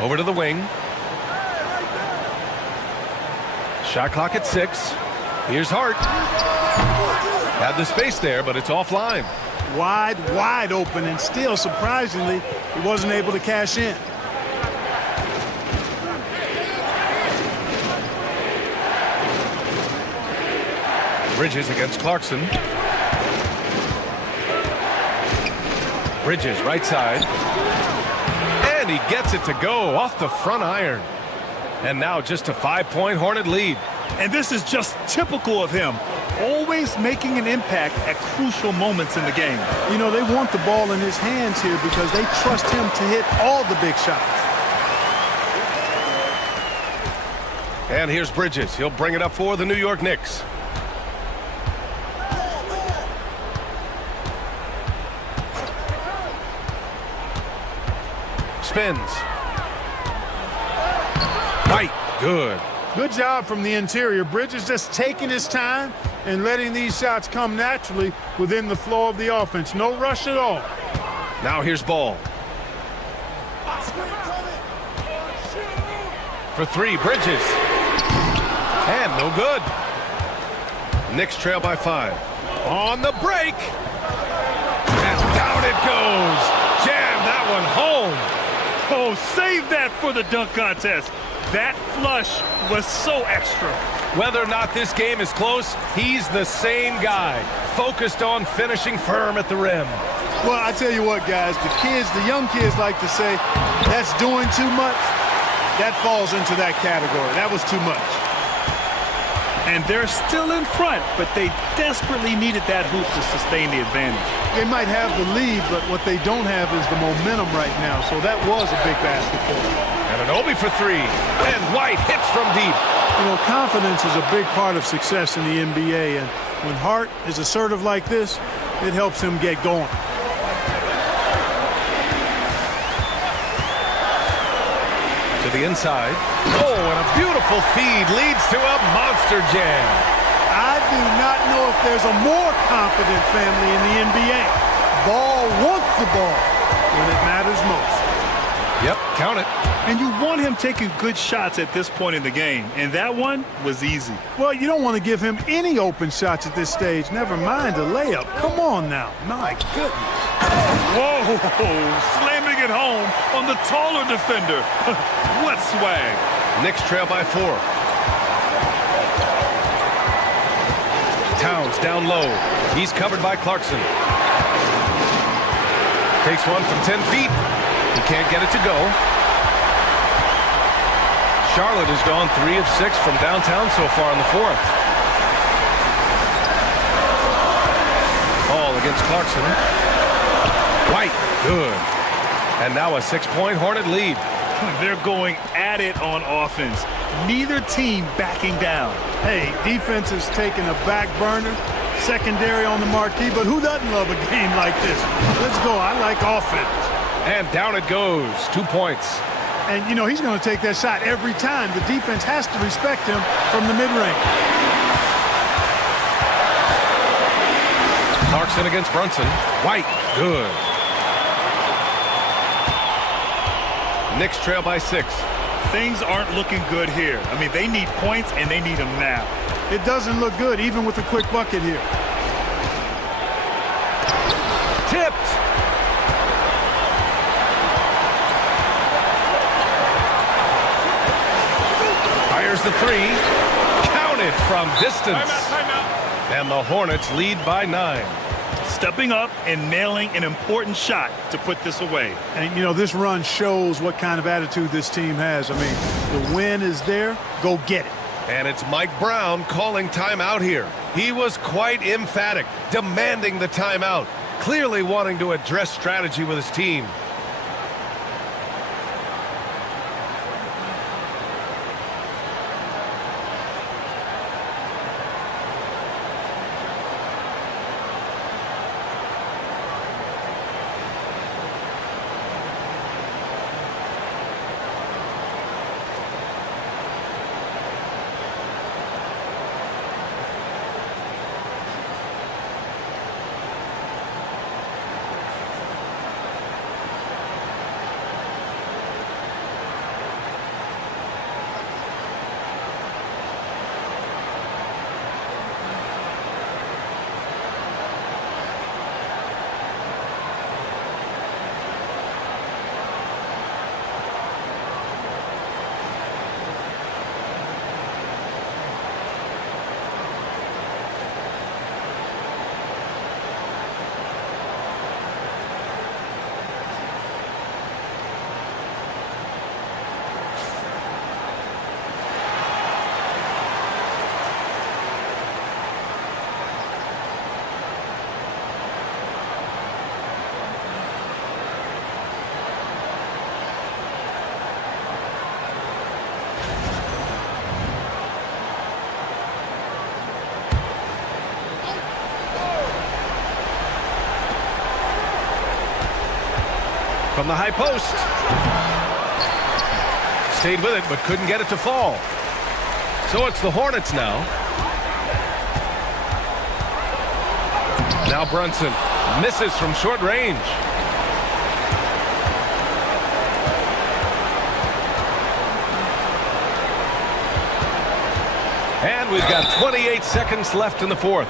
Over to the wing. Shot clock at 6. Here's Hart. Had the space there, but it's offline. Wide open, and still, surprisingly, he wasn't able to cash in. Bridges against Clarkson. Bridges, right side. And he gets it to go off the front iron. And now just a 5-point Hornet lead. And this is just typical of him. Always making an impact at crucial moments in the game. You know, they want the ball in his hands here because they trust him to hit all the big shots. And here's Bridges. He'll bring it up for the New York Knicks. Spins. Right. Good. Good job from the interior. Bridges just taking his time and letting these shots come naturally within the flow of the offense. No rush at all. Now here's Ball. For 3, Bridges. And no good. Knicks trail by 5. On the break. And down it goes. Jam that one home. Oh, save that for the dunk contest. That flush was so extra. Whether or not this game is close, he's the same guy, focused on finishing firm at the rim. Well, I tell you what, guys, the young kids like to say, that's doing too much. That falls into that category. That was too much. And they're still in front, but they desperately needed that hoop to sustain the advantage. They might have the lead, but what they don't have is the momentum right now. So that was a big basket for them. And an Obi for 3. And White hits from deep. You know, confidence is a big part of success in the NBA. And when Hart is assertive like this, it helps him get going. To the inside. Oh, and a beautiful feed leads to a monster jam. I do not know if there's a more confident family in the NBA. Ball wants the ball when it matters most. Yep, count it. And you want him taking good shots at this point in the game, and that one was easy. Well, you don't want to give him any open shots at this stage, never mind a layup. Come on now. My goodness. Whoa, slamming it home on the taller defender. What swag. Knicks trail by 4. Towns down low. He's covered by Clarkson. Takes one from 10 feet. He can't get it to go. Charlotte has gone 3 of 6 from downtown so far in the 4th. Ball against Clarkson. White, good. And now a 6-point Hornet lead. They're going at it on offense. Neither team backing down. Hey, defense is taking a back burner, secondary on the marquee, but who doesn't love a game like this? Let's go. I like offense. And down it goes. 2 points. And, you know, he's going to take that shot every time. The defense has to respect him from the mid-range. Clarkson against Brunson. White, good. Knicks trail by 6. Things aren't looking good here. I mean, they need points, and they need them now. It doesn't look good, even with a quick bucket here. Tipped. Fires the 3. Counted from distance. Timeout. And the Hornets lead by 9. Stepping up and nailing an important shot to put this away. And, you know, this run shows what kind of attitude this team has. I mean, the win is there. Go get it. And it's Mike Brown calling timeout here. He was quite emphatic, demanding the timeout, clearly wanting to address strategy with his team. From the high post. Stayed with it, but couldn't get it to fall. So it's the Hornets now. Now Brunson misses from short range. And we've got 28 seconds left in the 4th.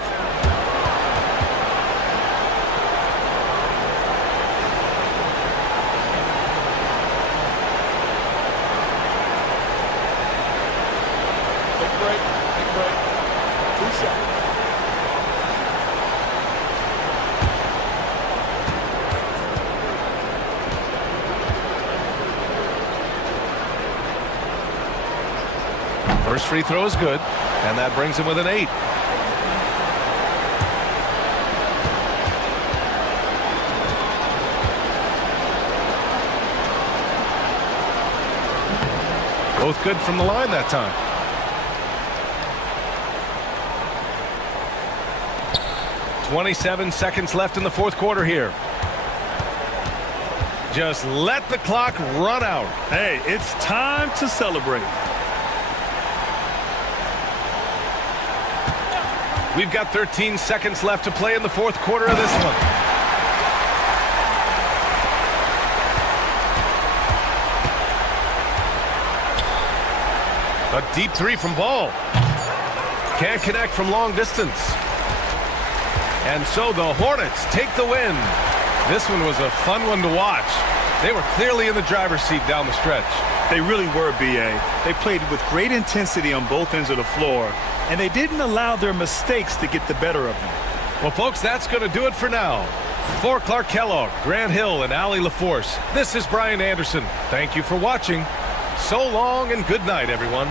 First free throw is good, and that brings him with an 8. Both good from the line that time. "27 seconds left in the 4th quarter here. Just let the clock run out. Hey, it's time to celebrate. We've got 13 seconds left to play in the 4th quarter of this one. A deep three from Ball. Can't connect from long distance. And so the Hornets take the win. This one was a fun one to watch. They were clearly in the driver's seat down the stretch. They really were, B.A. They played with great intensity on both ends of the floor, and they didn't allow their mistakes to get the better of them. Well, folks, that's going to do it for now. For Clark Kellogg, Grant Hill, and Allie LaForce, this is Brian Anderson. Thank you for watching. So long and good night, everyone.